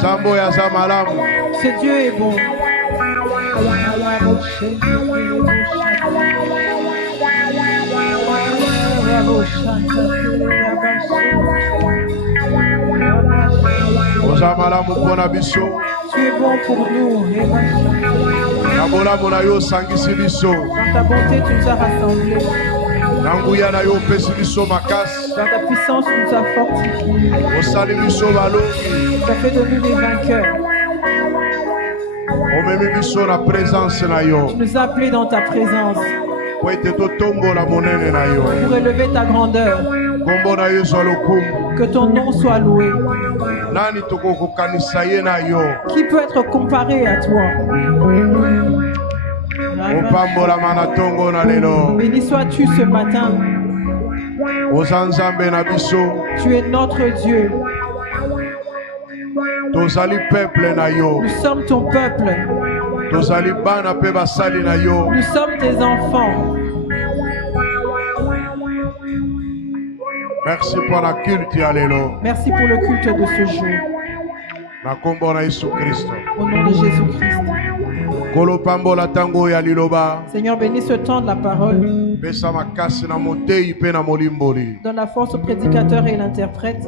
Zambo ya Zamalamu. Ce Dieu est bon. Ozamalamu pona biso. Tu es bon pour nous. Nabola mona yo sangisi biso. Dans ta bonté, tu nous as rassemblés. Nanguya na yo pesi biso makasi. Dans ta puissance, tu nous as fortifiés. Osali biso balongi. Tu as fait de nous des vainqueurs. Omemi biso na présence na yo. Tu nous as appelés dans ta présence Po ete totombola monene na yo. pour élever ta grandeur. Kombo na yo ezwa lokumu. Que ton nom soit loué. Nani tokokokanisa ye na yo. Qui peut être comparé à toi? Opambolama na tongo na lelo. Béni sois-tu ce matin. Oza Nzambe na biso. Tu es notre Dieu. Tozali peuple na yo. Nous sommes ton peuple. Tozali bana pe basali na yo. Nous sommes tes enfants. Merci pour la culte ya lelo. Merci pour le culte de ce jour. Na kombo na Yesu Kristo. Au nom de Jésus-Christ. Kolo pambola tango ya liloba. Seigneur, bénis ce temps de la parole. Pesa makasi na motei pe na molimboli. Donne la force au prédicateur et l'interprète.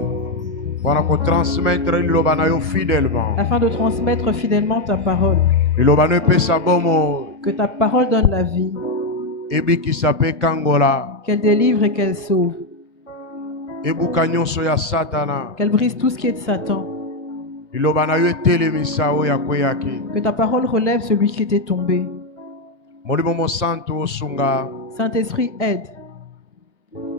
Wana ko transmettre liloba na yo fidèlement. Afin de transmettre fidèlement ta parole. Liloba no pesa bomo. Que ta parole donne la vie. Ebiki sape kangola. Qu'elle délivre et qu'elle sauve. Ebuka nyonso ya Satana. Qu'elle brise tout ce qui est de Satan. Liloba na yo etelemisa o ya kweyaki. Que ta parole relève celui qui était tombé. Molimo mo santo osunga. Saint-Esprit, aide.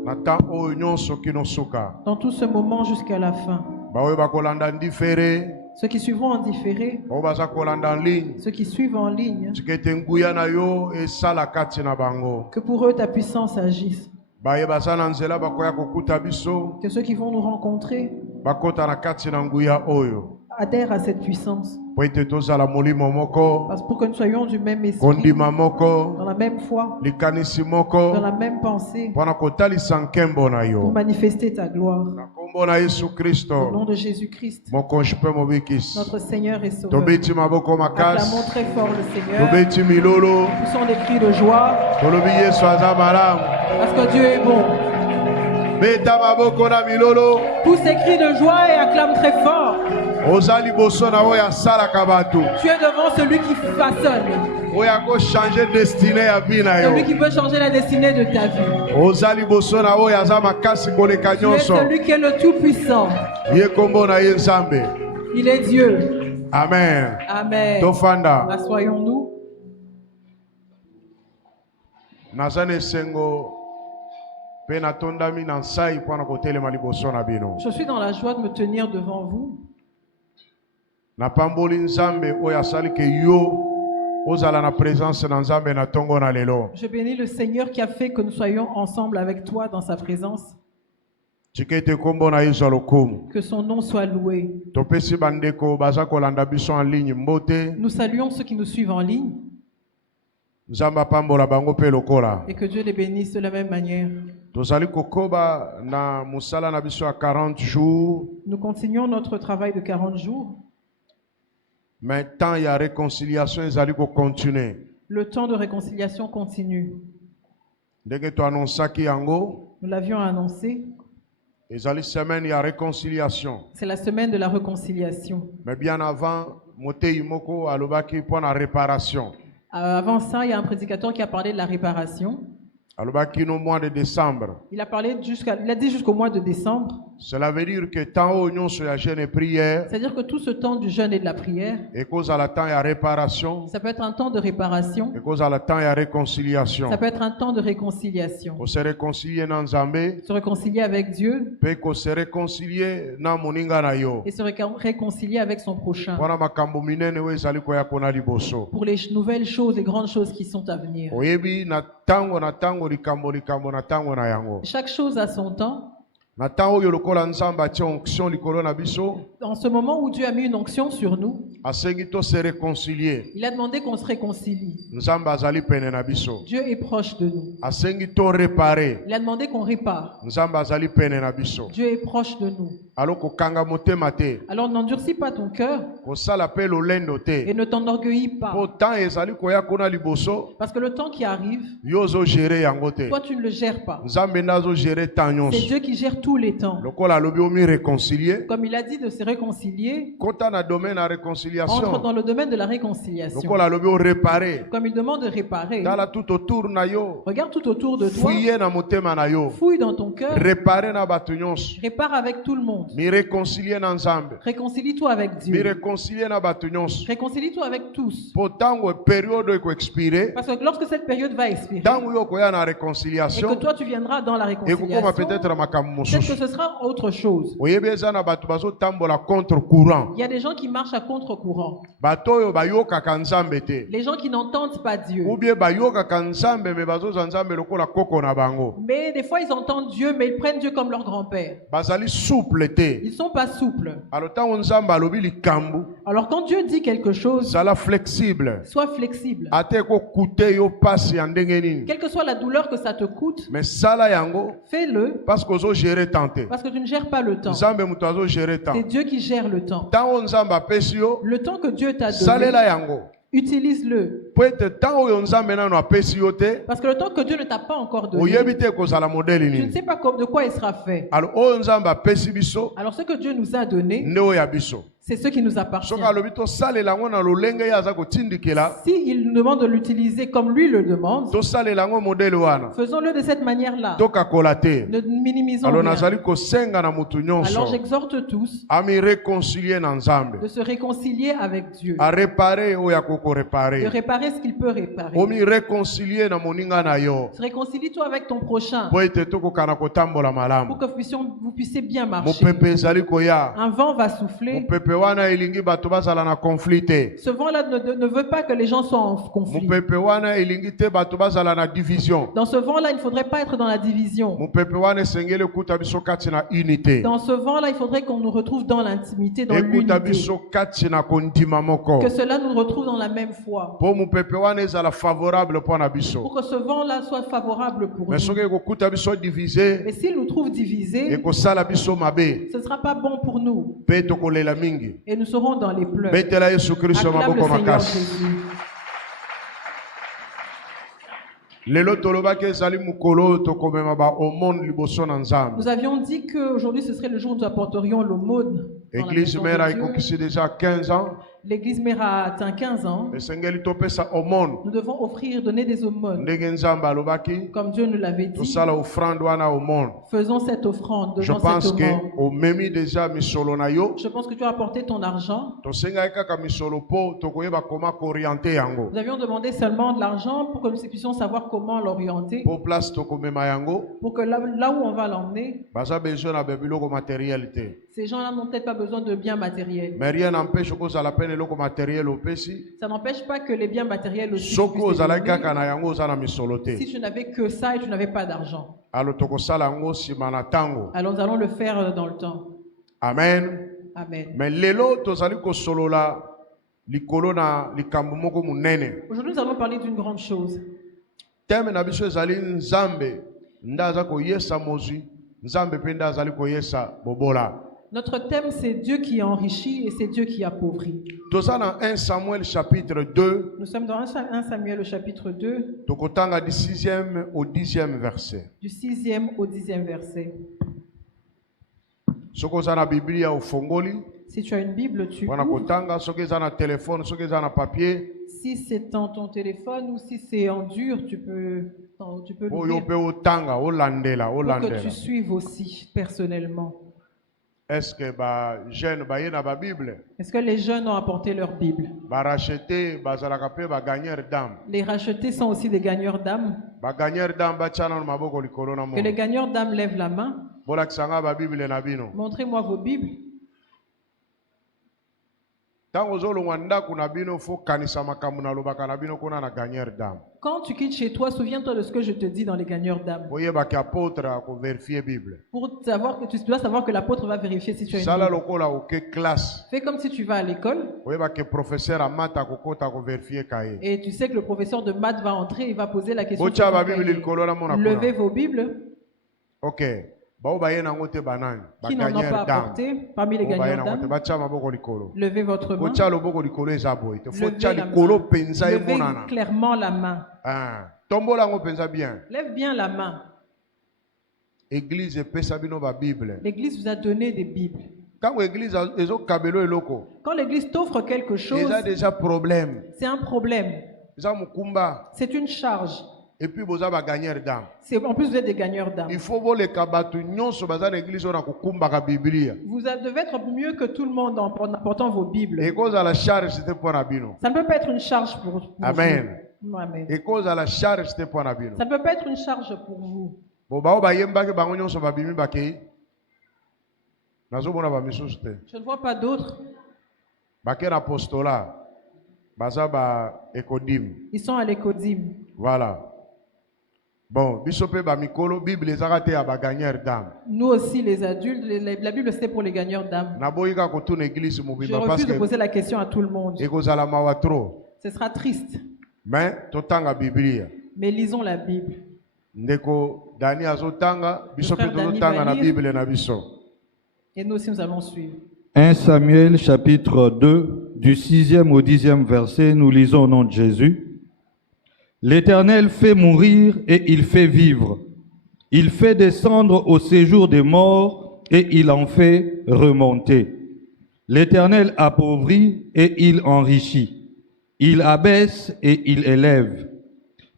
Nata o nyonso kinosuka. Dans tout ce moment jusqu'à la fin. Bawe bakolanda ndifere. Ceux qui suivront en différé. O baza kolanda en ligne. Ceux qui suivent en ligne. Tikete nguya na yo esala kati na bango. Que pour eux ta puissance agisse. Baye bazana nzela bakoya kokuta biso. Que ceux qui vont nous rencontrer Bakota na kati na nguya oyo. adhèrent à cette puissance. Po ete tozala molimo moko. Parce pour que nous soyons du même esprit, Kondima moko. dans la même foi, Likanisi moko. dans la même pensée, Pona kotalisa nkembo na pour yo. manifester ta gloire. Na kombo na Yesu Au Kristo. nom de Jésus-Christ, Mokonzi pe mobikisi. notre Seigneur et Sauveur. Tobeti maboko Acclamons makasi. très fort le Seigneur. Tobeti milolo. Poussons des cris de joie, Tolobi Yesu aza malamu. parce que Dieu est bon. Beta maboko na milolo. Pousse des cris de joie et acclame très fort. Ozali boso na oya salaka bato. Tu es devant celui qui façonne, Oya ko changer destinée ya vie na yo. celui qui peut changer la destinée de ta vie. Ozali boso na oya za makasi koleka Tu es nyonso. celui qui est le Tout-Puissant. Ye kombo na ye Nzambe. Il est Dieu. Amen. Amen. Tofanda. Assoyons-nous. Nazane sengo pe natondami na nsai pona kotelema liboso na bino. Je suis dans la joie de me tenir devant vous. Na pamboli Nzambe oya sali ke yo ozala na présence na Nzambe na tongo na lelo. Je bénis le Seigneur qui a fait que nous soyons ensemble avec toi dans sa présence. Chikete kombo na Yesu lokumu. Que son nom soit loué. Topesi bandeko baza kolanda biso en ligne mbote. Nous saluons ceux qui nous suivent en ligne Nzamba pambola bango pe lokola. et que Dieu les bénisse de la même manière. Tozali kokoba na musala na biso a 40 jours. Nous continuons notre travail de 40 jours. Maintenant, il y a réconciliation, ils allaient continuer. Le temps de réconciliation continue. Dès que tu annonces qui yango, Nous l'avions annoncé. ils allaient semaine, il y a réconciliation. C'est la semaine de la réconciliation. Mais bien avant, Motei Moko alobaki pour la réparation. Avant ça, il y a un prédicateur qui a parlé de la réparation. Alobaki no mois de décembre. Il a dit jusqu'au mois de décembre. Cela veut dire que tant au union sur la jeûne et prière, C'est-à-dire que tout ce temps du jeûne et de la prière, et cause à la temps il y a réparation, ça peut être un temps de réparation, et cause à la temps il y a réconciliation. ça peut être un temps de réconciliation. On se réconcilie dans Nzambe, Se réconcilier avec Dieu puis qu'on se réconcilie dans moninga na yo. et se réconcilier avec son prochain. Wana makambo minene we ezali koya kona liboso. Pour les nouvelles choses, les grandes choses qui sont à venir. Oyebi na tango likambo na tango na yango. Chaque chose a son temps. Na temps oyo lokola nzamba atia onction likolo na biso, En ce moment où Dieu a mis une onction sur nous, asengi to se réconcilier. il a demandé qu'on se réconcilie. Nzamba azali pene na biso. Dieu est proche de nous. Asengi to réparer. Il a demandé qu'on répare. Nzamba azali pene na biso. Dieu est proche de nous. Alors kokanga motema te. Alors n'endurcis pas ton cœur Kosala pe lolendo et te. ne t'enorgueillis pas. Pourtant ezali koya kuna liboso, Parce que le temps qui arrive, yo zo gérer yango te. toi tu ne le gères pas. Nzambe nazo gérer temps C'est nyonso. Dieu qui gère tous les temps. Lokola lobi omi réconcilier. Comme il a dit de se réconcilier, Kota na domaine à entre réconciliation. dans le domaine de la réconciliation. Lokola lobi o réparer. Comme il demande de réparer, Tala tout autour na yo. regarde tout autour de toi, Fouiller na motema na yo. fouille dans ton cœur, Réparer na batu nyonso. répare avec tout le monde. Mi réconcilier na Nzambe. Réconcilie-toi avec Mi Dieu. réconcilier na batu nyonso. Réconcilie-toi avec tous. Pourtant période eko expiré. Parce que lorsque cette période va expirer, Tango yo koya na et que réconciliation. toi tu viendras dans la Ekokoma réconciliation, peut-être makambo peut-être que mosusu. ce sera autre chose. Oyebi eza na batu bazo tambola contre courant. Il y a des gens qui marchent à contre-courant. Bato oyo bayokaka Nzambe te. Les gens qui n'entendent pas Dieu. Ou bien bayokaka Nzambe me bazoza Nzambe lokola koko na bango. Mais des fois ils entendent Dieu, mais ils prennent Dieu comme leur grand-père. Bazali souple te. Ils ne sont pas souples. Alors tango Nzambe alobi likambu, Alors quand Dieu dit quelque chose, zala flexible. sois flexible. Ate ko kute yo pasi ya ndenge nini. Quelle que soit la douleur que ça te coûte, Mais sala yango fais-le parce que ozo gérer tante. parce que tu ne gères pas le temps. Nzambe muto azo gérer C'est temps. Dieu qui gère le temps. Tango Nzambe apesi yo, Le temps que Dieu t'a donné, salela yango. utilise-le. Po ete tango oyo Nzambe nano apesi yo te, Parce que le temps que Dieu ne t'a pas encore donné, oyebi te kozala modèle tu ne nini. sais pas de quoi il sera fait. Alors oyo Nzambe apesi biso, Alors ce que Dieu nous a donné, nde oyo ya biso. c'est ce qui nous appartient. Soki alobi tosalela yango na lolenge ye aza kotindikela, Si il nous demande de l'utiliser comme lui le demande, tosalela yango modèle wana. faisons-le de cette manière-là. Tokakola te. Ne minimisons Alors rien. nazali kosenga na mutu Alors nyonso j'exhorte tous ami réconcilier na Nzambe. de se réconcilier avec Dieu, A réparer oyo ya koko de réparer. réparer ce qu'il peut réparer. Omi réconcilier na moninga na yo. Réconcilie-toi avec ton prochain Po ete tokokana kotambola pour malamu. que vous puissiez bien marcher. Mopepe ezali koya. Un vent va souffler. Mopepe wana elingi bato bazala na conflit te. Ce vent-là ne veut pas que les gens soient en conflit. Mopepe wana elingi te bato bazala na division. Dans ce vent-là, il ne faudrait pas être dans la division. Mopepe wana esengeli ekuta biso kati na unité. Dans ce vent-là, il faudrait qu'on nous retrouve dans l'intimité, dans Ekuta l'unité. biso kati na kondima moko. Que cela nous retrouve dans la même foi. Po mopepe wana ezala favorable mpo na biso. Pour que ce vent-là soit favorable pour Mais nous. soki ekokuta biso divisé, Mais s'il nous trouve divisés, ekosala biso mabe. ce ne sera pas bon pour nous. Mpe tokolela mingi. Et nous serons dans les pleurs. Betela Yesu Kristo Acclame le maboko Seigneur makasi. Jésus. Lelo tolobaki ezali mukolo tokomema ba omone liboso na Nzambe. Nous avions dit qu'aujourd'hui ce serait le jour où nous apporterions l'aumône. dans la Église maison mère de Dieu. ekokisi déjà 15 ans. L'église mère a atteint 15 ans. Esengeli topesa omone. Nous devons offrir, donner des aumônes. Ndenge Nzambe alobaki Comme Dieu nous l'avait dit, tosala offrande wana omone. faisons cette offrande, Je devant pense cette que offrande. omemi déjà misolo na yo. Je pense que tu as apporté ton argent. Tosengaki kaka misolo po tokoyeba koma koorienter yango. Nous avions demandé seulement de l'argent pour que nous puissions savoir comment l'orienter, Po place tokomema yango, pour que là où on va l'emmener, baza besoin na biloko matériel te. ces gens-là n'ont peut-être pas besoin de biens matériels. Mais rien n'empêche kozala pe eloko matériel opesi. Ça n'empêche pas que les biens matériels aussi Soko puissent les ozalaki donner. kaka na yango oza na misolo te. Si tu n'avais que ça et tu n'avais pas d'argent. Alors tokosala yango nsima na ntango. Alors nous allons le faire dans le temps. Amen. Amen. Mais lelo tozali kosolola likolo na likambo moko munene. Aujourd'hui, nous allons parler d'une grande chose. Teme na biso ezali Nzambe nda aza koyesa mozwi, Nzambe pe nda azali koyesa bobola. Notre thème, c'est Dieu qui enrichit et c'est Dieu qui appauvrit. Toza na 1 Samuel chapitre 2, Nous sommes dans 1 Samuel au chapitre 2, tokotanga du 6e au 10e verset. du 6e au 10e verset. Soki oza na Biblia ofongoli, Si tu as une Bible, tu wana ouvres. kotanga, soki eza na telefone, soki eza na papier, Si c'est dans ton téléphone ou si c'est en dur, tu peux oyo l'ouvrir pe otanga, olandela, pour que olandela. tu suives aussi personnellement. Est-ce que ba jeune baye na ba Bible, Est-ce que les jeunes ont apporté leur Bible? ba racheter, bazalaka pe ba gagneur d'âme. Les rachetés sont aussi des gagneurs d'âme. Ba gagneur d'âme ba tiana na maboko likolo na Que les mo. gagneurs d'âme lèvent la main. Bolakisanga ba Bible na bino. Montrez-moi vos Bibles. Tango ozolongwa ndako na bino fo kanisa makambo na lobaka na bino kuna na gagneur d'âme. Quand tu quittes chez toi, souviens-toi de ce que je te dis dans les gagneurs d'âme. oyebaki apôtre akovérifie Bible. Pour savoir que tu dois savoir que l'apôtre va vérifier si tu as une Sala Bible. lokola oke classe. Fais comme si tu vas à l'école Oyebaki professeur amata akokota akovérifie kaye. et tu sais que le professeur de maths va entrer et va poser la question. Bocha sur ba ton Bible cahier. likolo la mona Levez kona. vos Bibles. Ok. Bao baye nango te banani. Qui n'en ont pas apporté parmi les gagneurs Te d'âme. bacha maboko likolo. Levez votre main. Bocha loboko likolo eza boy. Te faut cha Levez la likolo main. penza Levez emonana. clairement la main. Ah. Tombola ngo penza bien. Lève bien la main. Église epesa bino ba Bible. L'église vous a donné des Bibles. Quand l'église ezo kabelo eloko. Quand l'église t'offre quelque chose, Eza déjà problème. c'est un problème. Eza mukumba. C'est une charge. Et puis boza ba gagner d'âme. En plus, vous êtes des gagneurs d'âme. Il faut voler kabatu nyonso baza na église ona kukumba ka Biblia. Vous devez être mieux que tout le monde en portant vos Bibles. Et cause à la charge c'était pour nabino. Ça ne peut pas être une charge pour Amen. vous. Amen. Et cause à la charge c'était pour nabino. Ça ne peut pas être une charge pour vous. Bo bao ba yemba ke bango nyonso ba bimi ba kei. Nazo bona ba misusu te. Je ne vois pas d'autres. Ba ke na apostolat. Baza ba ekodim. Ils sont à l'écodime. Voilà. Bon, bisope ba mikolo Bible ezaka te ya ba gagner d'âme. Nous aussi, les adultes, la Bible, c'était pour les gagneurs d'âme. Na boyika ko tuna église Je mobimba parce refuse de que poser la question à tout le monde. ekozala mawa trop. Ce sera triste. Mais totanga Biblia. Mais lisons la Bible. Ndeko Dani azotanga bisope frère Dani tozotanga va na lire. Bible na biso. Et nous aussi, nous allons suivre. 1 Samuel chapitre 2, du 6e au 10e verset, nous lisons au nom de Jésus. L'Éternel fait mourir et il fait vivre. Il fait descendre au séjour des morts et il en fait remonter. L'Éternel appauvrit et il enrichit. Il abaisse et il élève.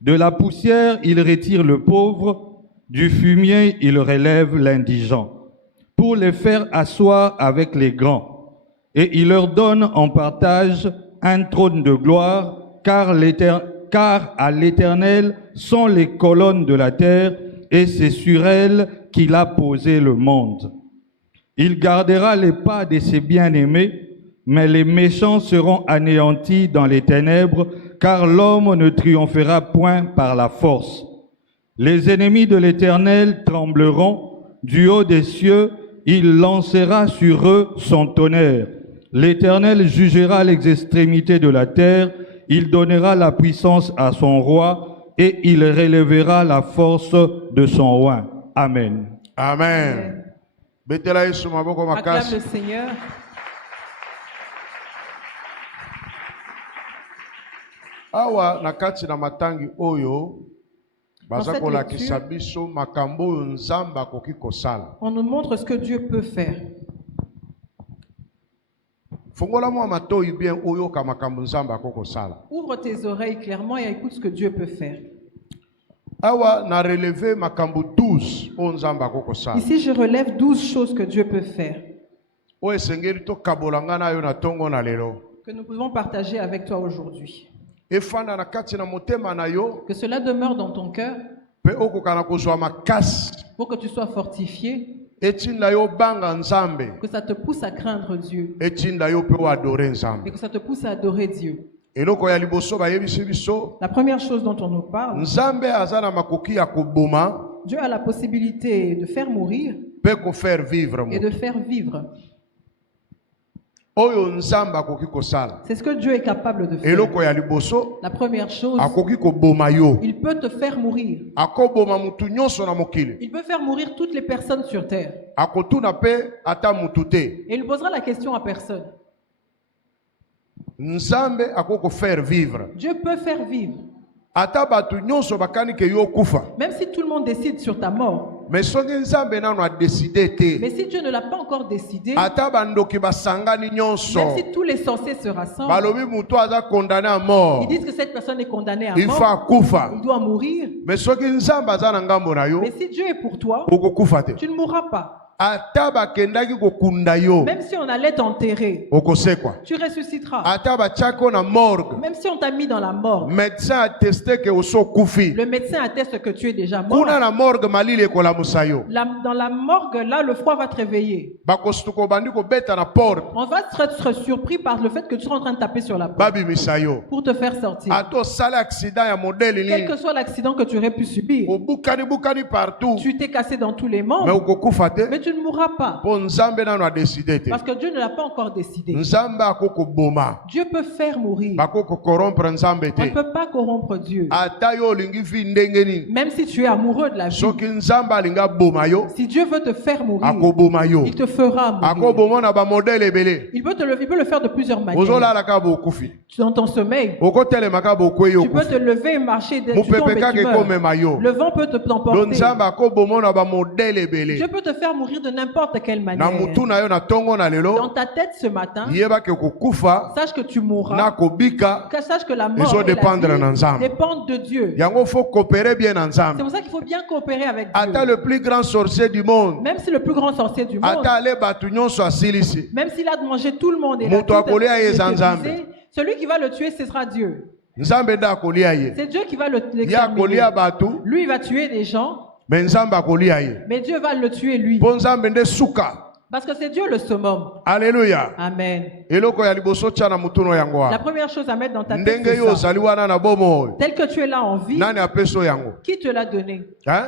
De la poussière, il retire le pauvre. Du fumier, il relève l'indigent, pour les faire asseoir avec les grands. Et il leur donne en partage un trône de gloire, car à l'Éternel sont les colonnes de la terre, et c'est sur elles qu'il a posé le monde. Il gardera les pas de ses bien-aimés, mais les méchants seront anéantis dans les ténèbres, car l'homme ne triomphera point par la force. Les ennemis de l'Éternel trembleront, du haut des cieux, il lancera sur eux son tonnerre. L'Éternel jugera les extrémités de la terre, il donnera la puissance à son roi et il relèvera la force de son roi. Amen. Amen. Betela Yesu maboko Acclame le makasi. Seigneur. Awa nakati na matangi oyo baza cette kolakisa lecture, biso makambo oyo Nzambe akoki kosala. On nous montre ce que Dieu peut faire. Fongola mwa matoi bien oyo ka makambo Nzambe akoki kosala. Ouvre tes oreilles clairement et écoute ce que Dieu peut faire. Awa na relevé makambo 12 oyo Nzambe akoki kosala. Ici, je relève 12 choses que Dieu peut faire, Oyo esengeli tokabolanga na yo na tongo na lelo. que nous pouvons partager avec toi aujourd'hui. Efanda na kati na motema na yo Que cela demeure dans ton cœur pe okoka na kozwa makasi. pour que tu sois fortifié, Etinda yo banga Nzambe. que ça te pousse à craindre Dieu Etinda yo pe adorer et Nzambe. que ça te pousse à adorer Dieu. Eloko ya liboso bayebisi biso La première chose dont on nous parle, Nzambe aza na makoki ya koboma Dieu a la possibilité de faire mourir pe ko faire vivre et mo. de faire vivre. Oyo Nzambe akoki kosala. C'est ce que Dieu est capable de faire. Eloko ya liboso La première chose, akoki koboma yo. il peut te faire mourir. Akoboma mutu nyonso na mokili. Il peut faire mourir toutes les personnes sur terre. Akotuna pe ata mutu te. Et il ne posera la question à personne. Nzambe akoko faire vivre. Dieu peut faire vivre. Ata batu nyonso bakani ke yo kufa. Même si tout le monde décide sur ta mort. Mais soki Nzambe nano a décidé te. Mais si Dieu ne l'a pas encore décidé, Ata bandoki basangani nyonso. même si tous les censés se rassemblent, Balobi mutu aza condamné à mort. ils disent que cette personne est condamnée à Il faut mort, akufa. il doit mourir. Mais soki Nzambe aza na ngambo na yo, Mais si Dieu est pour toi, okokufa te. tu ne mourras pas. ata bakendaki kokunda yo Même si on allait t'enterrer, okosekwa, tu ressusciteras. ata batiaki na morgue, Même si on t'a mis dans la morgue, médecin attesté que oso kufi, le médecin atteste que tu es déjà mort. kuna na morgue malili ekolamusa yo, Dans la morgue, là, le froid va te réveiller. bakosuka bandi kobeta na porte On va être surpris par le fait que tu seras en train de taper sur la porte babimisa yo, pour te faire sortir. ata osala accident ya modèle Quel nini, que soit l'accident que tu aurais pu subir, bukani partout, tu t'es cassé dans tous les mais membres, okokufa te, mais tu ne mourras pas. po nzambe nano adeside te. Parce que Dieu ne l'a pas encore décidé. Nzambe akoko boma, Dieu peut faire mourir. bakoko corrompre nzambe On ne te. peut pas corrompre Dieu. Ata yo olingi vi ndenge nini, Même si tu es amoureux de la vie, soki nzambe alinga boma yo, si Dieu veut te faire mourir, akoboma yo, il te fera mourir. akoboma na ba modèle ebele. Il peut le faire de plusieurs manières. Ozolala ka bokufi, Dans ton sommeil, okotelema ka bokweyo tu peux kufi, te lever et marcher. Tu tombes mupepe et ka tu ke meurs. komema yo. Le vent peut te Donc t'emporter. nzambe akoboma na ba modèle ebele. Dieu peut te faire mourir de n'importe quelle Na manière. mutu na yo na tongo na Dans lelo, ta tête ce matin, yeba ke kokufa sache que tu na mourras. kobika, Sache que la Ils mort ont et la dépendre vie na nzambe. dépendent de Dieu. yango faut coopérer bien C'est ensemble. pour ça qu'il faut bien coopérer avec Ata Dieu. le plus grand sorcier du monde, Même si le plus grand sorcier du monde, ata ale batu nyonso asilisi, même s'il a mangé tout le monde et l'a Moto tout akolia ye été zanzambe. brisé, celui qui va le tuer, ce sera Dieu. nzambe nde akolia ye, C'est Dieu qui va ye l'exterminer. akolia batu, Lui, il va tuer des gens, me nzambe akolia ye, mais Dieu va le tuer lui. mpo nzambe nde suka. Parce que c'est Dieu le summum. Alléluia. Amen. Eloko ya liboso tia na mutuno yango La wa, première chose à mettre dans ta tête, ndenge c'est yo ça. ozali wana na bomoi, Tel que tu es là en vie, nani apeso yango? qui te l'a donné? Hein?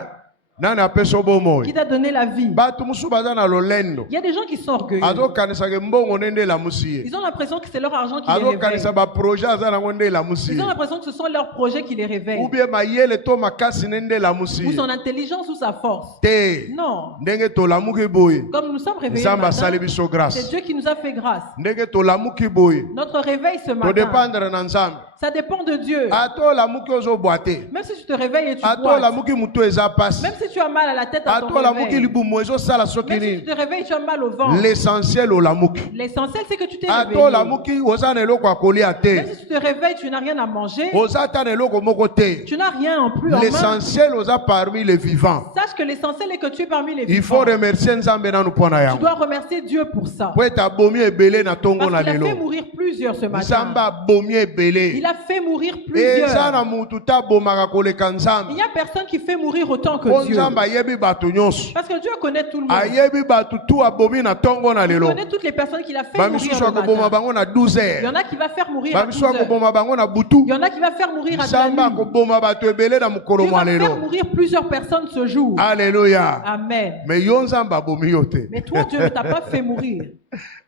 Nani apeso bomoi? Qui t'a donné la vie? Batu musu baza na lolendo, Il y a des gens qui sont orgueilleux. azokanisaka mbongo nde elamusi ye, Ils ont l'impression que c'est leur argent qui les réveille. azokanisa baprojet aza nango nde elamusi Ils ye, ont l'impression que ce sont leurs projets qui les réveillent. ou bien mayele to makasi nde elamusi Ou ye son intelligence ou sa force. te. Non. Ndenge tolamuki boye, Comme nous sommes réveillés le nzambe asali matin, biso c'est grâce. Dieu qui nous a fait grâce. Ndenge tolamuki boye, Notre réveil ce matin, todépendre na nzambe. ça dépend de Dieu. Ata olamuki ozobwa te, Même si tu te réveilles et tu ata boites, olamuki mutu eza pasi, même si tu as mal à la tête à ton ata olamuki réveil, libumu ezosala soki même si tu nini, te réveilles et tu as mal au ventre, l'essentiel olamuki. l'essentiel c'est que tu t'es Ata réveillé. olamuki oza na eloko ya kolia Même te, si tu te réveilles, tu n'as rien à manger, oza ata na eloko moko te. tu n'as rien en plus en main. L'essentiel oza parmi les vivants. Sache que l'essentiel est que tu es parmi les Il faut vivants. remercier nzambe nanu mpona Tu yango, dois remercier Dieu pour ça. po ete abomi ebele na tongo Parce na qu'il a fait lelo. mourir plusieurs ce Nzambe matin. abomi ebele, Il a fait mourir eza na plusieurs. mutu te abomaka koleka Il nzambe, n'y a personne qui fait mourir autant po que Dieu. nzambe ayebi bato nyonso, Parce que Dieu connaît tout le monde. ayebi bato tu abomi na tongo na Il lelo. connaît toutes les personnes qu'il a fait mourir Bamisusu le akoboma matin. bango na 12 Il y en heures, a qui va faire mourir à 12 bamisusu heures. akoboma bango na butu. Il y en a qui va faire mourir à Nzambe la nuit. akoboma bato ebele na mokolo Dieu mwa va faire lelo. mourir plusieurs personnes ce jour. Alléluia. Amen. Mais yo nzambe abomi yo te. Mais toi, Dieu ne t'a pas fait mourir.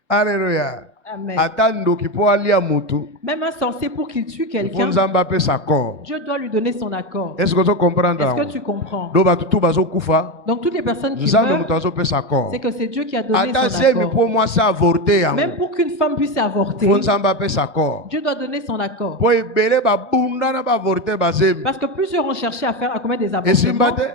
Alléluia. Amen. Ata ndoki po alia mutu, Même insensé pour qu'il tue po quelqu'un, nzambe apesa accord. Dieu doit lui donner son accord. Est-ce que tu comprends Est-ce que yango? tu comprends? Do bato tu bazokufa, Donc toutes les personnes qui nzambe meurent, mutu azopesa accord. c'est que c'est Dieu qui a donné Ata son zemi accord. po mwasi avorte yango, Même pour qu'une femme puisse avorter, po nzambe apesa accord. Dieu doit donner son accord. Po ebele babunda na bavorte bazemi, Parce que plusieurs ont cherché à commettre des esimba avortements.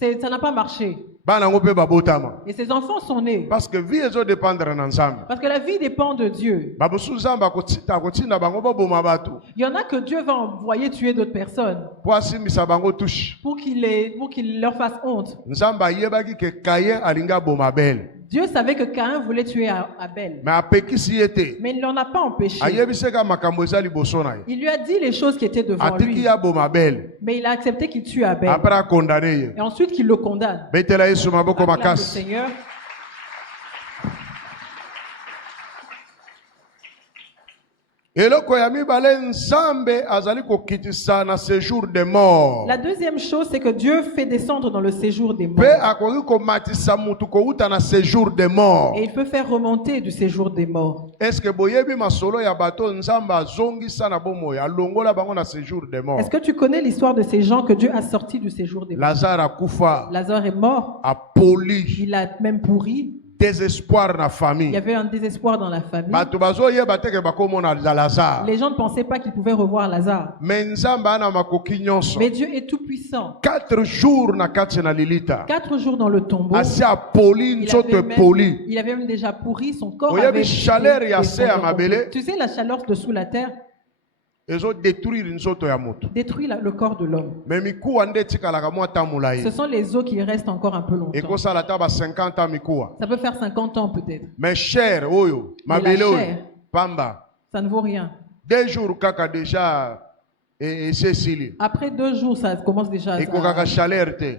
te, Ça n'a pas marché. bana yango mpe babotama. Et ces enfants sont nés. Parce que vie ezodépendre na nzambe. Parce que la vie dépend de Dieu. Bamosusu nzambe akotinda bango baboma bato, Il y en a que Dieu va envoyer tuer d'autres personnes po asimbisa bango tushe. pour qu'il leur fasse honte. Nzambe ayebaki ke Kayin alingi aboma Abel, Dieu savait que Caïn voulait tuer Abel. mais apekisi ye te. Mais il ne l'en a pas empêché. Ayebisi ka makambo eza liboso na ye, Il lui a dit les choses qui étaient devant atiki lui. ye aboma Abel, Mais il a accepté qu'il tue Abel. après akondane ye. Et ensuite qu'il le condamne. Betela Yesu maboko Acclame le makasi. Seigneur. Eloko ya mibale, nzambe azali kokitisa na séjour de mort, La deuxième chose, c'est que Dieu fait descendre dans le séjour des morts. mpe akoki komatisa mutu kouta na séjour de mort. Et il peut faire remonter du séjour des morts. Est-ce que boyebi masolo ya bato nzambe azongisa na bomoi alongola bango na séjour de mort? Est-ce que tu connais l'histoire de ces gens que Dieu a sortis du séjour des morts? Lazare akufa, Lazare est mort. apoli, Il a même pourri. désespoir na Il y famille. avait un désespoir dans la famille. Bato bazoyeba te ke bakomona Lazare. Les gens ne pensaient pas qu'ils pouvaient revoir Lazare. Mais nzambe ana makoki nyonso. Mais Dieu est tout puissant. 4 jours na kati na lilita. 4 jours dans le tombeau. Asi apoli nzoto epoli. Il avait même déjà pourri, son corps Oyebi avait chaleur ya des se ya cendres mabele. complètes. Tu sais la chaleur dessous la terre? ezo détruire nzoto ya moto. détruit le corps de l'homme. Mais mikuwa nde tikalaka mwa ta mulayi. Ce sont les os qui restent encore un peu longtemps. Ekosala ta ba 50 ans mikuwa. Ça peut faire 50 ans peut-être. Mais cher oyo, Mais la mabele oyo, chair, pamba. ça ne vaut rien. 2 jours kaka déjà et Cécilie. Après 2 jours, ça commence déjà Et kokaka chaleur te.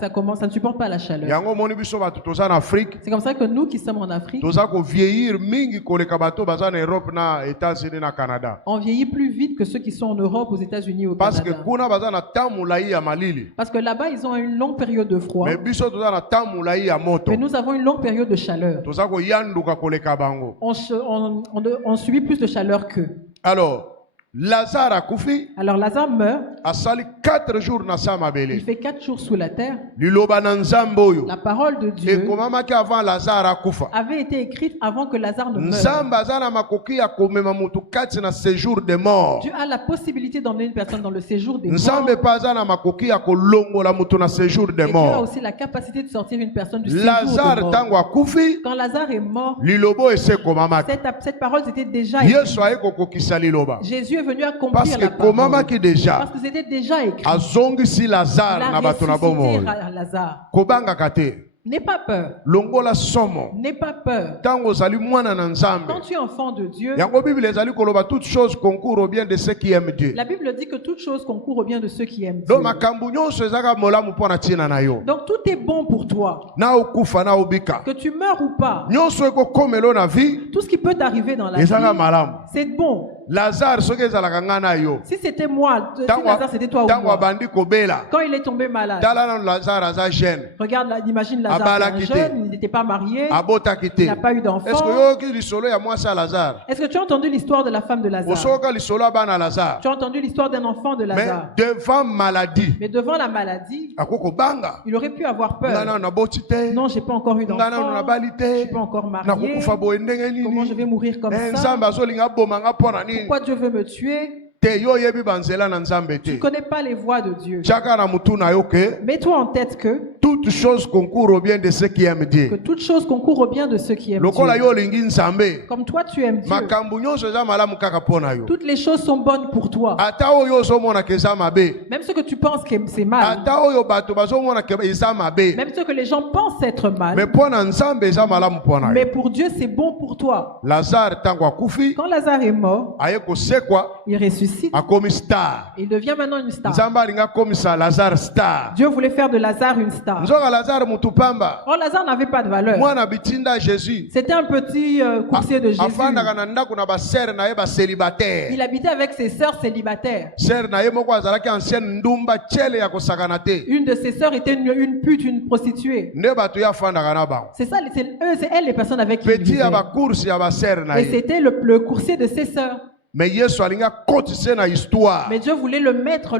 ça commence, ça ne supporte pas la chaleur. Yango moni biso batu toza na Afrique. C'est comme ça que nous qui sommes en Afrique, Toza ko vieillir mingi koleka bato baza na Europe na États-Unis na Canada. on vieillit plus vite que ceux qui sont en Europe, aux États-Unis, au Parce que Canada. kuna baza na tamulayi ya malili. Parce que là-bas, ils ont une longue période de froid. Mais biso toza na tamulayi ya moto. Mais nous avons une longue période de chaleur. Toza ko yanduka koleka bango. On subit plus de chaleur qu'eux. Alors, Lazare a koufi, Alors Lazare meurt, a sali 4 jours na sa il mabele. fait 4 jours sous la terre. Liloba na nzambe oyo. La parole de Et Dieu komamaki avant Lazare a koufa. avait été écrite avant que Lazare ne meure. Nzambe aza na makoki ya komema mutu kati na séjour de mort. Dieu a la possibilité d'emmener une personne dans le séjour des morts. Nzambe pa aza na makoki ya kolongola mutu na séjour de Et Dieu a mort. aussi la capacité de sortir une personne du séjour de Lazare mort. tango akufi, Quand Lazare est mort, lilobo ese komamaki. cette parole c'était déjà écrite. Yesu aye kokokisa liloba. Jésus est venu accomplir Parce que la parole. komamaki déjà Parce que c'était déjà écrit. azongisi Il Lazare a na bato na ressuscité bomoi. Lazare. Kobangaka te. N'aie pas peur. Longola somo. N'aie pas peur. Tango ozali mwana na nzambe. Quand tu es enfant de Dieu, Yango Bible ezali koloba toutes choses concourent au bien de ceux qui aiment Dieu. la Bible dit que toute chose concourt au bien de ceux qui aiment Dieu. Donc makambo nyonso ezaka molamu mpona ntina na yo. Donc tout est bon pour toi. Na okufa na obika. Que tu meurs ou pas, Nyonso ekokomelo na vie tout ce qui peut t'arriver dans la ezaka vie, malamu. c'est bon. Lazare soki ezalaka nga na yo. Si c'était moi, si Lazare c'était toi ou Tango moi, abandi kobela. quand il est tombé malade, Tala nanu Lazare aza jeune. regarde, imagine Lazare, Abala c'est un quitté. jeune, il n'était pas marié, Abotaki te. il n'a pas eu Est-ce d'enfant. que yoki lisolo ya mwasi ya Lazare? Est-ce que tu as entendu l'histoire de la femme de Lazare? Osoka lisolo ya bana Lazare. Tu as entendu l'histoire d'un enfant de Mais Lazare? devant maladie, Mais devant la maladie, akoko banga. il aurait pu avoir Nga peur. nanu naboti te. Non, j'ai pas encore eu Nga nanu d'enfant, nabali je te. suis pas encore marié. Nakokufa boye ndenge Comment je nini? vais mourir comme ça? Nzambe azolinga boma nga mpona nini? Pourquoi Dieu veut me tuer? Te yo yebi banzela na Nzambe Tu ne te. connais pas les voies de Dieu. Chaka na mutu na yo ke Mets-toi en tête que toutes choses concourent au bien de ceux qui aiment Dieu. toute chose concourt au bien de ceux qui aiment Lokola Dieu. yo olingi Nzambe, Comme toi, tu aimes Dieu. makambo nyonso eza malamu kaka mpona yo. Toutes les choses sont bonnes pour toi. Ata oyo ozomona ke eza mabe. Même ce que tu penses que c'est mal. Ata oyo bato bazomona ke eza mabe. Même ce que les gens pensent être Mais mal. mpona Nzambe eza malamu mpona Mais yo. pour Dieu, c'est bon pour toi. Lazare tango akufi, Quand Lazare est mort, aye kosekwa, il ressuscite. akomi star. Il devient maintenant une star. Nzambe alinga komisa Lazare star. Dieu voulait faire de Lazare une star. Nzoka Lazare mutu pamba. Or, Lazare n'avait pas de valeur. Mwana bitinda Jésus. C'était un petit coursier de Jésus. Afandaka na ndako na basere na ye célibataire. Il habitait avec ses sœurs célibataires. Sere na ye moko azalaki ancienne ndumba chele ya kosakana te. Une de ses sœurs était une pute, une prostituée. Nde bato ya afandaka na bango. C'est ça, c'est elles les personnes avec qui il Petit ya vivait. bakursi ya basere na Et ye. c'était le coursier de ses sœurs. Mais Yesu alinga kotise na histoire. Mais Dieu voulait le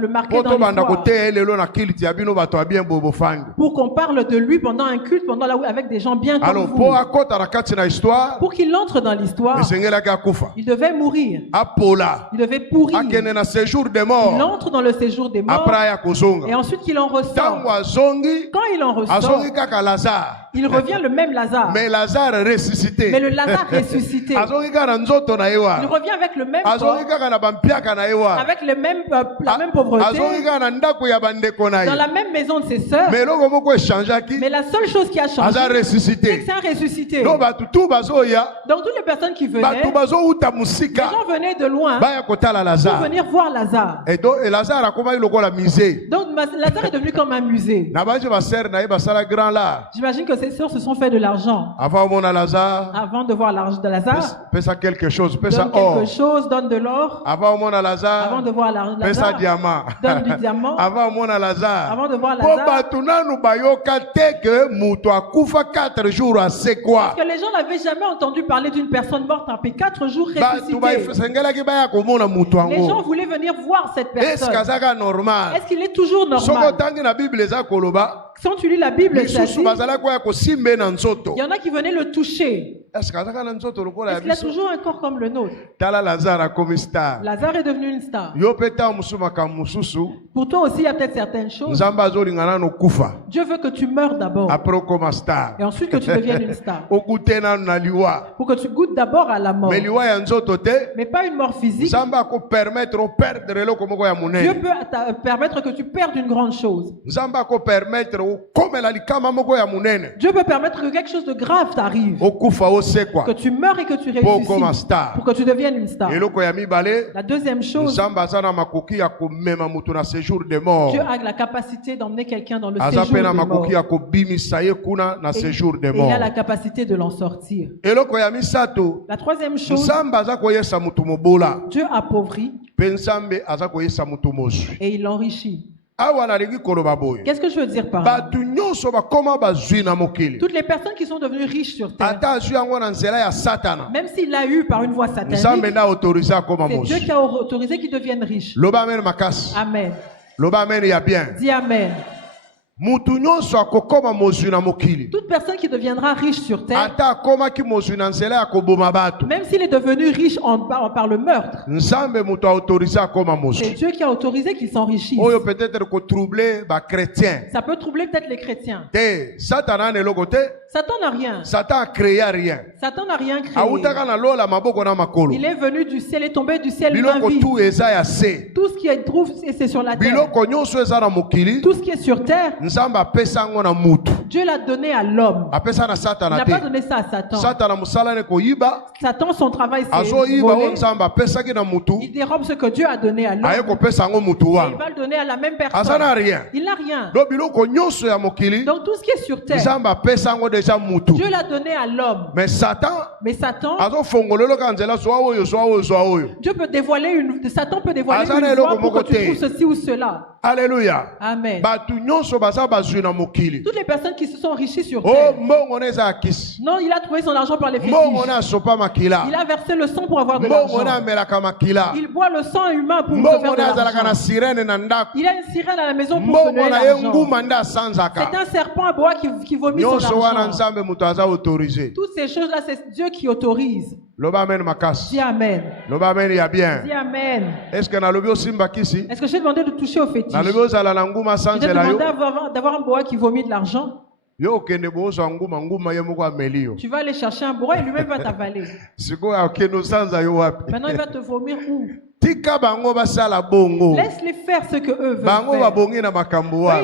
marquer Poto dans banda l'histoire. kote lelo na kiliti ya bino bato ya bien bobo fangi. Pour qu'on parle de lui pendant un culte, avec des gens bien comme Alors vous. po akota na kati na histoire, Pour qu'il entre dans l'histoire, esengelaki akufa. il devait mourir. Apola. Il devait pourrir. Akende na séjour de Il mort. entre dans le séjour des morts. Après ya Et kozonga. ensuite qu'il en ressort. Tango azongi, Quand il en ressort, azongi kaka Lazare. il revient le même Lazare. Mais Lazare ressuscité. Mais le Lazare ressuscité. Azongi kaka na nzoto na ye Il wana. revient avec le même corps, Azongi kaka na bampiaka na ye wana. avec le même, la même pauvreté, Azongi kaka na ndako ya bandeko na dans ye. la même maison de ses sœurs. Mais eloko moko echangeaki, Mais la seule chose qui a changé, aza c'est que ressuscité. c'est un ressuscité. No bato tu bazoya, Donc toutes les personnes qui venaient, bato bazouta les musika, gens venaient de loin baya kotala pour Lazare. venir voir Lazare. Et donc Lazare akomaki lokola musée. Donc Lazare est devenu comme un musée. Na baje basere na ye basala grand là. J'imagine que ses sœurs se sont fait de l'argent Avant omona Lazare, avant de voir l'argent de Lazare. pesa quelque chose, Donne pesa or. quelque chose, donne de l'or. Avant omona Avant Lazare, de voir pesa Lazare, diamant. donne du diamant. Avant omona Lazare. Avant de voir Po Lazare. bato nanu bayoka te ke mutu akufa 4 jours asekwa. Parce que les gens n'avaient jamais entendu parler d'une personne morte après 4 jours Bato ressuscitée. basengelaki baya komona mutu Les gens yango. voulaient venir voir cette Est-ce personne. kazaka normal? Est-ce qu'il est toujours Soko normal? tangi na Bible eza koloba, Quand tu lis la Bible, ça dit, misusu bazala koya kosimbe na nzoto. il y en a qui venaient le toucher. Est-ce kazaka na nzoto lokola ya Est-ce qu'il a biso? toujours un corps comme le nôtre? Tala Lazare akomi star. Lazare est devenu une star. Yo peta musumaka mususu. Pour toi aussi, il y a peut-être certaines choses. Nzamba azolingana no kufa. Dieu veut que tu meurs d'abord Après okoma star. et ensuite que tu deviennes une star. Okute na liwa. Pour que tu goûtes d'abord à la mort. Mais liwa ya nzoto te. Mais pas une mort physique. Nzamba ko permettre o perdre eloko moko ya Dieu munene. peut permettre que tu perdes une grande chose. Nzamba ko permettre o komela likama moko ya munene. Dieu peut permettre que quelque chose de grave t'arrive. Okufa osekwa. Que tu meurs et que tu Pour comme ressuscites. star. Pour que tu deviennes une star. Eloko ya mibale. La deuxième chose, Nzamba azana makoki ya komema mutu na séjour de mort. Dieu a la capacité d'emmener quelqu'un dans le Aza séjour pena de mort. makoki ya kobimisa ye kuna na séjour de Et il mort. a la capacité de l'en sortir. Eloko ya misato. La troisième chose, Nzambe aza koyesa mutu mobola. Dieu appauvrit Pe Nzambe aza koyesa mutu mozwi. et il enrichit. Awa nalingi koloba boye. Qu'est-ce que je veux dire par là? Batu nyonso bakoma bazwi na mokili. Toutes les personnes qui sont devenues riches sur terre, Ata azwi yango na nzela ya Satana. même s'il l'a eu par une voie Nzambe satanique, na autorisé akoma c'est Dieu mozwi. qui a autorisé qu'ils deviennent riches. Loba amen makasi. Amen. Loba amen ya bien. Dis Amen. Mutu nyonso akokoma mozwi na mokili. Toute personne qui deviendra riche sur terre, Ata akomaki mozwi na nzela ya koboma bato. même s'il est devenu riche par le meurtre, Nzambe mutu autorisé akoma c'est mozwi. Dieu qui a autorisé qu'il s'enrichisse. Oyo peut-être ko troubler ba chrétien. Ça peut troubler peut-être les chrétiens. Te Satana ne lokote. Satan n'a rien. Satan a créé rien. Satan n'a rien créé. Autaka na lola maboko na makolo. Il est venu du ciel, est tombé du ciel Biloko main vide. tu eza ya se. Tout ce qui est trouve, c'est sur la terre. Biloko nyonso eza na mokili. Tout ce qui est sur terre, Nzambe apesa ngo na mutu. Dieu l'a donné à l'homme. Apesa na Il Satana n'a pas te. donné ça à Satan. Satana musala ne koyiba. Satan, son travail, c'est Azo yiba o voler. Nzambe apesa ki na mutu. Il dérobe ce que Dieu a donné à Aye l'homme. kopesa ngo mutu Et il wana. va le donner à la même Aza na personne. rien. Il n'a rien. Do biloko nyonso ya mokili. Donc tout ce qui est sur terre, Nzambe apesa ngo déjà mutu. Dieu l'a donné à l'homme. Mais Satan Mais Satan, azo fongolelo ka nzela zwa oyo zwa oyo zwa oyo. Dieu peut dévoiler Satan peut dévoiler Azana une eloko voie pour que moko tu te. trouves ceci ou cela. Alléluia. Amen. Batu nyonso baza bazwi na mokili. Toutes les personnes qui se sont enrichies sur Oh terre. mbongo na eza akisi. Non, il a trouvé son argent par les Mbongo fétiches. na sopa makila. Il a versé le sang pour avoir de Mbongo na l'argent. amelaka makila. Il boit le sang humain pour se Mbongo faire de na azalaka na l'argent. sirene na ndako. Il a une sirène à la maison pour se Mbongo donner na ye l'argent. nguma nde C'est asanzaka. un serpent à bois qui vomit son Nyonso wana argent. nzambe mutu aza autorisé. Toutes ces choses-là, c'est Dieu qui autorise. Loba amen makasi. Dis Amen. Loba amen ya bien. Dis Amen. Est-ce que nalobi osimba kisi? Est-ce que je t'ai demandé de toucher au fétiche? Nalobi ozala na nguma Je t'ai sanzela yo. demandé d'avoir un bois qui vomit de l'argent. Yo okende bozwa nguma ye moko ameli yo. Tu vas aller chercher un bois et lui-même va t'avaler. Sikoyo akende osanza yo wapi? Maintenant, il va te vomir où? Tika bango basala bongo. Laisse-les faire ce que eux veulent Bango faire. babongi na makambo Eux, wana.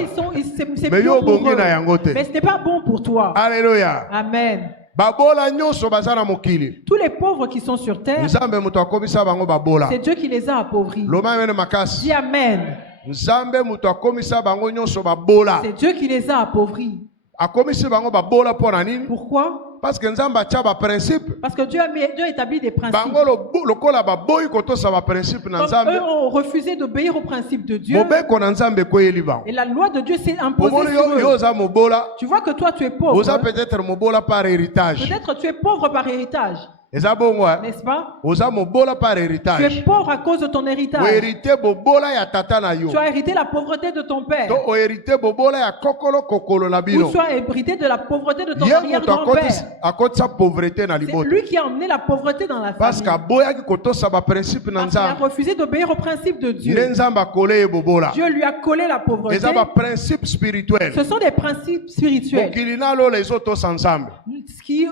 c'est Mais bon yo pour bongi eux. na yango te. Mais ce n'est pas bon pour toi. Alléluia. Amen. Babola nyonso baza na mokili. Tous les pauvres qui sont sur terre, Nzambe mutu akomisa bango babola. c'est Dieu qui les a appauvris. Loma mene makasi. Dis Amen. Nzambe mutu akomisa bango nyonso babola. C'est Dieu qui les a appauvris. Akomisi bango babola pona nini? Pourquoi? Parce que Nzambe atia ba principe. Parce que Dieu a établi des principes. Bango lokola baboyi kotosa ba principe na Comme Nzambe. eux ont refusé d'obéir aux principes de Dieu. Mobeko na Nzambe koyeli bango. Et la loi de Dieu s'est imposée Omoni sur yo eux. oza mobola. Tu vois que toi, tu es pauvre. Oza peut-être mobola par héritage. Peut-être tu es pauvre par héritage. Eza bongo. N'est-ce pas? Oza mobola par Tu es héritage. pauvre à cause de ton O héritage. hérité bobola ya tata na yo. Tu as hérité la pauvreté de ton père. To o hérité bobola ya kokolo kokolo na Ou bino. tu as hérité de la pauvreté de ton Ye moto arrière-grand-père. akotisa pauvreté na C'est liboto. lui qui a emmené la pauvreté dans la Parce que famille. aboyaki kotosa ba principe na Parce qu'il a Nzambe. refusé d'obéir aux principes de Nde Dieu. Nzambe akole ye bobola. Dieu lui a collé la pauvreté. Eza ba principe spirituel. Ce sont des principes spirituels. Mokili nalola ezotosa Nzambe. Ce qui,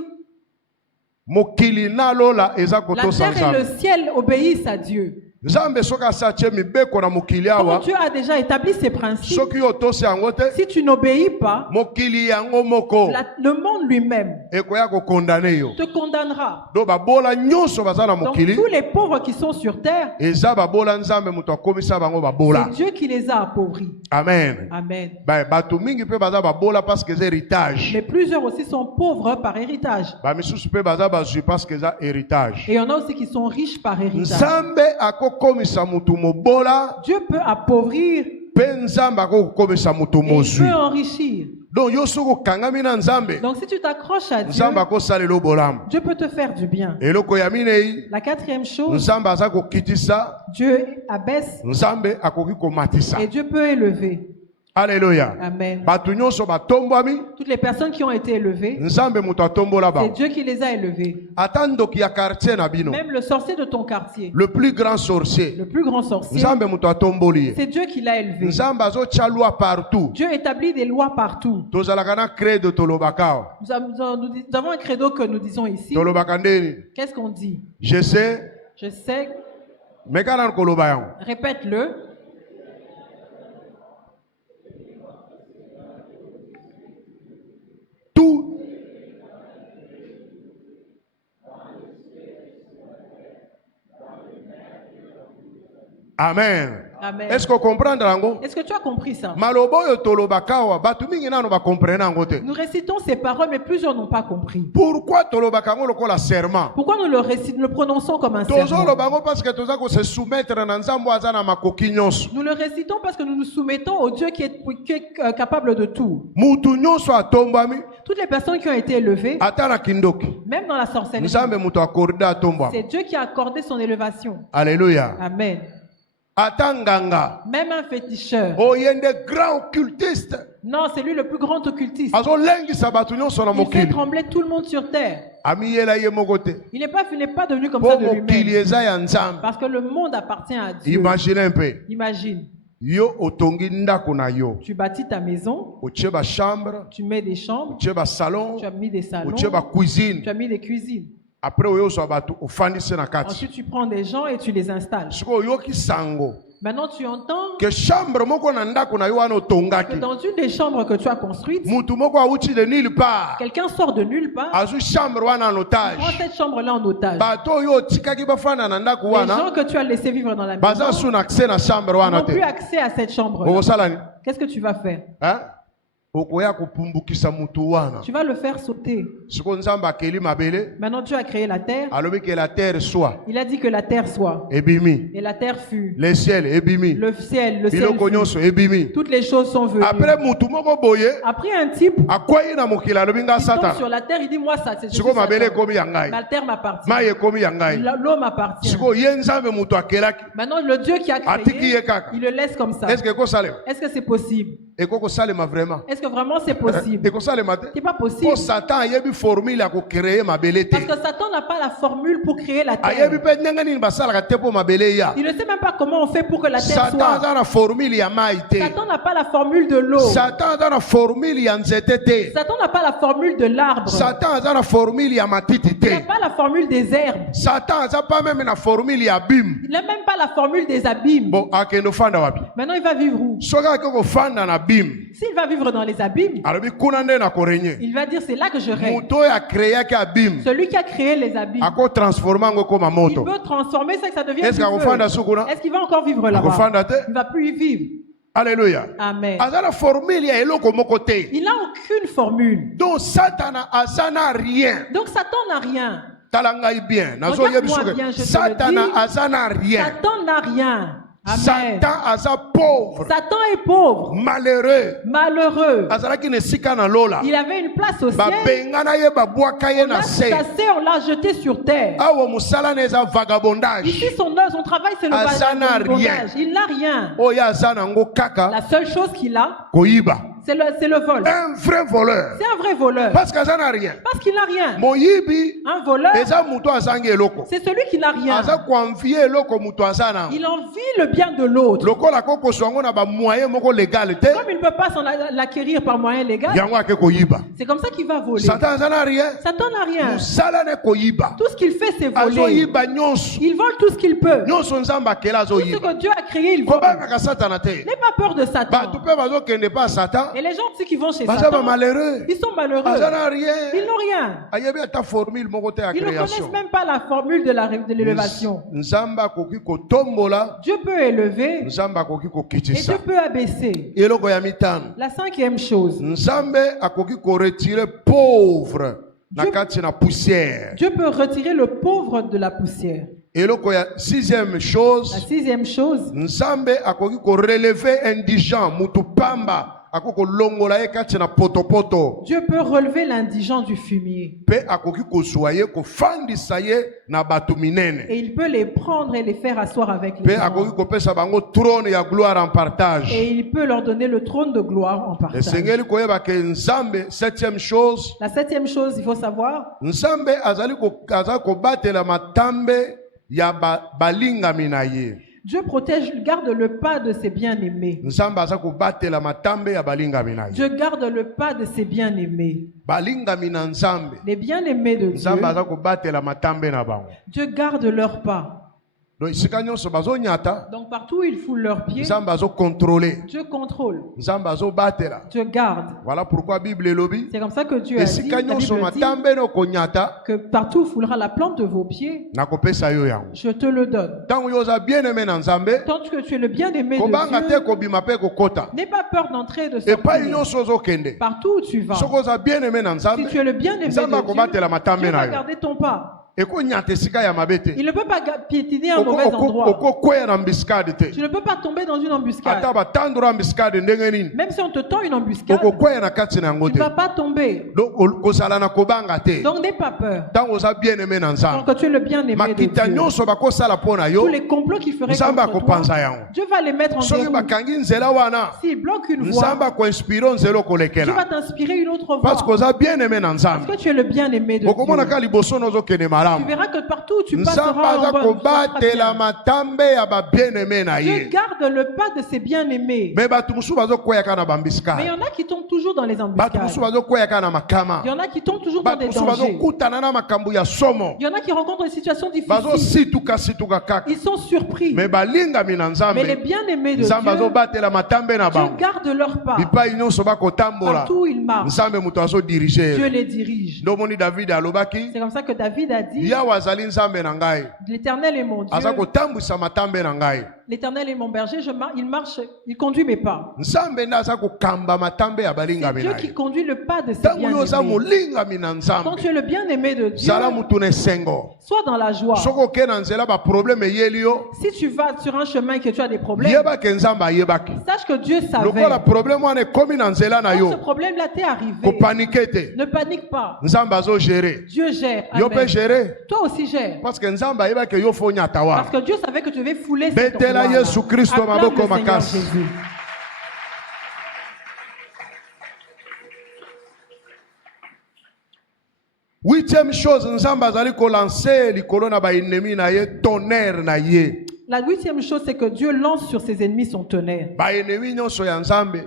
Mokili nalola eza la kotosa terre et le Nzambe. ciel obéissent à Dieu. Nzambe soki asatie mibeko na mokili Quand awa. Dieu a déjà établi ses principes, Soki otosi yango te. si tu n'obéis pas, Mokili yango moko. le monde lui-même Ekoya kokondane yo. te condamnera. Do babola nyonso baza na Donc mokili. tous les pauvres qui sont sur terre, Eza babola Nzambe mutu akomisa bango babola. c'est Dieu qui les a appauvris. Amen. Amen. Bato mingi pe baza babola parce que c'est héritage. Mais plusieurs aussi sont pauvres par héritage. Ba misusu pe baza bazwi parce que c'est héritage. Et il y en a aussi qui sont riches par héritage. Nzambe akokomisa mutu mobola Dieu peut appauvrir pe Nzambe akokomisa mutu et il mozwi. peut enrichir. Donc yo soko okangami na Nzambe. Donc si tu t'accroches à Dieu, Nzambe akosalela bolamu. Dieu peut te faire du bien. Eloko ya minei La quatrième chose, Nzambe aza kokitisa, Dieu abaisse Nzambe akoki komatisa. et Dieu peut élever. Alléluia. Amen. Batu nyonso batombwami, Toutes les personnes qui ont été élevées, Nzambe mutu atombola c'est ba. Dieu qui les a élevées. Atandoki ya quartier na bino. Même le sorcier de ton quartier, Le plus grand sorcier. le plus grand sorcier, Nzambe mutu atomboli. c'est Dieu qui l'a élevé. Nzambe azotia loi partout. Dieu établit des lois partout. Tozalaka na credo tolobaka. Nous avons un credo que nous disons ici. Tolobaka ndeni. Qu'est-ce qu'on dit? Je sais, Je sais, mais kana koloba yango. répète-le. Tout. Amen. Amen. Est-ce qu'on comprend yango? Est-ce que tu as compris ça? Malobo yo tolobaka wa batu mingi nano ba comprendre yango te. Nous récitons ces paroles, mais plusieurs n'ont pas compris. Pourquoi tolobaka yango lokola serment? Pourquoi nous le prononçons comme un Tozo serment? lobango parce que toza ko se soumettre na nzambo aza na makoki nyonso. Nous le récitons parce que nous nous soumettons au Dieu qui est capable de tout. Mutu nyonso atombami Toutes les personnes qui ont été élevées, ata na kindoki. même dans la sorcellerie, Nzambe mutu akorde atombwa. c'est Dieu qui a accordé son élévation. Alléluia. Amen. Atanganga. Même un féticheur. Oyende grand occultiste. Non, c'est lui le plus grand occultiste. Azo lengi sabatu nyonso na Il fait mokili. trembler tout le monde sur terre. Amiyela ye mokote. Il n'est pas devenu comme ça Po de mokili lui-même. eza ya nzambe. Parce que le monde appartient à Dieu. Imagine un peu. Imagine, Yo otongi ndako na yo. tu bâtis ta maison, Otie ba chambre, tu mets des chambres, otie ba salon, tu as mis des salons, otie ba cuisine. tu as mis des cuisines. Après oyo so batu ofandise na kati. Ensuite, tu prends des gens et tu les installes. Siko yoki sango. Maintenant, tu entends Que chambre moko na ndako na yo wana que otongaki. dans une des chambres que tu as construites, Mutu moko auti de nulle part. quelqu'un sort de nulle part, Azu chambre wana en prend otage. cette chambre-là en otage. Bato oyo otikaki bafanda na ndako Les gens wana. que tu as laissé vivre dans la Baza maison suna accès na chambre wana n'ont plus te. accès à cette chambre. Okosala ni? Qu'est-ce que tu vas faire? Hein? Okoya kopumbukisa mutu wana. Tu vas le faire sauter. Siko nzamba akeli mabele. Maintenant, Dieu a créé la terre. Alobi que la terre soit. Il a dit que la terre soit. Ebimi. Et la terre fut. Le ciel ebimi. Le ciel Biloko fut. nyonso ebimi. Toutes les choses sont venues. Après mutu moko boye. Après, un type Akwayi na mokili alobi nga qui tombe Satan. sur la terre, il dit, moi, ça, c'est je suis Siko mabele Satan. ekomi ya ngai. La terre m'appartient. Mai ekomi ya ngai. L'eau m'appartient. Siko ye nzambe mutu akelaki. Maintenant, le Dieu qui a Atiki créé, ye kaka. il le laisse comme ça. Est-ce que ekosalema? Est-ce que c'est possible? Ekosalema vraiment? Est-ce que vraiment c'est possible? Ekosalema te? C'est pas possible. Po Satan ayebi formule ya kokréer mabele te. Parce que Satan n'a pas la formule pour créer la Ayebi terre. pe ndenge nini basalaka te po mabele ya. Il ne sait même pas comment on fait pour que la terre Satan soit. aza na formule ya mai te. Satan n'a pas la formule de l'eau. Satan aza na formule ya nzete te. Satan n'a pas la formule de l'arbre. Satan aza na formule ya matiti Il n'a te. pas la formule des herbes. Satan aza pas même na formule ya bim. Il n'a même pas la formule des abîmes. Bon, akende ofanda wapi? Maintenant, il va vivre où? Soki akende kofanda na bim, S'il va vivre dans les abîmes, alobi kuna nde na korenye. il va dire c'est là que je règne. Moto oyo akreaki abim, Celui qui a créé les abîmes, akotransforma yango ekoma il moto. peut transformer ça que ça devient Est-ce du feu. akofanda suku kuna? Est-ce qu'il va encore vivre là-bas? Akofanda te? Il ne va plus y vivre. Alléluia. Amen. Aza na formule ya eloko moko te. Il n'a aucune formule. Donc Satana aza na rien. Donc Satan n'a rien. Tala ngai bien. Nazo yebi Regarde-moi bien, je te le Satana dis. aza na rien. Satan n'a rien. Amen. Satan aza pauvre, Satan est pauvre, malheureux. malheureux. Azalaki na esika na lola. Il avait une place au ciel. Babengana ye babwaka ye On na l'a se. chassé, on l'a jeté sur terre. Awa musala na eza vagabondage. Ici, son travail, c'est le Aza na rien. vagabondage. Il n'a rien. Oyo aza nango kaka La seule chose qu'il a, koyiba. c'est le vol. Un vrai voleur. C'est un vrai voleur. Parce qu'aza na rien. Parce qu'il n'a rien. Moyibi Un voleur, eza mutu azangi eloko. c'est celui qui n'a rien. Aza koenvie eloko mutu aza na. Il envie le bien de l'autre. Lokola koko songo na ba moyen moko légal te. Comme il ne peut pas l'acquérir par moyen légal, Yango ake koyiba. c'est comme ça qu'il va voler. Satan aza na rien. Satan n'a rien. Musala ne koyiba. Tout ce qu'il fait, c'est voler. Azoyiba nyonso. Il vole tout ce qu'il peut. Nyonso nzambe akela Tout ce azoyiba. que Dieu a créé, il vole. Kobanga Satana te. N'aie pas peur de Satan. Bato pe bazokende pa Satan. Et les gens aussi qui vont chez Baza Satan, ba malheureux. ils sont malheureux. Aza na rien. Ils n'ont rien. Ayebi ata formule moko te ya Ils ne création. connaissent même pas la formule de l'élévation. Nzambe akoki kotombola. Dieu peut élever Nzambe akoki et kokitisa. Dieu peut abaisser. Eloko ya mitano. La cinquième chose, Nzambe akoki koretirer pauvre na Dieu- kati na poussière. Dieu peut retirer le pauvre de la poussière. Eloko ya sixième La chose. sixième chose, Nzambe akoki korelever indigent mutu pamba akoko longola ye kati na potopoto. Dieu peut relever l'indigent du fumier. Pe akoki kozwa ye kofandisa ye na bato minene. Et il peut les prendre et les faire asseoir avec Pe les akoki grands. kopesa bango trône ya gloire en partage. Et il peut leur donner le trône de gloire en partage. Esengeli koyeba ke Nzambe, septième chose, La septième chose, il faut savoir, Nzambe azali kobatela matambe ya balingami na ye. Dieu protège, garde le pas de ses bien-aimés. Nzambe aza kobatela matambe ya balingami na ye. Dieu garde le pas de ses bien-aimés. Balingami na Nzambe. Les bien-aimés de Dieu, Nzambe aza kobatela matambe na bango. Dieu garde leur pas. Donc isika nyonso bazonyata, Donc partout où ils foulent leurs pieds, Nzambe azo contrôler. Dieu contrôle, Nzambe azo batela. Dieu garde. Voilà pourquoi Bible elobi. C'est comme ça que Dieu a dit, Esika la nyonso Bible dit matambe no konyata, que partout où foulera la plante de vos pieds, nakopesa yo yango. je te le donne. Tango yo oza bien-aimé na Nzambe, Tant que tu es le bien-aimé kobanga de te Dieu, kobima pe kokota. n'aie pas peur d'entrer et de Et pas sortir. nyonso ozokende. Partout où tu vas, Soko oza bien-aimé na si Nzambe, tu es le bien-aimé Nzambe de akobatela Dieu, matambe Dieu na va yo. garder ton pas. Ekonyata esika ya mabe te. Il ne peut pas piétiner un mauvais endroit. Okokwea na embuscade te. Tu ne peux pas tomber dans une embuscade. Ata batandora embuscade ndenge nini. Même si on te tend une embuscade, Okokwea na kati na yango tu ne te. vas pas tomber. Donc kozala na kobanga te. Donc n'aie pas peur. Tango oza bien-aimé na Tant Nzambe. que tu es le bien-aimé de Makita Dieu, nyonso bakosala pona yo. tous les complots qu'il ferait Nzambe contre toi, akopanza yango. Dieu va les mettre en Soki déroute. bakangi nzela wana, S'il bloque une Nzambe voie, akoinspire nzela Dieu va okolekela. t'inspirer une autre voie. Parce que oza bien-aimé na Parce Nzambe. que tu es le bien-aimé de Okomona Dieu. ka liboso nozokende Tu malamu. verras que partout où tu Nzambe passeras, aza on va kobatela bien. matambe ya ba bien-aimé na Dieu ye. garde le pas de ses bien-aimés. Mais bato musu bazokweyaka na Mais il y bambiscade. en a qui tombent toujours dans les Bato embuscades. musu bazokweyaka na makama. Il y en a qui tombent toujours dans Bato des musu dangers. bazokutana na makambo ya somo. Il y en a qui rencontrent des situations difficiles. Bazosituka kaka. Ils sont surpris. Mais balingami na Mais les Nzambe. bien-aimés de Nzambe Dieu, azobatela matambe na Dieu bango. garde leur pas. Bipai nyonso bakotambola. Partout où ils marchent, Nzambe muto Dieu azodirige. les dirige. Ndomoni David alobaki. C'est comme ça que David a dit, Yawe azali Nzambe na ngai. l'Éternel est mon Dieu, Aza kotambwisa matambe na ngai. l'Éternel est mon berger, il marche, il conduit mes pas. Nzambe nde aza kokamba matambe ya C'est balingami Dieu na qui ye. conduit le pas de ses Ntango yo oza bien-aimés. molingami na Quand Nzambe, tu es le bien-aimé de Dieu, zala mutu na esengo. sois dans la joie. Soki okei na nzela baproblème eyeli yo, Si tu vas sur un chemin et que tu as des problèmes, yeba ke Nzambe ayebaki. sache que Dieu savait. Lokola problème wana ekomi na nzela na Quand ce yo, problème-là t'est arrivé, kopanike te. ne panique pas. Nzambe azogere. Dieu gère. Yo mpe Amen. gere. Toi aussi gère. Parce que Nzambe ayebaki yo fo nyata Parce wana. que Dieu savait que tu devais fouler cette Betela endroit-là. Yesu Kristo Acclame maboko le Seigneur makasi. Jésus. Huitième chose, Nzambe azali kolancer likolo na ba ennemi na ye tonnerre na ye. La huitième chose, c'est que Dieu lance sur ses ennemis son tonnerre. Ba ennemi nyonso ya Nzambe,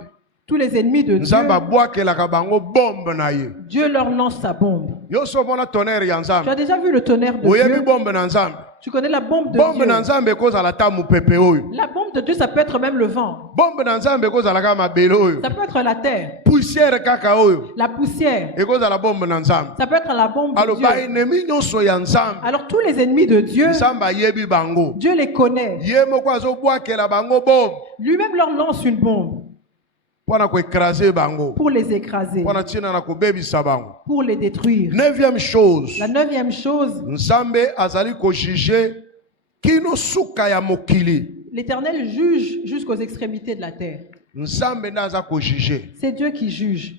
Tous les ennemis de Dieu, Nzambe abwakelaka bango bombe na ye. Dieu leur lance sa bombe. Yo so mona tonnerre ya Tu Nzambe. as déjà vu le tonnerre de Oyebi Dieu? bombe na Nzambe. Tu connais la bombe de Bombe Dieu. na Nzambe ekozala ta mupepe oyo. La bombe de Dieu, ça peut être même le vent. Bombe na Nzambe ekozala kaka mabele oyo. Ça peut être la terre, Poussière kaka oyo. la poussière. Ekozala bombe na Nzambe. Ça peut être la bombe de Alors ba Dieu. ennemi nyonso ya Nzambe. Alors tous les ennemis de Dieu, Nzambe ayebi bango. Dieu les connaît. Ye moko azobwakela bango bombe. Lui-même leur lance une bombe Mpona koekraser bango. pour les écraser, Mpona ntina na kobebisa bango. pour les détruire. Neuvième chose. La neuvième chose, Nzambe azali kojuge kino suka ya mokili. l'Éternel juge jusqu'aux extrémités de la terre. Nzambe nde aza kojuge. C'est Dieu qui juge.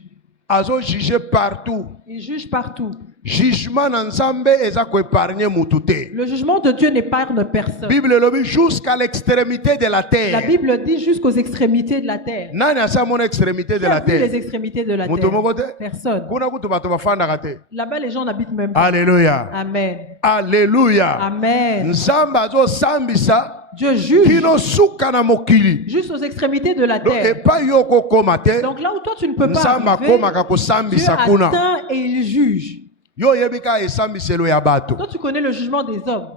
Azojuge partout. Il juge partout. Jugement na Nzambe eza koépargne mutu te. Le jugement de Dieu n'épargne personne. Bible elobi jusqu'à l'extrémité de la La terre. Bible dit jusqu'aux extrémités de la terre. Nani asa mona extrémité de Qui a la vu les terre? extrémités de la Mutu moko terre? te? Personne. Kuna kutu bato bafandaka te. Là-bas, les gens n'habitent même pas. Alléluia. Amen. Alléluia. Amen. Nzambe azosambisa Dieu juge kino suka na mokili. juste aux extrémités de la Donc terre. epai yo okokoma te. Donc là où toi tu ne peux pas Nzambe arriver, akomaka Dieu kosambisa kuna. atteint et il juge. Yo oyebi kaka esambiselo ya bato. Toi tu connais le jugement des hommes.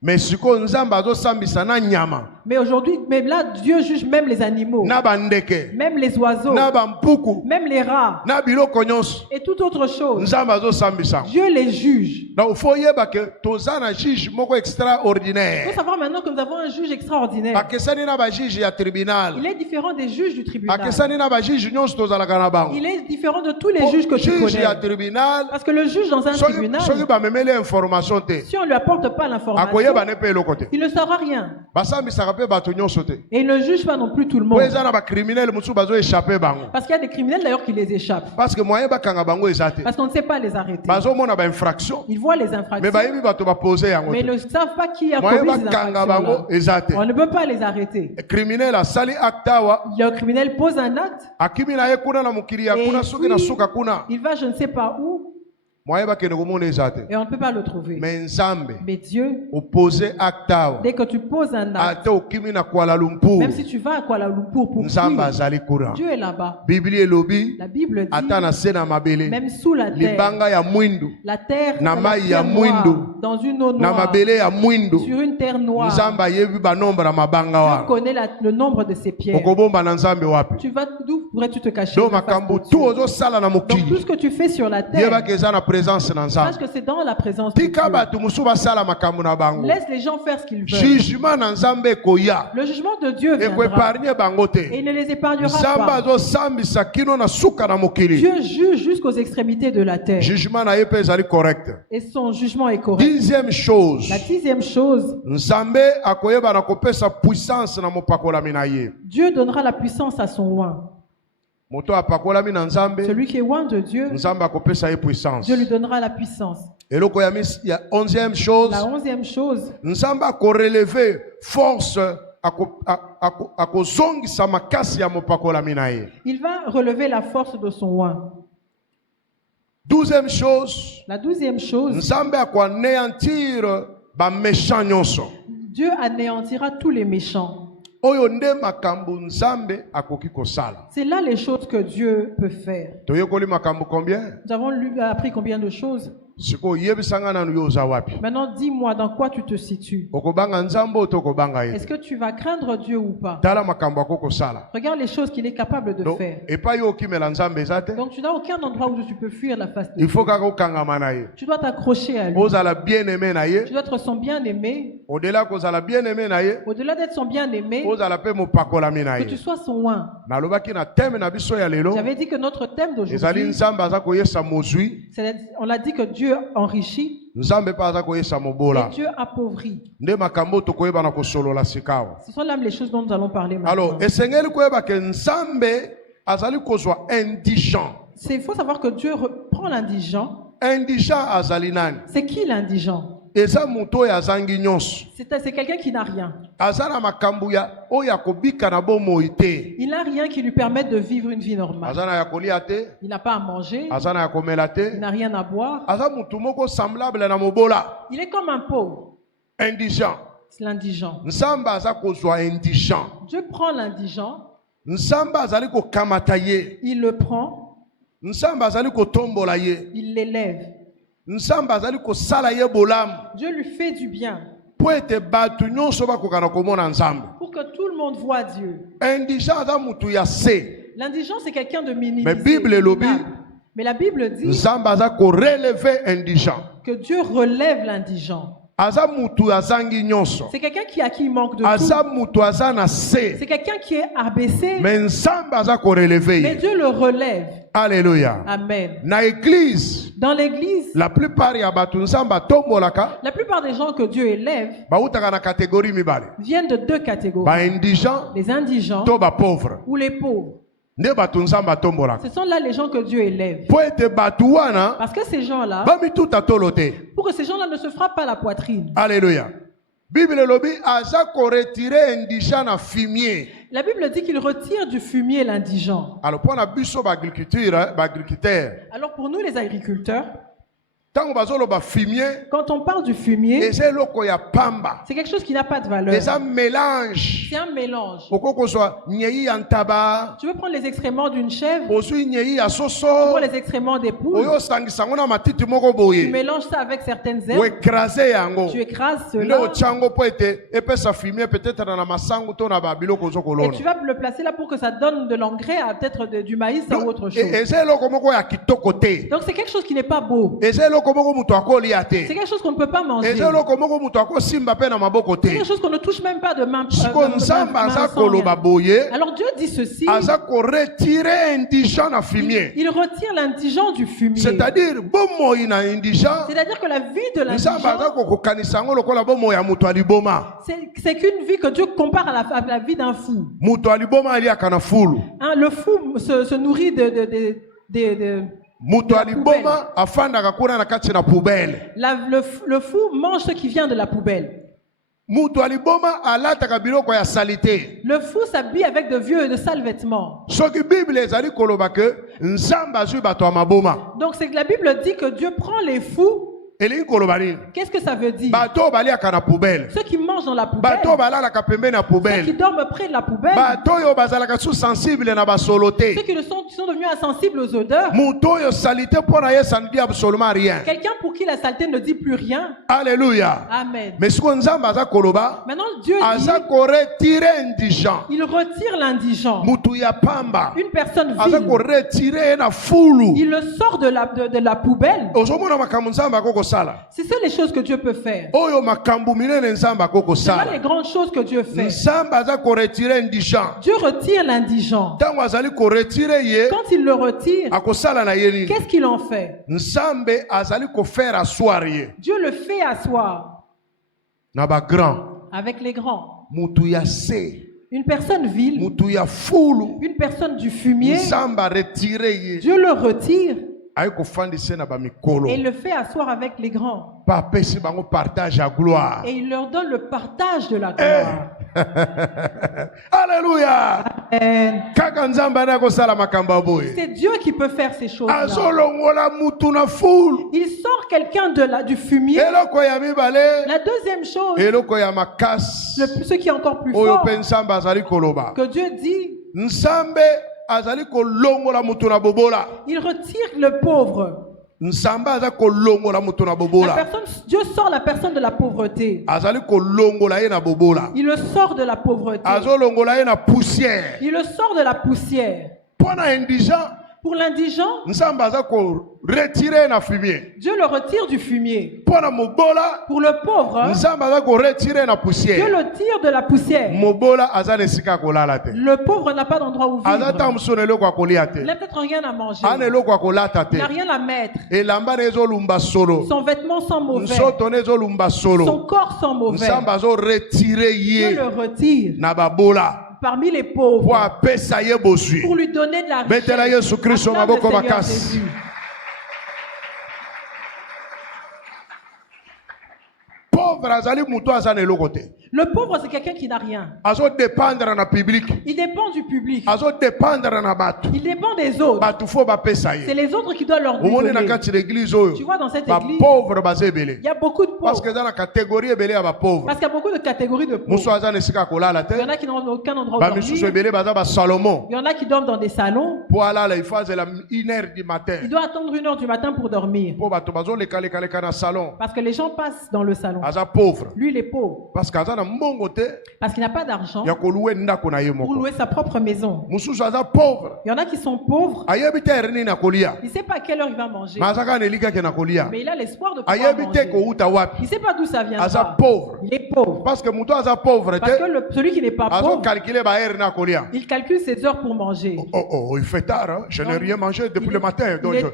Mais sikoyo Nzambe azosambisa na nyama, Mais aujourd'hui, même là, Dieu juge même les animaux, na bandeke, même les oiseaux, na bampuku, même les rats na biloko nyonso. et toute autre chose. Nzambe azosambisa. Dieu les juge. Donc faut yeba ke toza na juge moko Il extraordinaire. faut savoir maintenant que nous avons un juge extraordinaire. Akesani na ba juge ya tribunal. Il est différent des juges du tribunal. Akesani na ba juge nyonso tozalaka na bango. Il est différent de tous les juges que tu Juge ya connais. tribunal, Parce que le juge dans un soki tribunal, bamemeli information te. si on ne lui apporte pas l'information, Akoyeba ne pe eloko te. il ne saura rien. Basambisaka échappé bato nyonso te. Et il ne juge pas non plus tout le monde. Po eza na ba criminel musu bazo échappé bango. Parce qu'il y a des criminels d'ailleurs qui les échappent. Parce que moyen ba kanga bango ezate. Parce qu'on ne sait pas les arrêter. Bazo mona ba infraction. Ils voient les Mais infractions, ba yebi bato ba poser yango. mais ils ne savent pas qui a Moyen commis ba ces kanga bango infractions-là. ezate. On ne peut pas les arrêter. Criminel asali actawa. Le criminel pose un acte, Akimi na ye kuna na mukili ya Et kuna puis- suki na suka kuna. il va je ne sais pas où, Moyen ba kende komona ezate. et on ne peut pas le trouver. Mais nzambe Mais Dieu, opposer actawa. dès que tu poses un acte, Ate okimi na Kuala Lumpur. même si tu vas à Kuala Lumpur pour Nzambe fuir, azali kuna. Dieu est là-bas. Biblia elobi La Bible dit, ata na se na mabele. même sous la terre, Libanga ya mwindu. la terre, Na la mai terre ya noire, mwindu. dans une eau Na noire, mabele ya mwindu. sur une terre noire, Nzambe ayebi banombre na mabanga Dieu wa. connaît le nombre de ces pierres. Okobomba na Nzambe wapi? D'où pourrais-tu te cacher? Do de la face makambo de tu Dieu? ozo sala na Donc tout mokili. ce que tu fais sur la terre, Yeba ke eza na présence na sache Nzambe. que c'est dans la présence de Tika Dieu. bato musu basala makambo na bango. Laisse les gens faire ce qu'ils veulent. Jugement na Nzambe koya. Le jugement de Dieu E ko viendra épargner bango et te. il ne les épargnera Nzambe pas. azo sambisa kino na suka na mokili. Dieu juge jusqu'aux extrémités de la terre Jugement na ye pe ezali correct. et son jugement est correct. Dixième chose. La 10e chose, Nzambe akoyeba na kopesa puissance na mopakolami na ye. Dieu donnera la puissance à son oint. Moto apakolami na Nzambe, Celui qui est oint de Dieu, Nzambe akopesa ye puissance. Dieu lui donnera la puissance. Eloko ya 11e chose, La 11e chose, Nzambe akoreleve force akozongisa makasi ya mopakolami na ye. il va relever la force de son oint. 12e chose, La 12e chose, Nzambe akoanéantir ba méchant nyonso. Dieu anéantira tous les méchants. Oyo nde makambo Nzambe akoki kosala. C'est là les choses que Dieu peut faire. Toyekoli makambo combien? Nous avons appris combien de choses? Siko yebisanga nanu yo oza wapi? Maintenant, dis-moi dans quoi tu te situes. Okobanga Nzambe to kobanga ye. Est-ce que tu vas craindre Dieu ou pas? Tala makambo akokosala. Regarde les choses qu'il est capable de Donc, faire. et pas yo kimela Nzambe ezate. Donc tu n'as aucun endroit où tu peux fuir la face de Il Dieu. faut kaka okangama na ye. Tu dois t'accrocher à lui. Ozala bien-aimé na ye. Tu dois être son bien-aimé. Au-delà kozala bien-aimé na ye, Au-delà d'être son bien-aimé, ozala pe mopakolami na que tu ye. sois son oint. Nalobaki na thème na biso ya lelo, J'avais dit que notre thème ezali d'aujourd'hui, Nzambe aza koyesa mozwi, on l'a dit que Dieu enrichit Nzambe pa aza koyesa et mobola. Dieu appauvrit. Nde makambo tokoyeba na kosolola sikawa. Ce sont là les choses dont nous allons parler maintenant. Alors, esengeli koyeba ke Nzambe azali kozwa indigent. Il faut savoir que Dieu prend l'indigent. Indigent azali nani? C'est qui l'indigent? Eza moto oyo azangi nyonso. C'est quelqu'un qui n'a rien. Aza na makambo ya oyo akobika na bomoi te. Il n'a rien qui lui permette de vivre une vie normale. Aza na ya kolia te, Il n'a pas à manger, aza na ya komela il te. n'a rien à boire. Aza mutu moko semblable na mobola. Il est comme un pauvre. Indigent. C'est l'indigent. Nzambe aza kozwa indigent. Dieu prend l'indigent, Nzambe azali kokamata ye. il le prend, Nzambe azali kotombola ye. il l'élève. Nzambe azali kosala ye bolamu. Dieu lui fait du bien Po ete bato nyonso bakoka na komona Nzambe. pour que tout le monde voit Dieu. Indigent aza mutu ya se. L'indigent, c'est quelqu'un de minimisé. Mais Bible elobi, minable. Mais la Bible dit Nzambe aza koreleve indigent. que Dieu relève l'indigent. Aza mutu azangi nyonso. C'est quelqu'un à qui il manque de Aza tout. mutu aza na se. C'est quelqu'un qui est abaissé, Mais Nzambe aza koreleve mais ye. Dieu le relève. Alléluia. Amen. Na église, Dans l'église, la plupart ya bato Nzambe atombolaka la plupart des gens que Dieu élève bautaka na catégorie mibale. viennent de deux catégories. Ba indigent Les indigents to ba pauvre. ou les pauvres. Nde bato Nzambe atombolaka. Ce sont là les gens que Dieu élève. Po ete bato wana Parce que ces gens-là, bamituta tolo te. pour que ces gens-là ne se frappent pas la poitrine. Alléluia. Bible lobi aza koretire indigent na fumier. La Bible dit qu'il retire du fumier l'indigent. Alors pour na biso ba agriculteur, Alors pour nous les agriculteurs, tango bazoloba fumier, quand on parle du fumier, eza eloko ya pamba. c'est quelque chose qui n'a pas de valeur. Eza mélange. C'est un mélange. Okoko soit nyei ya ntaba, Tu veux prendre les excréments d'une chèvre, ozui nyei ya tu soso, prends les excréments des poules, oyo sangisa ngo na matiti moko tu boye. mélanges ça avec certaines O herbes, écraser yango. tu écrases Nde cela ochango po ete epesa fumier peut-être na masango to na ba biloko et zokolona. tu vas le placer là pour que ça donne de l'engrais à peut-être du maïs ou autre chose. Eza eloko moko ya kitoko te. Donc c'est quelque chose qui n'est pas beau. Eza eloko eloko moko mutu akolia C'est te. quelque chose qu'on ne peut pas manger. Eza eloko moko mutu akosimba pe na maboko C'est te. quelque chose qu'on ne touche même pas de main. Siko nzambe aza koloba boye, Alors Dieu dit ceci. aza ko retirer indigent na fumier. Il retire l'indigent du fumier. C'est-à-dire bomoi na indigent, C'est-à-dire que la vie de nzambe aza l'indigent, ko kokanisa ngo lokola bomoi ya mutu aliboma. c'est qu'une vie que Dieu compare à la vie d'un fou. Mutu aliboma aliaka na fulu. Hein, le fou se nourrit de Mutu la aliboma afandaka kuna na kati na poubelle. le fou mange ce qui vient de la poubelle. Mutu aliboma alataka biloko ya salite. Le fou s'habille avec de vieux et de sales vêtements. Soki Bible ezali koloba ke nzambe azwi bato ya maboma. Donc c'est que la Bible dit que Dieu prend les fous. Elingi koloba nini? Qu'est-ce que ça veut dire? Bato baliaka na poubelle. Ceux qui mangent dans la poubelle. Bato balalaka pembeni na Ceux qui poubelle. dorment près de la poubelle. Bato oyo bazalaka sous sensible na basolo te. Ceux qui sont devenus insensibles aux odeurs. Mutu oyo salite mpona ye ça ne dit absolument rien. Quelqu'un pour qui la saleté ne dit plus rien. Alléluia. Amen. Mais siko nzambe aza koloba, Maintenant Dieu dit, aza ko retirer indigent. il retire l'indigent. Mutu ya pamba. Une personne Aza ko vile. retirer na fulu. Il le sort de la poubelle. Ozomona makambo nzambe akoko sala. C'est ça les choses que Dieu peut faire. Oyo makambo minene nzambe akoko C'est pas les sala. grandes choses que Dieu fait. Nzambe aza ko retirer indigent. Dieu retire l'indigent. Tango azali ko retirer ye, Quand il le retire, akosala na ye nini? qu'est-ce qu'il en fait? Nzambe azali ko faire asseoir ye. Dieu le fait asseoir Na ba grand. avec les grands. Mutu ya se. Une personne vile, Mutu ya fulu. une personne du fumier, Nzambe a retiré ye. Dieu le retire Aye ko fandise na ba mikolo. et le fait asseoir avec les grands. Pa pesi bango partage à gloire. Et il leur donne le partage de la gloire. Alléluia. Amen. Kaka nzambe na ko sala makambo boye. C'est Dieu qui peut faire ces choses-là. Azolongola mutu na fulu. Il sort quelqu'un du fumier. Eloko ya mibale. La deuxième chose, Eloko ya makas. ce qui est encore plus Oyo fort, pe nzambe azali koloba. que Dieu dit, Nzambe azali kolongola mutu na bobola. il retire le pauvre. Nzambe azali kolongola mutu na La bobola. personne, Dieu sort la personne de la pauvreté. Azali kolongola ye na bobola. Il le sort de la pauvreté. Azolongola ye na poussière. Il le sort de la poussière. Pona indigent, Pour l'indigent, nzambe azali ko retirer na fumier. Dieu le retire du fumier. Pona mobola, Pour le pauvre, nzambe azali ko retirer na Dieu poussière. le tire de la poussière. Mobola azali esika kolala te. Le pauvre n'a pas d'endroit où Aza vivre. tamuso na eloko ya kolia Il te. n'a peut-être rien à manger. Ana eloko ya kolata te. Il n'a rien à mettre. Elamba na ezolumba solo. Son vêtement sent mauvais. Nzoto na ezolumba solo. Son corps sent mauvais. Nzambe azo retirer Dieu ye le retire na babola. parmi les Po pauvres apesa ye bozwi. pour lui donner de la Betela richesse. Yesu Kristo Acclame le maboko Seigneur makasi. Jésus. Pauvre azali mutu aza na eloko te. Le pauvre, c'est quelqu'un qui n'a rien. Azo dépendre na public. Il dépend du public. Azo dépendre na bato. Il dépend des autres. Bato fo bapesa C'est ye. les autres qui doivent leur Omoni na donner. kati na église oyo. Tu vois, dans cette Ba église, pauvre baza ebele. il y a beaucoup de Parce pauvres. que dans la catégorie ebele ya ba pauvre. Parce qu'il y a beaucoup de catégories de Musu pauvres. aza na esika kolala te. Il y en a qui n'ont aucun endroit où Ba misusu dormir. ebele baza ba Salomon. Il y en a qui dorment dans des salons. Po alala il faut azela 1h du matin. Il doit attendre 1 heure du matin pour dormir. Po bato bazo leka na salon. Parce que les gens passent dans le salon. Aza pauvre. Lui, il est pauvre. Parce que aza na mbongo te. Parce qu'il n'a pas d'argent Ya koluwe ndako na ye pour moko. louer sa propre maison. Mususu aza pauvre. Il y en a qui sont pauvres. Ayebi te erne na kolia. Il ne sait pas à quelle heure il va manger. Ma azaka na elika ke na kolia. Mais il a l'espoir de pouvoir Ayebi te manger. ko uta Il wapi. ne sait pas d'où ça vient. Aza pauvre. Il est pauvre. Parce que mutu aza pauvre Parce te. que celui qui n'est pas Azo pauvre, calculer ba heure na kolia. il calcule ses heures pour manger. Oh, il fait tard, hein. Je n'ai Non, rien mangé depuis il le est- matin. Donc, il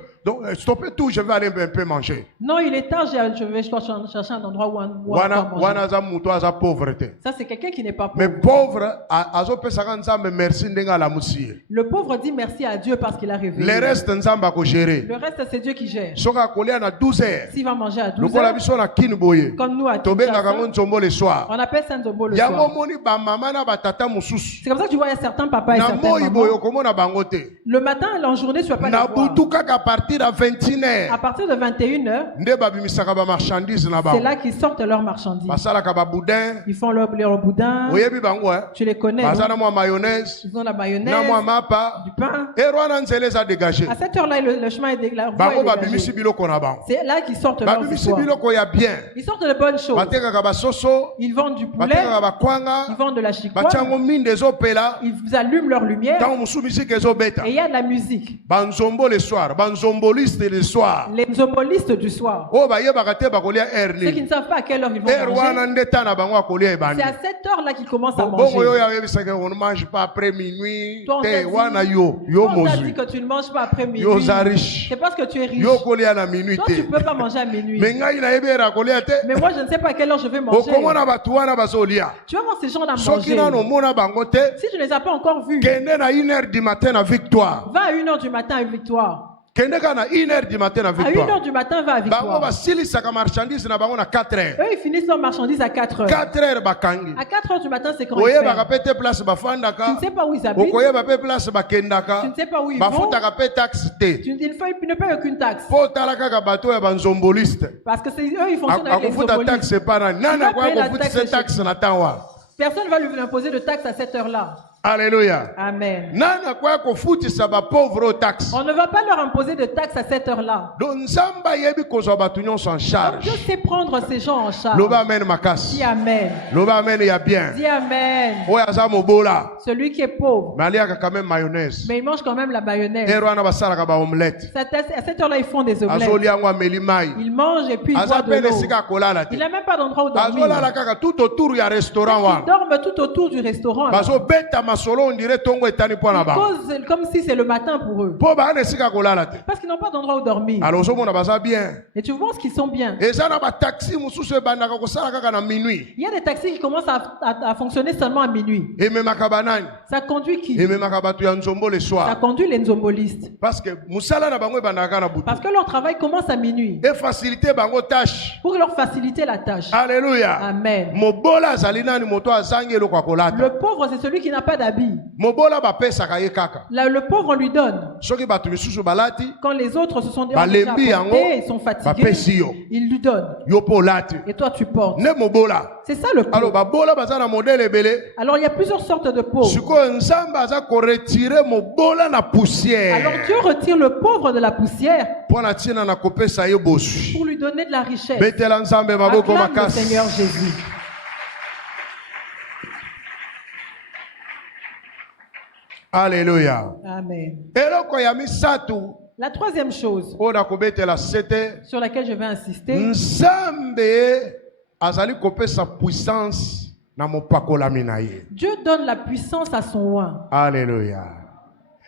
est- stoppez tout, je vais aller un peu manger. Non, il est tard, je vais chercher un endroit où on va manger. Wana za mutu aza pauvreté. Ça, c'est quelqu'un qui n'est pas Mais pauvre. pauvre, azo pesaka nzambe merci ndenga la musie. Le pauvre dit merci à Dieu parce qu'il a révélé. Le reste nzamba ko gérer. Le reste, c'est Dieu qui gère. Soka kolia na 12 heures. S'il va manger à 12 Lokola heures, biso na kin boye. comme nous à Tobenga Kinshasa, kango nzombo le soir. on appelle ça Nzombo le Yango soir. moni ba mama na ba tata mususu. C'est comme ça que tu vois, il y a certains papas et Na certaines moi boye mamans. komona bango te. Le matin, en journée, tu ne vas pas les Na voir. butu kaka à partir de 21 À heures. partir de 21h, Nde babimisaka ba marchandise na c'est bango. là qu'ils sortent leurs marchandises. Basalaka ba boudin. Ils font leur boudin. Oyebi bango hein. Tu les connais. Baza non? na mwa mayonnaise. Ils ont la Na mayonnaise, mwa mapa. du pain. Erwana nzele za dégagé. À cette heure-là, le chemin est la voie Bango est babimisi dégagée. biloko na bango. C'est là qu'ils sortent leurs Babimisi histoires. biloko ya bien. Ils sortent de bonnes choses. Batekaka basoso. Ils vendent du poulet, Batekaka ils bakwanga. vendent de la chicoine, Batiango minde ezopela. ils allument leur lumière Tango musu musique ezobeta. et il y a de la musique. Banzombo le soir. Banzombo. bazomboliste le soir. Les zombolistes du soir. Oh bayebaka te bakolia Ceux qui ne savent pas à quelle heure ils vont wana manger. ndeta na bango akolia C'est ebandi. à cette heure-là qu'ils commencent à Bongo yo manger. ya yebisaka on ne mange pas après minuit. Toi, on t'a Te dit- wana yo On t'a mozwi. dit que tu ne manges pas après minuit. Yo za riche. C'est parce que tu es riche. Yo kolia na minuit Toi, te. tu ne peux pas manger à minuit. Mais ngai na yebera kolia te. Mais moi, je ne sais pas à quelle heure je vais manger. Okomona batu wana bazolia. Tu vas voir ces gens-là Soki manger. nano mona bango te. Si tu ne les as pas encore vus, Kende na 1h du matin na victoire. va à 1h du matin à Victoire. Kende ka na 1h du matin na À 1h victoire. du matin, va à Bango Victoire. basilisaka marchandise na bango na 4h. Eux, ils finissent leur marchandise à 4h. 4h bakangi. À 4h du matin, c'est quand ils Oyebaka ferment. pe te place Tu bafandaka. ne sais pas où ils habitent. Okoyeba pe place Tu bakendaka. ne sais pas où ils vont. Bafutaka pe taxe te. Ils ne payent aucune taxe. Po tala kaka bato ya banzomboliste. Parce que eux, ils fonctionnent avec les Akofuta zombolistes. taxe pana. Nana Tu vas kwa payer la kofuta taxe se taxe na tanwa. Personne ne va lui imposer de taxe à cette heure-là. Alléluia. Amen. Nana kwa kofutisa ba pauvre taxe. On ne va pas leur imposer de taxe à cette heure-là. Donc nzamba yebi kozwa batu nyonso en Donc charge. Dieu sait prendre ces gens en charge. Loba amen makasi. Dis Amen. Loba amen ya bien. Dis Amen. Oya za mobola. Celui qui est pauvre, Mais aliaka quand même mayonnaise. mais il mange quand même la mayonnaise. Ero wana basalaka ba omelette. À cette heure-là, ils font des omelettes. Azoli yango ameli mai. Ils mangent et puis ils Aza boivent de pene l'eau. sika kolala te. Il n'a même pas d'endroit où dormir. Azolala kaka tout autour ya restaurant Ils wana. dorment tout autour du restaurant. là. Bazo beta masolo on dirait tongo etani po na Ils ba. causent comme si c'est le matin pour eux. Po ba ne sika kolala te. Parce qu'ils n'ont pas d'endroit où dormir. Alors ozomona baza bien. Et tu vois ce qu'ils sont bien. Eza na ba taxi mususu ebandaka kosala kaka na minuit. Il y a des taxis qui commencent à fonctionner seulement à minuit. Ememaka banani. Ça conduit qui? Ememaka bato ya nzombo le Ça soir. conduit les zombolistes. Parce que musala na bango ebandaka na butu. Parce que leur travail commence à minuit. Et faciliter bango tâche. Pour leur faciliter la tâche. Alléluia. Amen. Mobola azali nani moto azangi eloko kolata. Le pauvre, c'est celui qui n'a pas d'habit. Mobola bapesaka ye kaka. Là, le pauvre, on lui donne. Soki bato misusu balati, Quand les autres se sont déjà balembi yango, apportés, ils sont fatigués, bapesi yo. ils lui donnent. Yo po lati. Et toi, tu portes. Ne mobola. C'est ça le Alors pauvre. babola baza na modèle ebele. Alors, il y a plusieurs sortes de pauvres. Sikoyo nzambe aza ko retirer mobola na Alors, poussière. Dieu retire le pauvre de la poussière Po na tina na kopesa ye bosu. pour lui donner de la richesse. Betela nzambe maboko Acclame le makasi. Seigneur Jésus. Alléluia. Amen. Eloko ya misatu La troisième chose oyo nakobetela sete sur laquelle je vais insister, nzambe azali kopesa puissance na mopakolami na ye. Dieu donne la puissance à son oint. Alléluia.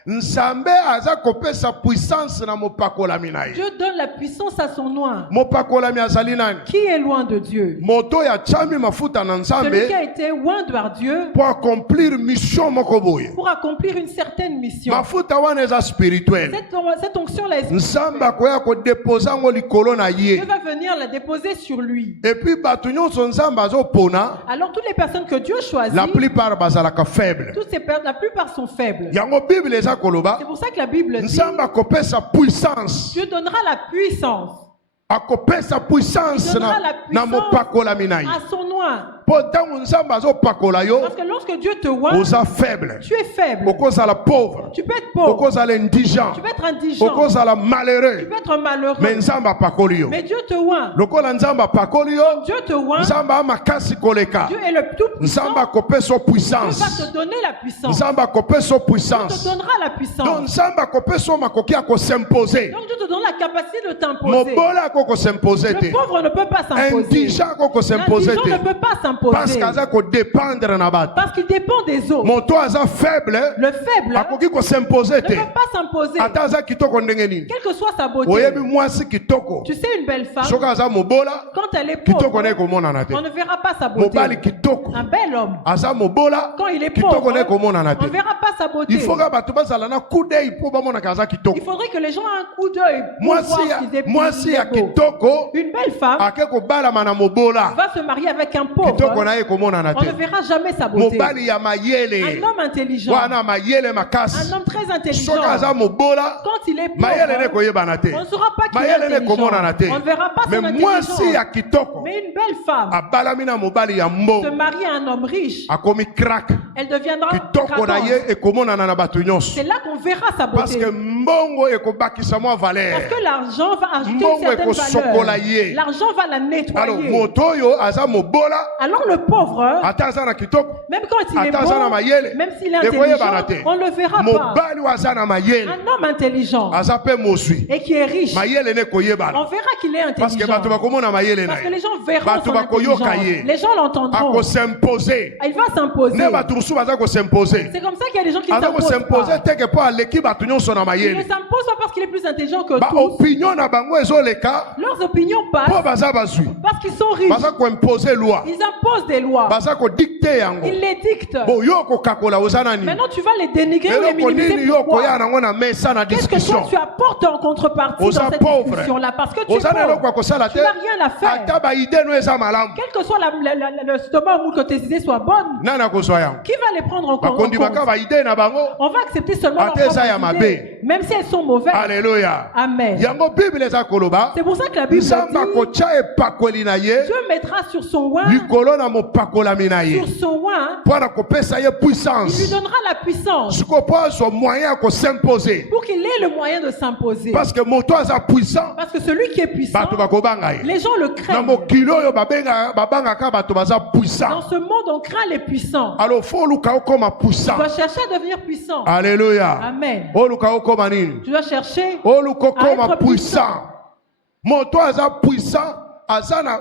Nzambe aza kopesa puissance na mopakolami na ye. Dieu donne la puissance à son oint. Mopakolami azali nani? Qui est loin de Dieu? Moto ya tshami mafuta na Celui qui a nzambe été oint par Dieu pour accomplir mission moko boye. pour accomplir une certaine mission. Mafuta wana eza spirituel. Cette onction-là est Nzambe spirituelle. akoya kodepose yango likolo na ye. Dieu va venir la déposer sur lui. Et puis bato nyonso nzambe azopona, Alors toutes les personnes que Dieu choisit, la plupart bazalaka faible. la plupart sont faibles. Yango Bible eza koloba, C'est pour ça que la Bible dit, nzambe akopesa puissance. Dieu donnera la puissance Akopesa puissance Il donnera la na puissance mopakolami na ye. à son oint. Po ntango nzambe azopakola yo, Parce que lorsque Dieu te oint, oza faible. tu es faible. Okozala pauvre. Tu peux être pauvre. Okozala indigent. Tu peux être indigent. Okozala Tu malheureux. peux être malheureux. Mais nzambe apakoli yo. Mais Dieu te oint. Lokola nzambe apakoli yo, Dieu te oint. nzambe amakasi koleka. Dieu est le tout puissant. Nzambe akopesa Dieu va puissance. te donner la puissance. Nzambe akopesa Dieu te puissance. donnera la Donc puissance. nzambe akopesa makoki akos'impose. Donc Dieu te donne la capacité de t'imposer. Mobola akokos'impose Le te. pauvre ne peut pas s'imposer. Indigent akokos'impose L'indigent ne te. peut pas Parce s'imposer. qu'aza kodépendre na bato. Parce qu'il dépend des autres. Moto aza faible, Le faible akoki kos'impose ne te. peut pas s'imposer. Ata aza kitoko ndenge nini. Quelle que soit sa beauté. Oyebi mwasi kitoko. Tu sais, une belle femme, Soki aza mobola, quand elle est kitoko pauvre, ne komonana te. on ne verra pas sa beauté. Mobali kitoko. Un bel homme, Aza mobola, quand il est kitoko pauvre, ne komonana on ne te. verra pas sa beauté. Il faut que bato bazala na coup d'œil po bamonaka aza kitoko. Il faudrait que les gens aient un coup d'œil pour voir Mwasi qu'il ya est beau. kitoko Une belle femme ake kobalama na mobola. va se marier avec un Kitoko pauvre. na ye komonana On ne te. verra jamais sa beauté. Mobali ya Un mayele. homme intelligent, Wana mayele un makasi. homme très intelligent, Soki aza mobola, quand il est mayele ne pauvre, koyebana te. on ne saura pas qu'il est Mayele ne intelligent. komonana te. On ne verra pas Mais son mwasi ya intelligence. kitoko Mais une belle femme abalami na mobali ya se mbongo marie à un homme riche, akomi crack. elle deviendra Kitoko na ye craquante. ekomonana na bato nyonso. C'est là qu'on verra sa Parce beauté. que mbongo ekobakisa mwa valeur. Parce que l'argent va ajouter Mbongo une certaine ekosokola ye. valeur. L'argent va la Alors nettoyer. moto oyo aza mobola Alors le pauvre, ata aza na kitoko même quand il est ata aza na bon, mayele même s'il est ekoyebana intelligent, te. on ne le verra pas. Mobali oyo aza na mayele Un homme intelligent aza pe moswi et qui est riche, mayele ne on koyebana verra qu'il est parce que bato intelligent. bakomona mayele na Parce que ye les gens verront bato son bakoyoka intelligence. ye Les gens l'entendront. akosimposer Il va s'imposer. ne bato mosusu baza kosimposer C'est comme ça qu'il y a des gens qui aza s'imposent kosimposer pas. teke mpo aleki bato nyonso na Ils ne mayele s'imposent pas parce qu'il est plus intelligent que tous. baopinion na bango ezoleka Leurs opinions mpo passent baza bazwi parce qu'ils sont riches. baza koimpose loi Ils imposent des lois. baza kodikte yango Ils les dictent. bo yo kokakola oza na nini Maintenant, tu vas les dénigrer ou les eloko nini minimiser. yo koya Pourquoi? nango na mesa na Qu'est-ce que discussion toi tu apportes en contrepartie Oza dans cette pauvre. discussion-là? Parce que tu es oza na eloko ya pauvre. kosala Tu te n'as rien à faire. ata baide no eza malamu Quel que soit le stomac ou que tes idées soient bonnes, nani akozwa yango qui va les prendre en compte? bakondimaka baide na bango On va accepter seulement leurs Ate eza ya propres mabe. idées, même si elles sont mauvaises. Alleluya Amen. yango bible eza koloba C'est pour ça que la Bible nzambe dit, akotya epakweli na ye Dieu mettra sur son oin, likolo na mopakolami na ye sur son oin, mpo na kopesa ye il lui puissance donnera la puissance siko mpo azwa moyen ya kosimpose pour qu'il ait le moyen de s'imposer. parce que moto aza puissant Parce que celui qui est puissant, bato bakobanga ye les gens le na craignent. mokili oyo babangaka bato baza Dans puissant ce monde, on craint les puissants. alors fo oluka okoma Tu puissant dois chercher à devenir puissant. alleluya Amen. oluka okoma nini Tu dois chercher oluka à okoma être puissant moto aza puissant aza na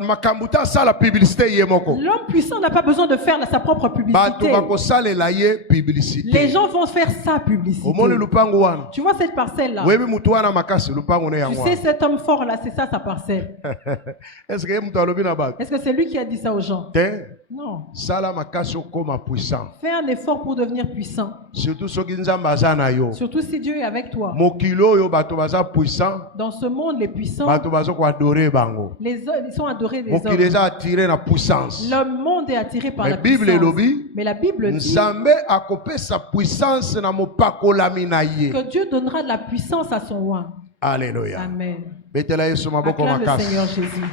makambo te asala publicité ye moko L'homme puissant n'a pas besoin de faire sa propre bato publicité. bakosalela ye publicité Les gens vont faire sa publicité. omoni lupango wana Tu vois cette parcelle-là? oyebi mutu wana makasi lupango ne Tu yango sais, wana cet homme fort-là, c'est ça sa parcelle. est ce que ye mutu alobi na bato Est-ce que c'est lui qui a dit ça aux gens? te Non. sala makasi okoma puissant Fais un effort pour devenir puissant. surtout soki nzambe aza na yo Surtout si Dieu est avec toi. mokili oyo bato baza puissant Dans ce monde, les puissants, bato baza koadore bango ils sont adorés des mokili hommes. eza attiré na puissance Le monde est attiré par mais la bible puissance. elobi Mais la Bible dit nzambe akopesa puissance na mopakolami na ye que Dieu donnera de la puissance à son oin. alleluya Amen. betela yesu maboko Acclame le makasi Seigneur Jésus.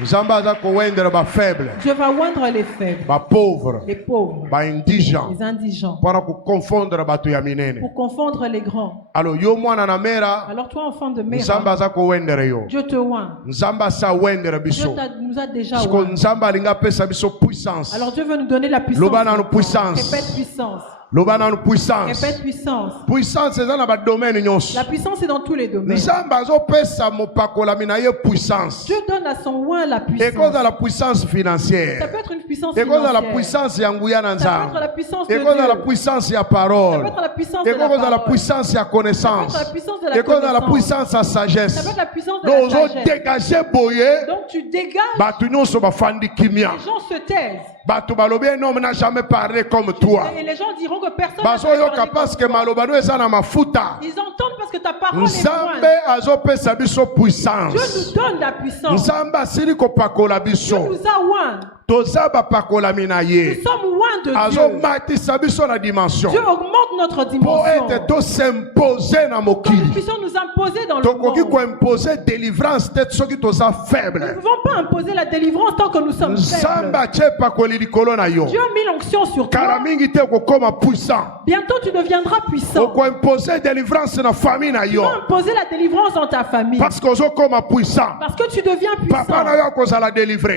nzambe aza kowendela bafaible Dieu va oindre les faibles, bapauvre les pauvres, baindigent les indigents, mpona kokonfondre bato ya minene pour confondre les grands. alors yo mwana na mera Alors toi, enfant de nzambe Mère, aza kowendela yo Dieu te oint. nzambe asa wendela Dieu biso nous a déjà siko oint. nzambe alingi apesa biso puissance Alors Dieu veut nous donner la puissance. Loba nanu puissance. Répète puissance. loba nanu puissance Répète puissance. puissance eza na badomaine nyonso La puissance est dans tous les domaines. nzambe azopesa mopakolami na ye puissance Dieu donne à son oint la puissance. ekozala puissance Ça financière peut être une puissance ekozala financière. puissance ya nguya na Ça peut être la nzambe puissance de ekozala Dieu. puissance ya Ça parole peut être la puissance de la ekozala parole. puissance ya Ça peut connaissance être la puissance de la ekozala connaissance. puissance ya Ça peut sagesse être la puissance de donc la sagesse. ozodégage boye Donc tu dégages, bato nyonso bafandi kimia les gens se taisent. bato balobi un homme n'a jamais parlé comme toi Et les gens diront que personne n'a bazoyoka parlé parce que comme toi. maloba no eza na mafuta Ils entendent parce que ta parole est nzambe loin. azopesa biso Dieu puissance nous donne la puissance. nzambe asili kopakola Dieu biso nous a oint. toza bapakolami na Nous ye sommes loin de Dieu. azomatisa biso na dimension Dieu augmente notre po dimension. ete tosimpose na Pour que nous mokili puissions nous imposer dans le tokoki monde. koimpose délivrance te soki toza Nous ne faible pouvons pas imposer la délivrance tant que nous sommes nzambe faibles. atie epakoli likolo na yo Dieu a mis l'onction sur kala toi. mingi te okokoma puissant Bientôt tu deviendras puissant. okoimpose délivrance na famille na Tu yo vas imposer la délivrance dans ta famille. parce que ozokoma puissant Parce que tu deviens papa na puissant. yo akozala délivre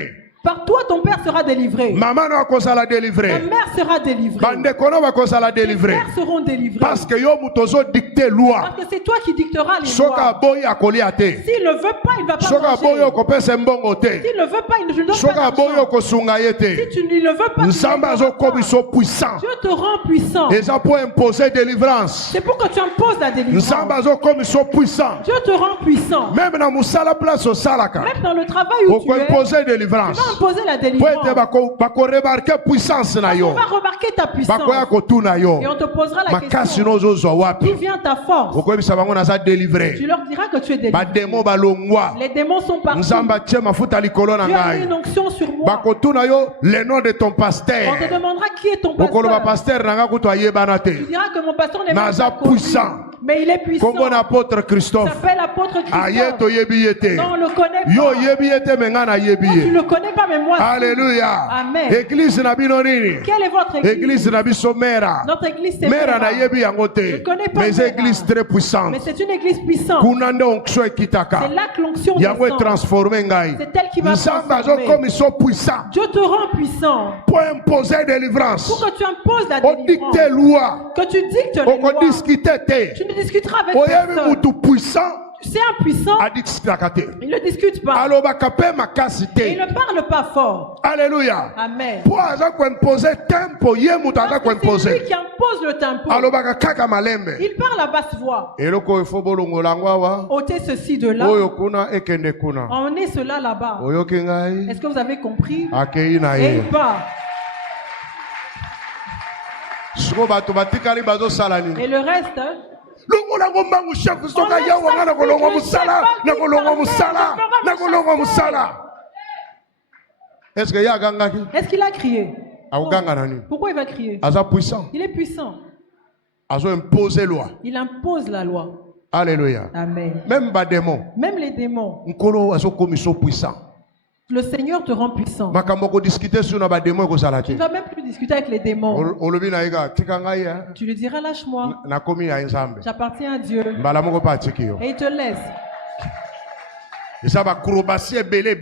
Par toi, ton père sera délivré. mama na yo akozala Ta délivre mère sera délivrée. bandeko na bakozala Tes délivre frères seront délivrés. parce que yo moto ozodicte loi Parce que c'est toi qui dicteras les soki lois. aboyi akolia te S'il ne veut pas, il ne va pas soki aboyi manger. okopesa mbongo te S'il ne veut pas, il ne donne soki pas aboyi d'argent. okosunga ye Si te tu ne le veux pas, tu ne nzambe le azokomi feras pas. biso puissant Dieu te rend puissant. eza mpo imposer délivrance C'est pour que tu imposes la délivrance. nzambe azokomi biso puissant Dieu te rend puissant. même na mosala place osalaka Même dans le travail où tu es, okoimposer tu délivrance vas imposer la po ete délivrance. bakoremarke puissance na On yo va remarquer ta puissance. bakoya kotuna yo Et on te posera la makasi question. no ozozwa D'où wapi vient ta force? okoyebisa bango naza délivre Tu leur diras que tu es délivré. bademo balongwa Les démons sont partout. nzambe atie mafuta likolo na Dieu a mis ngai une onction sur moi. bakotuna yo le nom de ton On te pasteur demandera qui est ton okoloba pasteur. pasteur na ngai kutu ayebana Tu te diras que mon pasteur n'est même naza pas connu. puissant Mais il est puissant. Comme apôtre Il Christophe. s'appelle apôtre Ayeto Christophe. yebi yete. Non, on ne le connaît Yo pas. yebi yete mengana yebi Toi, tu ye. ne le connais pas, mais moi, si. Alléluia. Amen. Église na bino nini? Quelle est votre église? Église na biso mera. Notre église, c'est Mera na Mera. yebi yango Je te. connais pas Mais Mera. église très puissante. Mais c'est une église puissante. Kuna nde onction ekitaka. C'est là que l'onction Yango descend. transformé ngai. C'est elle qui va Nzambe transformer. azokomi so puissant. Dieu te rend puissant Pour imposer délivrance. pour que tu imposes la On délivrance. dicte loi. Que tu dictes les On lois. discute te. Tu ne discuteras avec Oyebi personne. mutu puissant. C'est un puissant. Adixitaka te. Il ne discute pas. Alobaka pe makasi Et il te. ne parle pas fort. Alléluia. Amen. Po aza koimposer tempo ye mutu aza Parce que c'est koimposer. lui qui impose le tempo. Alobaka kaka malembe. Il parle à basse voix. Eloko efo bolongola yango awa. Ôtez ceci de là. Oyo kuna ekende kuna. Emmenez cela là-bas. Oyoki ngai. Est-ce que vous avez compris? Akei na Et ye. il part. Siko bato batikali bazosala nini? Et le reste, hein, longola ngo mbangu chef soka yawa nga na kolongwa musala na kolongwa musala na kolongwa musala. Est-ce que ya gangaki? est-ce qu'il a crié? Akoganga nani? Pourquoi il va crier? Aza puissant. Il est puissant. Azo imposer loi. Il impose la loi. Alléluia. Amen. Même ba démon. Même les démons, Nkolo azo komiso puissant. le Seigneur te rend puissant. Makambo ko discuter sur na ba démon ko Tu salati. ne vas même plus discuter avec les démons. Olobi na ega tika ngai ya. Tu lui diras, lâche-moi. Na komi ya nzambe. J'appartiens à Dieu. Mbala moko pa tiki yo. Et il te laisse. Eza ba acrobatie belé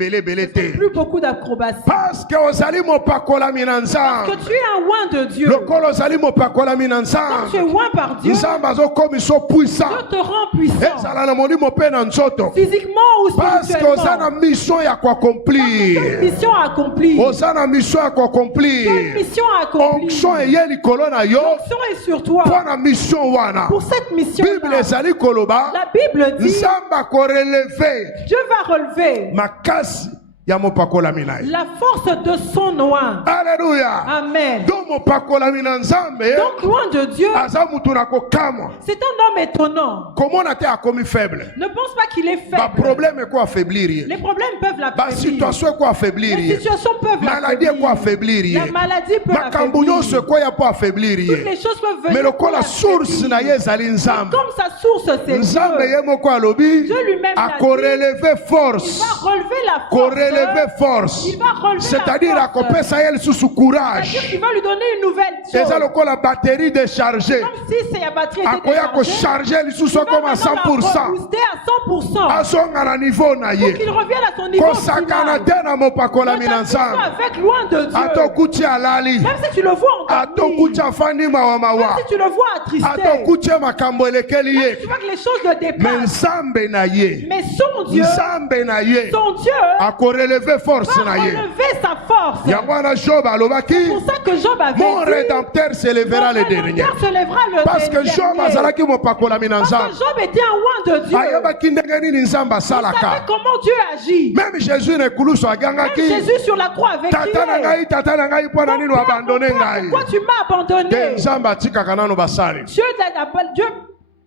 te. Plus beaucoup d'acrobatie. Parce que ozali mopakola Que minanza. tu es un oint de Dieu. Lokolo ozali mopakola Quand minanza. tu es oint par Dieu, Nzambe azokomisa puissant. Dieu te rend puissant. Ezala na molimo mpe na nzoto. Physiquement ou Parce que oza spirituellement. na mission ya Tu as une koaccomplir. mission à accomplir. Oza na mission ya Tu as une koaccomplir. mission à accomplir. Onction eye likolo na yo L'onction est sur toi. mpo na mission wana. Pour cette mission, Bible ezali koloba la Bible dit, Nzambe akoreleve Dieu va relever makasi ya mopakolami na ye. la force de son oint. Alléluia. Amen. Do mopakolami na Nzambe Donc, loin de Dieu, aza mutu na kokamwa. c'est un homme étonnant. Komona te akomi faible. Ne pense pas qu'il est Ba faible. problème eko affaiblir ye. Les problèmes peuvent Ba l'affaiblir. situation eko affaiblir Les ye. situations peuvent Maladie eko affaiblir ye. La maladie peut Makambo nyonso l'affaiblir. eko ya po affaiblir Toutes ye. les choses peuvent venir Mais pour lokola source na ye l'affaiblir. ezali Nzambe. Comme sa source, c'est Nzambe Dieu. ye moko alobi Dieu lui-même l'a dit. akoreleve Il force. va relever la force. Koreleve force. Il va relever C'est-à-dire la force. akopesa ye lisusu courage. C'est-à-dire qu'il va lui donner une nouvelle chose. Eza lokola batterie déchargée. Comme si sa batterie était Akoya déchargée. kocharge lisusu Il va akoma maintenant la 100%. rebooster à 100%. Azonga na niveau na Pour ye. qu'il revienne à son niveau Kosakana final. te na mopakolami na Ne t'appuie pas Nzambe. avec loin de Dieu. Atokuti alali. Même si tu le vois endormi. Atokuti afandi mawa Même mawa. si tu le vois attristé. Atokuti makambo elekeli Même ye. si tu vois que les choses le Mais dépassent. Nzambe na ye. Mais son Dieu, Nzambe na ye. son Dieu, Akoreleve force va na ye. relever sa force. Yango wana Job C'est alobaki. pour ça que Job avait Mon dit, rédempteur s'élèvera le mon dernier. Rédempteur se lèvera le Parce que dernier. Job azalaki mopakolami na Parce Nzambe. que Job était un oint de Dieu. Ayebaki ndenge nini Nzambe Il savait asalaka. comment Dieu agit. Même Jésus ne kulusu Même agangaki. Jésus sur la croix avait Tata na crié. ngai mpo na nini abandone ngai. Pourquoi tu m'as abandonné? Te Nzambe atikaka nano basali.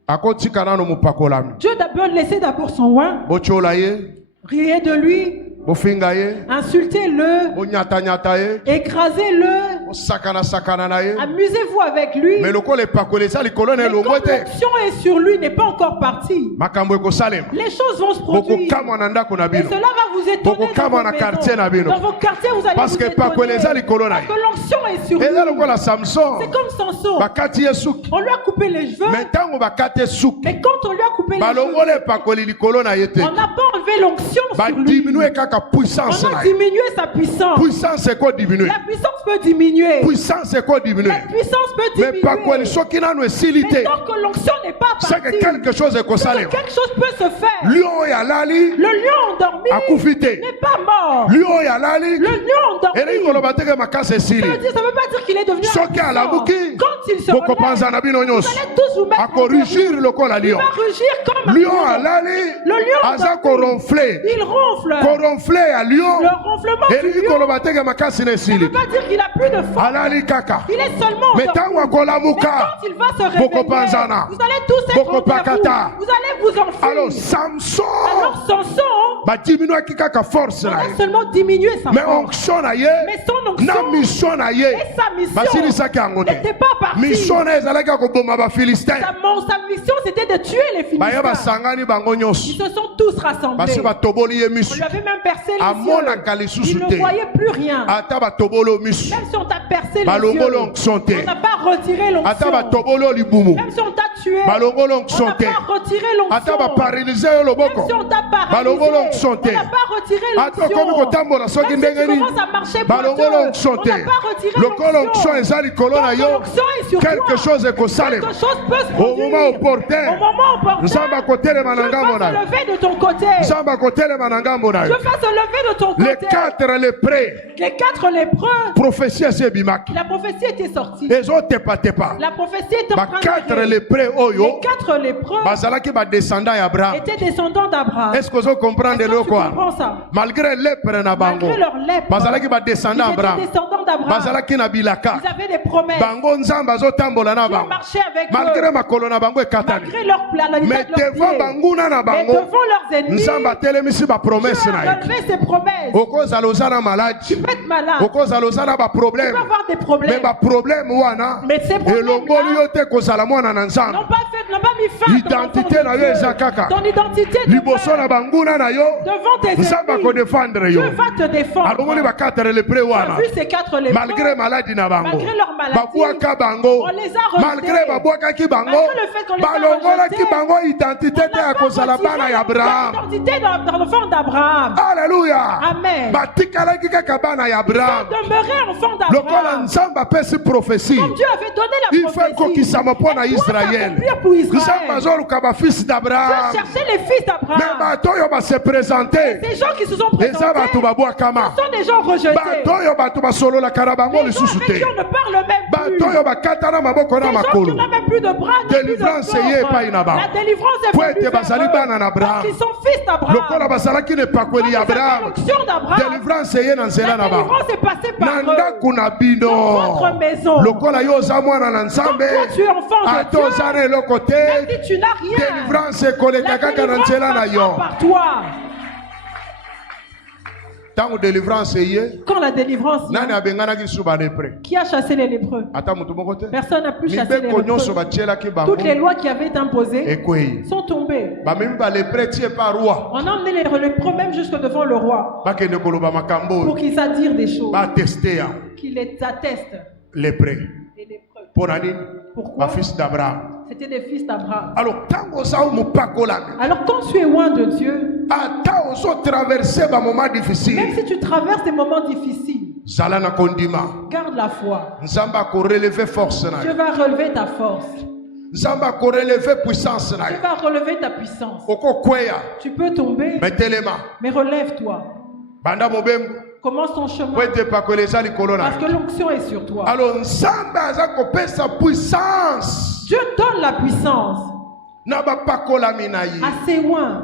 Akotika nano mopakolami. Dieu d'abord laissé d'abord son oint, Botiola ye, riez de lui, bofinga ye, insultez-le, bonyata ye, écrasez-le, bosakana na ye. amusez-vous avec lui. Mais lokola epakoli eza likolo na Mais elongo comme te. l'onction est sur lui, n'est pas encore parti. Makambo ekosalema. Les choses vont se produire. Bokokamwa na ndako na Et bino. cela va vous étonner dans Bokokamwa vos na maisons. quartier na bino. Dans vos quartiers, vous allez Parce vous que étonner. pakoli eza likolo na Parce ye. que l'onction est sur lui. Eza lokola Samson. C'est comme Samson. Bakati ye suki. On lui a coupé les cheveux. Mais ntango bakati suki. Mais quand on lui a coupé les cheveux, Balongola epakoli likolo na ye te. on n'a pas enlevé l'onction sur lui. Badiminue kaka puissance On na a ye. diminué sa puissance. Puissance eko diminue. La puissance peut diminuer. Puissance eko diminue. La puissance peut Mais diminuer. pakoli soki nanu esili Mais te. tant que l'onction n'est pas C'est que partie, quelque chose c'est que ekosalema. quelque chose peut se faire. Lion ya lali Le lion endormi akufi te. n'est pas mort. Lion ya lali Le lion endormi, eli koloba teke makasi esili. ça veut pas dire qu'il est devenu Soki impuissant. alamuki Quand il se bokopanza relève, na bino vous nyonso. allez tous vous mettre en Akorugir terre. lokola Il lion. va rugir comme un Lion lion. alali Le lion aza endormi, koronfle. il ronfle. Koronfle ya lion Le ronflement du eli lion koloba teke makasi na ne esili. veut pas dire qu'il a plus de force. Alali kaka. Il est seulement Mais endormi. tango Mais akolamuka quand il va se réveiller, bokopanzana. vous allez tous être en Bokopakata. vous allez vous enfuir. alors Samson Alors Samson badiminuaki kaka force on na a ye seulement diminué sa mais force. onction na ye Mais son na onction mission na ye et sa mission basilisaki yango te n'était pas partie. mission na ye ezalaki ya koboma bafilistin Sa mission, c'était de tuer les baye Philistins. basangani bango Ils nyonso se sont tous rassemblés. basi batoboli ye On misu lui avait même percé les amonaka yeux. lisusu Il ne te voyait plus rien. ata batoboli o misu Même si on t'a percé les balongoli yeux, onction te on n'a pas retiré ata l'onction. batoboli o libumu Même si on t'a tué, balongoli on onction n'a te pas retiré ata l'onction. baparalyse yo Même loboko si on t'a balongoli paralysé, onction on te n'a pas retiré ata okomi l'onction. kotambola soki Même ndenge si tu nini commences à marcher balongoli boiteux, onction on te n'a pas retiré lokola onction l'onction. eza likolo na yo L'onction est sur quelque toi. chose ekosalema Quelque chose peut se au produire. moment opportun Au moment opportun, nzambe akotelema na Dieu ngambo va na se yo lever de ton côté. nzambe akotelema na ngambo na Dieu yo va se lever de ton les côté. quatre les prêts Les 4 lépreux, prophétie esi ebimaki la prophétie était sortie. ezotepatepa La prophétie était en train ba4 de les prêts oyo Les 4 lépreux bazalaki badescendant ya abraham étaient descendants d'Abraham. est-ce que ozocomprendre Est-ce que tu eloko wana comprends ça? malgré lepre na bango Malgré leur lèpre, bazalaki ils badescendant étaient abraham descendants d'Abraham. bazalaki na bilaka Ils avaient des promesses. bango nzambe azotambola na Dieu bango marchait avec malgré eux. makolo na bango ekatani Malgré leur plat, la mais vitesse de leurs devant pieds. banguna na Mais bango devant leurs ennemis, nzambe atelemisi bapromese Dieu na a ye relevé ses promesses. okozala oza na Tu maladi peux être malade. okozala oza na Tu peux baproblème avoir des mais problèmes. baproblème wana Mais ces elongoli problèmes-là yo te kozala mwana na nzambe n'ont pas mis fin à ton Identité enfant na de yo Dieu. eza kaka. Ton identité liboso na demeure banguna na yo devant tes nzambe ennemis. akodefendre Dieu yo va te défendre. alongoli bakatare lepre Tu as wana vu ces 4 lépreux, malgré maladi na bango malgré leur maladie, babwaka bango on les a rejetés. malgré babwakaki bango Malgré le fait qu'on les a balongolaki rejetés, bango identité on te ya n'a pas kozala retiré bana ya abraham l'identité dans l'enfant d'Abraham. alleluya Amen. batikalaki kaka bana ya abraham Demeurer enfant lokola d'Abraham. nzambe apesi prophétie Comme Dieu avait donné la il faut prophétie, ekokisama mpo na elle doit israel s'accomplir pour nzambe Israël. azoluka bafils d'abraham Dieu cherchait les fils me d'Abraham. bato oyo base présente Ces gens qui se sont eza présentés bato babwakama sont des gens rejetés. bato oyo bato basololaka na bango Les gens lisusu avec te qui on ne parle même plus. bato oyo bakata na maboko na Des gens qui makolo n'ont même plus de bras, n'ont plus de Délivrance corps. ye epai na bango. La délivrance est Po venue ete vers bazali eux. bana na Abraham. Parce qu'ils sont fils d'Abraham. lokola bazalaki na epakweli ya Ils avaient abraham l'onction d'Abraham. délivrance eye na nzela La na bango délivrance est passée par na eux. ndako na bino Dans votre maison. lokola yo oza mwana na Quand nzambe toi tu es enfant de ata Dieu, oza na eloko te même si tu n'as rien, délivrance ekoleka la kaka na délivrance nzela na passera yo par toi. ntango délivrance eye Quand la délivrance nani vient, abenganaki su balepre qui a chassé les lépreux? ata motu moko te Personne n'a pu chasser les mibeko nyonso lépreux. batielaki bango Toutes les lois qui avaient été imposées ekwei sont tombées. bamemi balepre tie pa roi On a emmené les lépreux même jusque devant le roi bakende koloba makambo pour oyo qu'il s'attire des choses, bateste ya qu'il les atteste. lepre Les lépreux. mpo na nini Pourquoi? bafils d'abraham C'était des fils d'Abraham. alors ntango oza mopakolami Alors quand tu es loin de Dieu, ata ozotraverse bamoment même difficile si tu traverses des moments difficiles, zala na kondima garde la foi. nzambe akoreleve force na Dieu yo va relever ta force. nzambe akoreleve puissance na Dieu yo va relever ta puissance. okokweya Tu peux tomber, metelema mais relève-toi. banda mobembo Commence ton chemin po ete epakolo eza likolo na parce que yo l'onction est sur toi. alors nzambe aza kopesa puissance Dieu donne la puissance na bapakolami na ye à ses oints.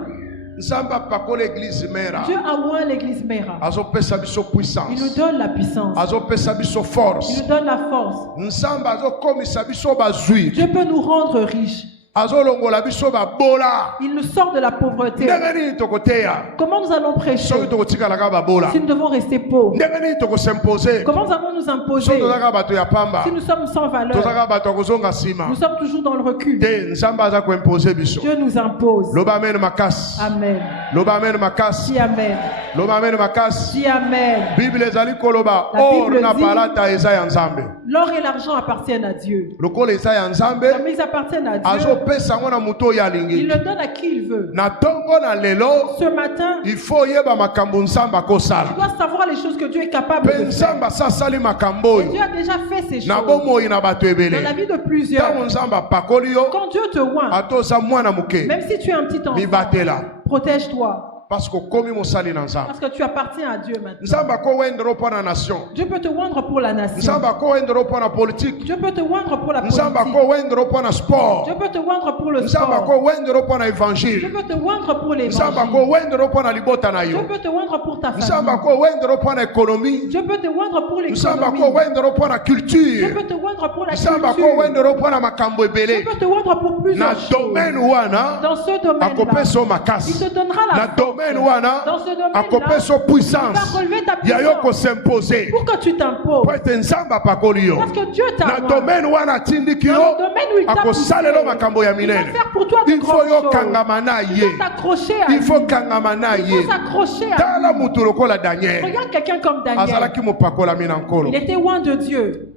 nzambe apakola eglize mera Dieu a oint l'église Mera. azopesa biso Il nous puissance donne la puissance. azopesa biso Il force nous donne la force. nzambe azokomisa biso bazwi Dieu peut nous rendre riches. azolongola biso babola Il nous sort de la pauvreté. ndenge nini tokoteya Comment nous allons prêcher soki tokotikalaka babola si nous devons rester pauvres? ndenge nini tokosimpose Comment nous allons nous soki imposer tozaka bato ya pamba si nous sommes sans valeur? tozaka bato ya kozonga nsima Nous sommes toujours dans le recul. te nzambe aza koimpose biso Dieu nous impose. loba amen makasi Amen. loba amen makasi Dis Amen. loba amen makasi Dis Amen. bible ezali koloba La or Bible na dit- palata eza ya nzambe L'or et l'argent appartiennent à Dieu. lokola eza ya nzambe Comme ils appartiennent à Dieu, azopesa yango na moto oyo il alingi le donne à qui il veut. na ntongo na lelo Ce matin, il faut oyeba makambo nzambe tu akosala dois savoir les choses que Dieu est capable mpe de faire. nzambe asasali makambo oyo Dieu a déjà fait ces na choses bomoi na bato dans ebele la vie de ntango plusieurs. nzambe apakoli yo Quand Dieu te oint, ata oza mwana moke même si tu es un petit enfant, mibatela protège-toi parce que okomi mosali na nzambe parce que tu appartiens à Dieu maintenant. nzambe akowendela mpo na nation Dieu peut te oindre pour la nation. nzambe akowendela mpo na politike Dieu peut te oindre pour la nzambe politique. akowendela mpo na sport Dieu peut te oindre pour le nzambe sport. akowendela mpo na Dieu évangile peut te oindre pour nzambe l'évangile. akowendela mpo na libota na Dieu yo peut te oindre pour ta nzambe famille. akowendela mpo na économie Dieu peut te oindre pour nzambe l'économie. akowendela mpo na Dieu culture peut te oindre pour la nzambe culture. akowendela mpo na makambo Dieu ebele peut te oindre pour na plusieurs choses. domaine wana Dans ce domaine-là, akopesa yo il makasi te donnera na la force. domaine domaine wana Dans ce akope so domaine-là, il va puissance relever ta ya yo puissance s'imposer pour que tu t'imposes. po ete nzambe apakoli yo Parce que Dieu t'a na oint. domaine wana atindiki Dans yo le domaine où il t'a poussé, akosalela makambo ya il va minene. faire pour toi de Il faut grandes yo choses. kangama na Il ye faut t'accrocher à il faut lui. kangama na Il ye faut s'accrocher à tala lui. mutu lokola Daniel Regarde quelqu'un comme Daniel. azalaki mopakolami na nkolo Il était loin de Dieu.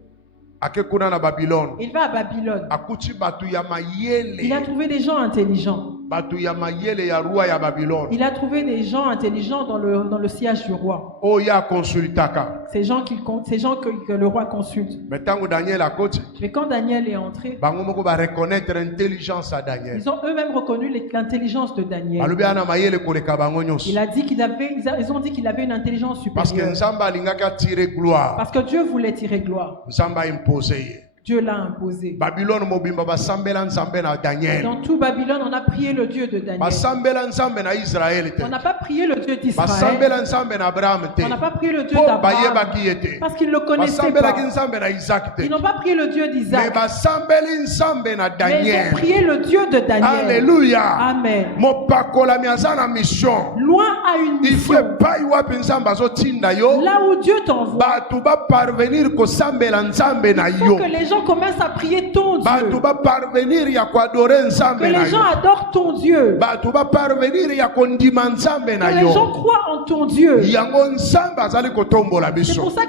ake kuna na Babylone Il va à Babylone. akuti batu ya Il a mayele trouvé des gens intelligents. batu ya mayele ya roi ya Babylone Il a trouvé des gens intelligents dans le siège du roi. oyo akonsultaka Ces gens que le roi consulte. mais ntango Daniel akoti Mais quand Daniel est entré, bango moko bareconnaître intelligence ya Daniel ils ont eux-mêmes reconnu l'intelligence de Daniel. alobi ana mayele koleka bango nyonso Ils ont dit qu'il avait une intelligence parce que supérieure. nzambe alingaki atire gloire Parce que Dieu voulait tirer gloire. nzambe aimpose ye Dieu l'a imposé. Babylone mobimba basambela nzambe na Daniel Dans tout Babylone, on a prié le Dieu de Daniel. basambela nzambe na Israël te On n'a pas prié le Dieu d'Israël. basambela nzambe na Abraham te On n'a pas prié le Dieu po d'Abraham. bayebaki ye te Parce qu'ils ne le connaissaient basambelaki pas. nzambe na Isaac te Ils n'ont pas prié le Dieu mais d'Isaac. basambeli nzambe na Mais ils Daniel ont prié le Dieu de Daniel. alléluia Amen. mopakolami aza na mission Loin à une il faut mission. epai wapi nzambe azotinda yo Là où Dieu t'envoie, bato baparvenir kosambela nzambe na il faut yo que les gens commencent à prier ton bato Dieu. baparvenir ya koadore Que nzambe na les gens yo adorent ton Dieu. bato baparvenir ya kondima nzambe na Que les gens yo croient en ton Dieu. yango nzambe azali kotombola C'est biso pour ça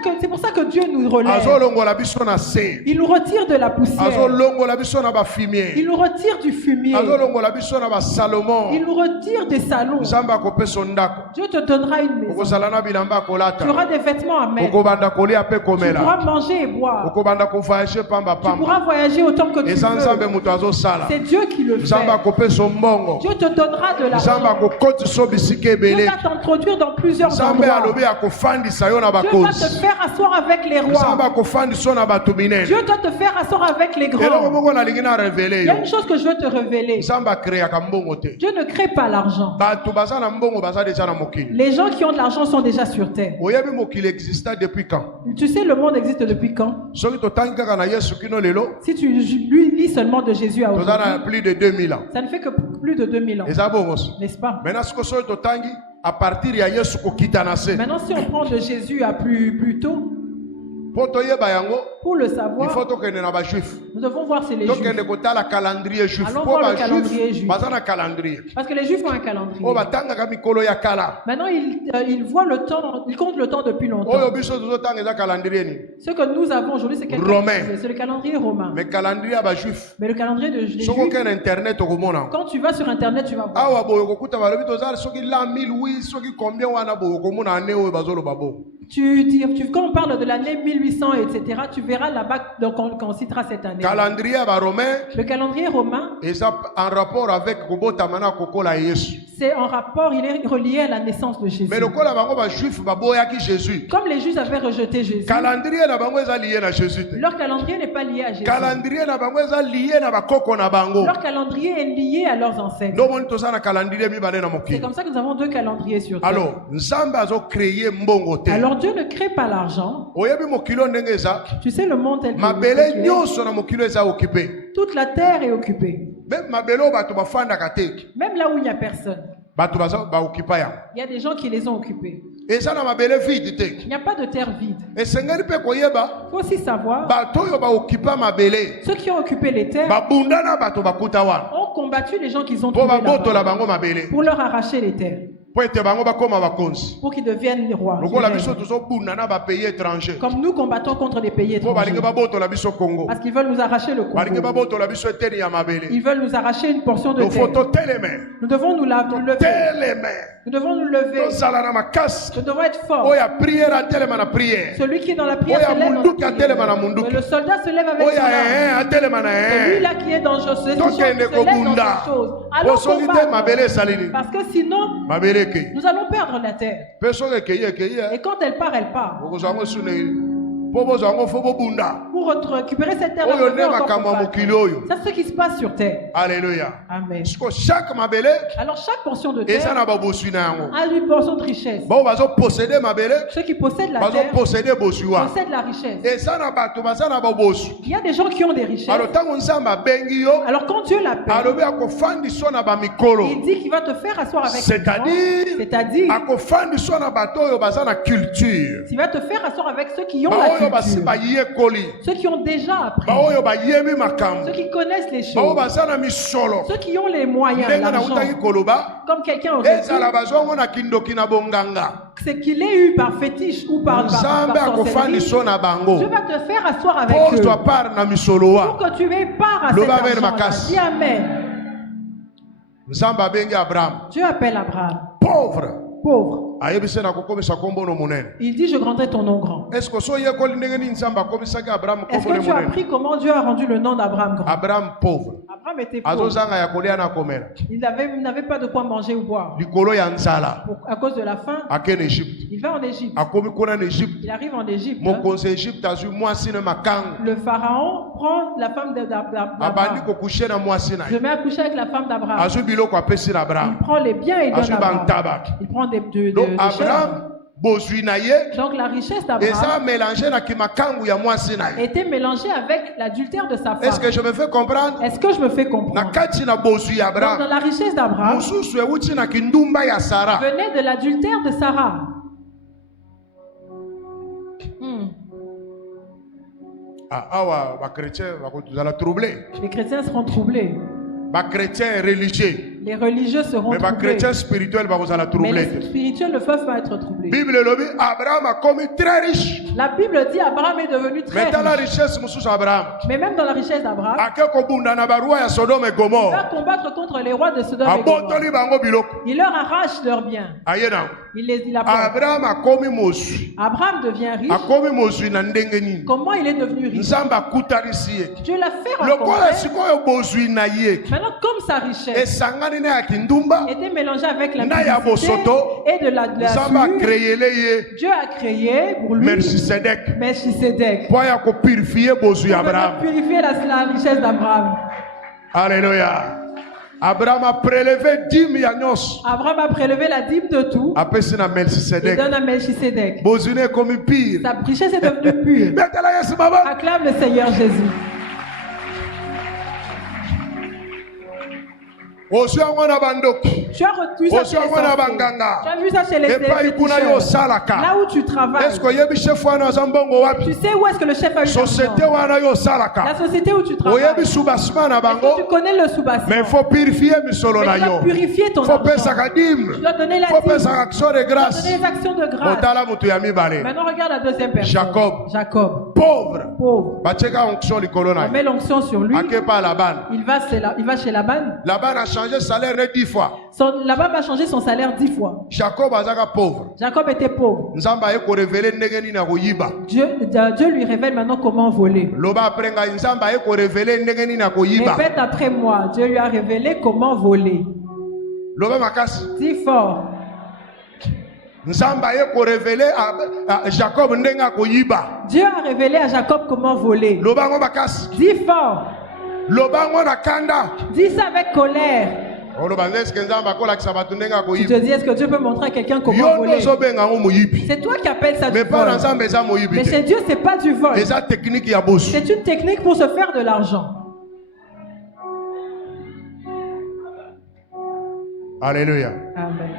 que Dieu nous relève. azolongola biso na se Il nous retire de la poussière. azolongola biso na bafimier Il nous retire du fumier. azolongola biso na basalomon Il nous retire des salons. nzambe akopesa ndako Dieu te donnera une maison. okozala na bilamba akolata Tu auras des vêtements à mettre. okobanda kolia mpe Tu pourras komela manger et boire. okobanda kovoyage pamba Tu pamba pourras voyager autant que tu eza nzambe veux. moto azosala C'est Dieu qui le nzambe fait. akopesa mbongo Dieu te donnera de nzambe l'argent. akokotisa bisika Dieu ebele va t'introduire dans plusieurs nzambe endroits. alobi akofandisa yo na Dieu va te bakonzi faire asseoir avec les nzambe rois. akofandisa yo na bato minene Dieu doit te faire asseoir avec les eloko grands. moko nalingi na revele Il y a yo une chose que je veux te révéler. nzambe akreaka mbongo te Dieu ne crée pas l'argent. bato baza na mbongo baza deja na mokili Les gens qui ont de l'argent sont déjà sur terre. oyebi mokili exista depuis quand Tu sais, le monde existe depuis quand? soki totangi kaka na yesu kino lelo Si tu lui lis seulement de Jésus à toza na aujourd'hui, plus de 2000 ans ça ne fait que plus de 2000 ans. eza bongoso N'est-ce pas? maintenant siko soki totangi à partir ya yesu kokita na se Maintenant, si on prend de Jésus à plus tôt, mpo toyeba yango pour le il faut savoir, tokende na bajuif nous devons voir c'est les Juifs. tokende kotala calendrier juif Allons mpo voir le calendrier bajuif juif. baza na calendrier Parce que les Juifs ont un calendrier. oyo batangaka mikolo ya kala Maintenant, ils voient le temps, ils comptent le temps depuis oyo longtemps. biso tozotanga eza calendrier nini Ce que nous avons aujourd'hui, c'est quel Romain. calendrier? C'est le calendrier romain. mais calendrier ya bajuif Mais le calendrier des soki Juifs, okende internet okomona yango quand tu vas sur Internet, tu vas voir. awa boye kokuta balobi toza soki la 1008 soki combien wana boye okomona ane oyo bazoloba bo Quand on parle de l'année 1800, etc., tu verras là-bas donc on citera cette année. calendrier ya baromain Le calendrier romain, eza en rapport avec kobotama na kokola yesu c'est en rapport, il est relié à la naissance de Jésus. mais lokola bango bajuif baboyaki jésus Comme les Juifs avaient rejeté Jésus, calendrier na bango eza lié na jésus te leur calendrier n'est pas lié à Jésus. calendrier na bango eza lié na bakoko na bango Leur calendrier est lié à leurs ancêtres. ndomoni toza na calendrier mibale na C'est mokili comme ça que nous avons deux calendriers sur terre. alors nzambe azocreye mbongo te Alors Dieu ne crée pas l'argent. oyebi mokili oyo ndenge eza Tu sais le monde tel mabele qu'il est. nyonso na mokili eza okipe Toute la terre est occupée. mpe mabele oyo bato bafandaka te Même là où il n'y a personne. bato baza baokipa yango Il y a des gens qui les ont occupés. eza na mabele vide te Il n'y a pas de terre vide. esengeli mpe koyeba Il faut aussi savoir, bato oyo baokipa mabele ceux qui ont occupé les terres babunda na bato bakuta wana ont combattu les gens qu'ils ont mpo trouvés babotola là-bas bango mabele pour leur arracher les terres, mpo ete bango bakóma bakonzi pour qu'ils deviennent les rois. lokola les biso reines. tozobunda na bapays étranger Comme nous combattons contre des pays mpo balingi étrangers. babotola biso kongo Parce qu'ils veulent nous arracher le balingi Congo. babotola biso eteni ya mabele Ils veulent nous arracher une portion de tofo terre. toteleme Nous devons nous lever. teleme Nous devons nous lever. tozala na makasi Nous devons être forts. oyo ya priere atelema na priere Celui qui est dans la prière Oya se lève dans munduki la atelema na prière. munduki. Le soldat se lève avec oyo son ya arme. atelema na Celui-là qui est dans ce chose, tokende se lève dans kobunda ces choses. Allons osoki te combattre. mabele esali nini Parce que sinon, mabele ekei nous allons perdre la terre. mpe soki ekei ekei Et quand elle part, elle part. okozwa yango suna mpo bozwa yango fo bobunda Pour pour récupérer cette terre, Oyo on devait ne encore makambo combattre. mokili oyo. C'est ce qui se passe sur terre. Alléluia. Amen. Siko chaque mabele Alors chaque portion de eza terre na baboswi na yango. a une portion de richesse. Bao bazo posséder mabele, Ceux qui possèdent la bazo terre posséder boswiwa. possèdent la richesse. Eza na bato baza na baboswi. Il y a des gens qui ont des richesses. Alors tango nzambe abengi yo, Alors quand Dieu l'appelle, alobi akofandiswa na bamikolo. il dit qu'il va te faire asseoir avec les gens. C'est-à-dire C'est-à-dire, akofandiswa na bato oyo baza na culture. il va te faire asseoir avec ceux qui ont Baoyo la basi culture, bayekoli. ceux qui ont déjà appris, Baoyo bayemi makambo. ceux qui connaissent les Bao choses, baza na misolo. ceux qui ont les moyens, Ndenge l'argent. nautaki koloba, Comme quelqu'un aurait ezala dit, bazwango na kindoki na bonganga. c'est qu'il ait eu par fétiche ou par Nzambe sorcellerie. akofandiswa na bango. Dieu va te faire asseoir avec Pose eux toi part na misolo pour wa. que tu aies part à Le cet Babel argent-là. Makasi. Dis Amen. Nzambe abengi Abraham. Dieu appelle Abraham, Pauvre. pauvre. Ayebise na kokomisa kombo no monene. Il dit, je rendrai ton nom grand. Est-ce que so yekoli ndenge ni Nzambe akomisaki Abraham Est-ce kombo que no tu as monene? appris comment Dieu a rendu le nom d'Abraham grand? Abraham pauvre. Abraham était pauvre. Azozanga ya kolia na komela. Il n'avait pas de quoi manger ou boire. Likolo ya nzala. À cause de la faim, Akene Egypte. il va en Égypte. Akomi kuna na Egypte. Il arrive en Égypte. Mokonzi Egypte azwi mwasi na makangu. Le pharaon prend la femme Abandi d'Abraham. kokushe na mwasi na Je ye. mets à coucher avec la femme d'Abraham. Azwi biloko apesi na Il Abraham. prend les biens et donne Azwi à Abraham. bantabaki. Il prend des Donc chèvres. Abraham bozwi na ye Donc la richesse eza d'Abraham mélangé na kimakangu ya mwasi na ye. était mélangée avec l'adultère de sa Est-ce que femme. je me fais comprendre? Est-ce que je me fais Na comprendre? kati na bozwi ya Donc, dans Abraham, la richesse d'Abraham mosusu ewuti na kindumba ya Sara. venait de l'adultère de Sarah. Awa bakretien bakozala troublé. Les chrétiens seront troublés. Bakretien religieux. Les religieux seront Mais troublés. bakretien spirituel bakozala Mais troublé. les spirituels ne peuvent pas être troublés. Bible elobi Abraham a commis très riche. La Bible dit Abraham est devenu très Mais dans la riche. richesse mosusu Abraham Mais même dans la richesse d'Abraham, ake kobunda na barua ya Sodome et il va Gomorre. combattre contre les rois de Sodome et Gomorrhe. Abotoli bango biloko. Il leur arrache leurs biens. Aye na. Il apporte. Abraham a commis mozwi. Abraham devient riche. A commis mozwi na ndenge nini? Comment il est devenu riche? Nzambe akutarisi ye. Dieu l'a fait Lokola rencontrer. sikoyo bozwi na ye. Maintenant, comme sa richesse Esangani na ya kindumba. était mélangée avec la Na ya publicité bosoto. et de la Nzambe a souillure, créé ye. Dieu a créé pour lui Melchisedec. Melchisedec Pour ya ko purifier bozwi pour venir Abraham. purifier la richesse d'Abraham. Alléluia. Abraham a prélevé 10 ya nyonso. Abraham a prélevé la dîme de tout Apesi na et Melchisedec. donne à Melchisedec. Bozwi ne komi pire. Sa richesse est devenue pure. Betela Yesu baba. Acclame le Seigneur Jésus. Ozwi yango na bandoko. Tu as reçu ça chez les Ozwi yango na sorciers. banganga. Tu as vu ça chez les Epai kuna yo féticheurs. osalaka. Là où tu travailles. Est-ce que oyebi chef wana aza mbongo wapi? Tu sais où est-ce que le chef a eu Société l'argent? wana yo osalaka. La société où tu travailles. Oyebi soubassement na Est-ce que tu bango. connais le sous-bassement? Mais il faut purifier misolo Mais na tu dois yo. purifier ton Faut argent. pesa Tu dîme. dois donner la Faut dîme. pesa action de Tu dois grâce. donner les actions de grâce. Otala mutu ya mibale. Maintenant, regarde la deuxième personne. Jacob. Jacob. Pauvre. Pauvre. Batieka onction likolo na On met ye. l'onction sur lui. Akepa Laban. Il va chez Laban. Laban a changé salaire 10 fois. Laban va changer son salaire 10 fois. Jacob azaka pauvre. Jacob était pauvre. Nzambe aye ko révéler ndenge nini na koyiba. Dieu lui révèle maintenant comment voler. Loba après nga Nzambe aye ko révéler ndenge nini na koyiba. Répète après moi. Dieu lui a révélé comment voler. Loba makasi. Dis fort. Nzambe aye ko révéler à Jacob ndenge akoyiba. Dieu a révélé à Jacob comment voler. Loba ngo makasi. Dis fort. Loba ngo na kanda. Dis ça avec colère. Oloba ndeske Nzambe akolakisa bato ndenge Tu akoyiba. te dis, est-ce que Dieu peut montrer à quelqu'un comment Yo voler? ndozo benga ngo moyibi. C'est toi qui appelles ça du Mais pas vol. Nzambe eza moyibi Mais te. chez Dieu, c'est pas du vol. Eza technique ya bosu. C'est une technique pour se faire de l'argent. Alléluia. Amen.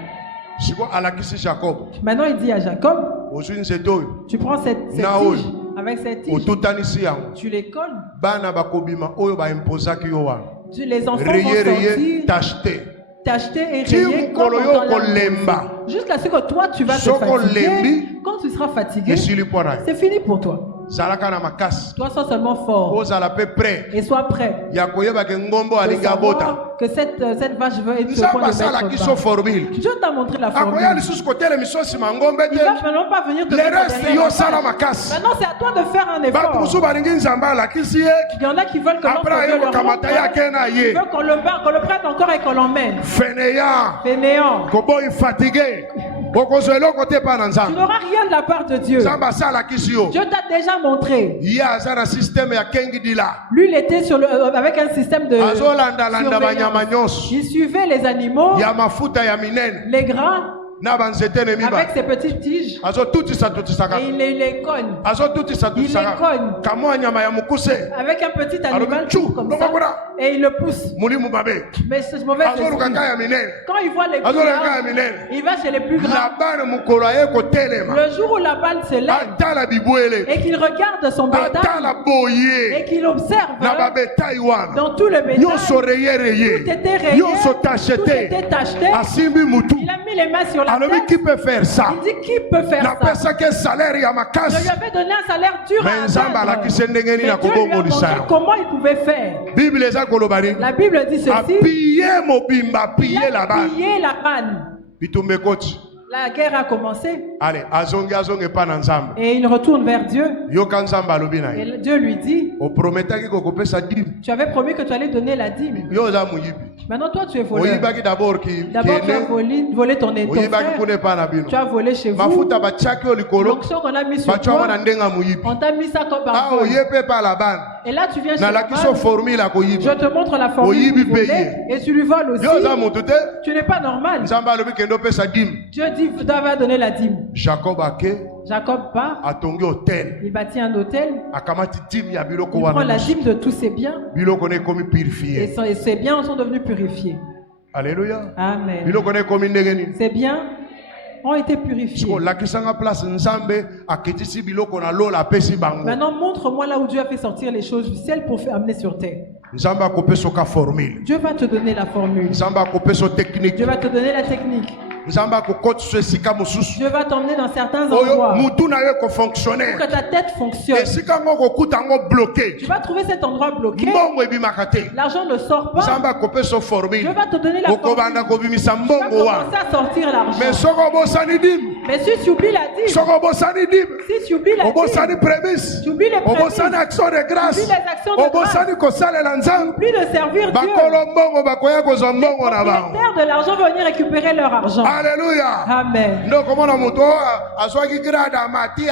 Siko alakisi Jacob. Maintenant, il dit à Jacob, Ozwi nzete oyo. tu prends cette Naomi. tige, avec cette tige, Otutanisi yango. tu les colles. Bana bakobima oyo ba imposaki yo wana. Les enfants vont Reye sortir, t'acheter. t'acheter et Ti rayer comme mokolo on yo t'en l'a kolemba. annoncé. Jusqu'à ce que toi, tu vas te Soko fatiguer. lembi. Quand tu seras fatigué, Esili pona. c'est fini pour toi. Zalaka na makasi. Toi, sois seulement fort Ozala pe prêt. et sois prêt. Ya koyeba ke ngombo Faut alinga bota. savoir que cette vache veut être sur le Nzambe point de asala mettre kiso bas. formule. Dieu t'a montré la Akoya formule. lisusu kotele misosi mangombe Il te. va maintenant pas venir te Le mettre reste derrière yo la sala vache. makasi. Maintenant, c'est à toi de faire un Bato effort. musu balingi Nzambe alakisi ye. Il y en a qui veulent que Après l'on aye kokamata ye ake na Ils ye. veulent qu'on le prenne encore et qu'on l'emmène. Fainéant. Fainéant. Koboyi fatigué. okozwa eloko te pa na Tu nzambe. n'auras rien de la part de Dieu. Nzambe asalakisi yo. Dieu t'a déjà montré. Ye aza na systeme ya kengi dila. Lui, il était avec un système de Azolandalanda banyama surveillance. nyonso Il suivait les animaux, ya mafuta ya minene les gras, na banzete ne avec miba. ses petites tiges, Azotutisaka. et il les cogne. Azotutisaka. Il les cogne. Kamwa nyama ya mukuse. Avec un petit animal Tchou, comme donc ça, voilà. et il le pousse. Mulimu mabe. Mais c'est mauvais Azoluka esprit. ya minene. Quand il voit les plus Azoluka grands, ya minene. il va chez les plus grands. Labane mukolo aye kotelema. Le jour où la balle se lève Atala bibwele. et qu'il regarde son bétail Atala boye. et qu'il observe Na babetail wana. dans tout le bétail, Nyonso reye tout était rayé, Nyonso tout tachete. était tacheté. Asimbi mutu. Il a mis les mains sur la Alors tête. qui peut faire ça? Il dit qui peut faire ça? Napesa ke salaire ya Je makasi. lui avais donné un salaire dur Mais à Nzambe atteindre. alakisi ndenge Mais nini na Dieu lui a kobongolisa montré yo. comment il pouvait faire. Bible eza kolobani. La Bible dit ceci. Apiye mobimba, Il apiye a la bane. pillé la panne. Bitumbe koti. La guerre a commencé Allez, azonge pa na Nzambe. et il retourne vers Dieu. Yoka Nzambe alobi na ye. Et Dieu lui dit, Oprometaki kokopesa dîme. tu avais promis que tu allais donner la dîme. Yo oza moyibi. Maintenant toi tu es voleur. Oyibaki d'abord D'abord tu as volé ton oyibaki frère. kuna pa na bino. Tu as volé chez vous. Mafuta batiaki yo likolo. L'onction qu'on a mis sur Batiaki toi, na ndenga moyibi. on t'a mis ça comme Ah par vol. oyepe pa la bane. Et là tu viens chez Na la lakiso banque, formule ya je koyiba. te montre la formule Oyibi pour voler payé. et tu lui voles aussi. Yo oza moto te. Tu n'es pas normal. Nzambe alobi kendo pesa dîme. Dieu dit, tu dois donner la dîme. Jacob ake Jacob part, atongi hôtel. il bâtit un hôtel, Akamati dîme ya biloko il prend wana. la dîme de tous ses biens Biloko ne komi et purifié. ses biens sont devenus purifiés. Alléluia. Amen. Biloko ne komi ndenge nini. Ses biens ont été purifiés. Siko lakisanga place Nzambe aketisi biloko na lola apesi bango. Maintenant, montre-moi là où Dieu a fait sortir les choses du ciel pour amener sur terre. Nzambe akopesa ka formule. Dieu va te donner la formule. Nzambe akopesa technique. Dieu va te donner la technique. Nzambe akokotisa esika mosusu. Dieu va t'emmener dans certains Oyo endroits mutu na yo ko pour fonctionner. que ta tête fonctionne. Esika ngo kokuta ngo bloqué. Tu vas trouver cet endroit bloqué. Mbongo ebimaka te. L'argent ne sort pas. Nzambe akopesa Dieu formule. va te donner la formule. Okobanda kobimisa Tu vas mbongo wa. commencer à sortir l'argent. Mais soko bosani dim. Mais si tu oublies la dîme, Soko bosani dim. si tu oublies la Obosani dîme, prémisse. tu oublies les prémices, Obosani action de grâce. tu oublies les actions de grâce, Obosani kosalela tu Nzambe. oublies de servir Dieu. Bakolo mbongo bakoya kozwa Les mbongo na bango. propriétaires de l'argent vont venir récupérer leur argent. Alléluia. Amen. Donc comment on moto azwaki grade amati.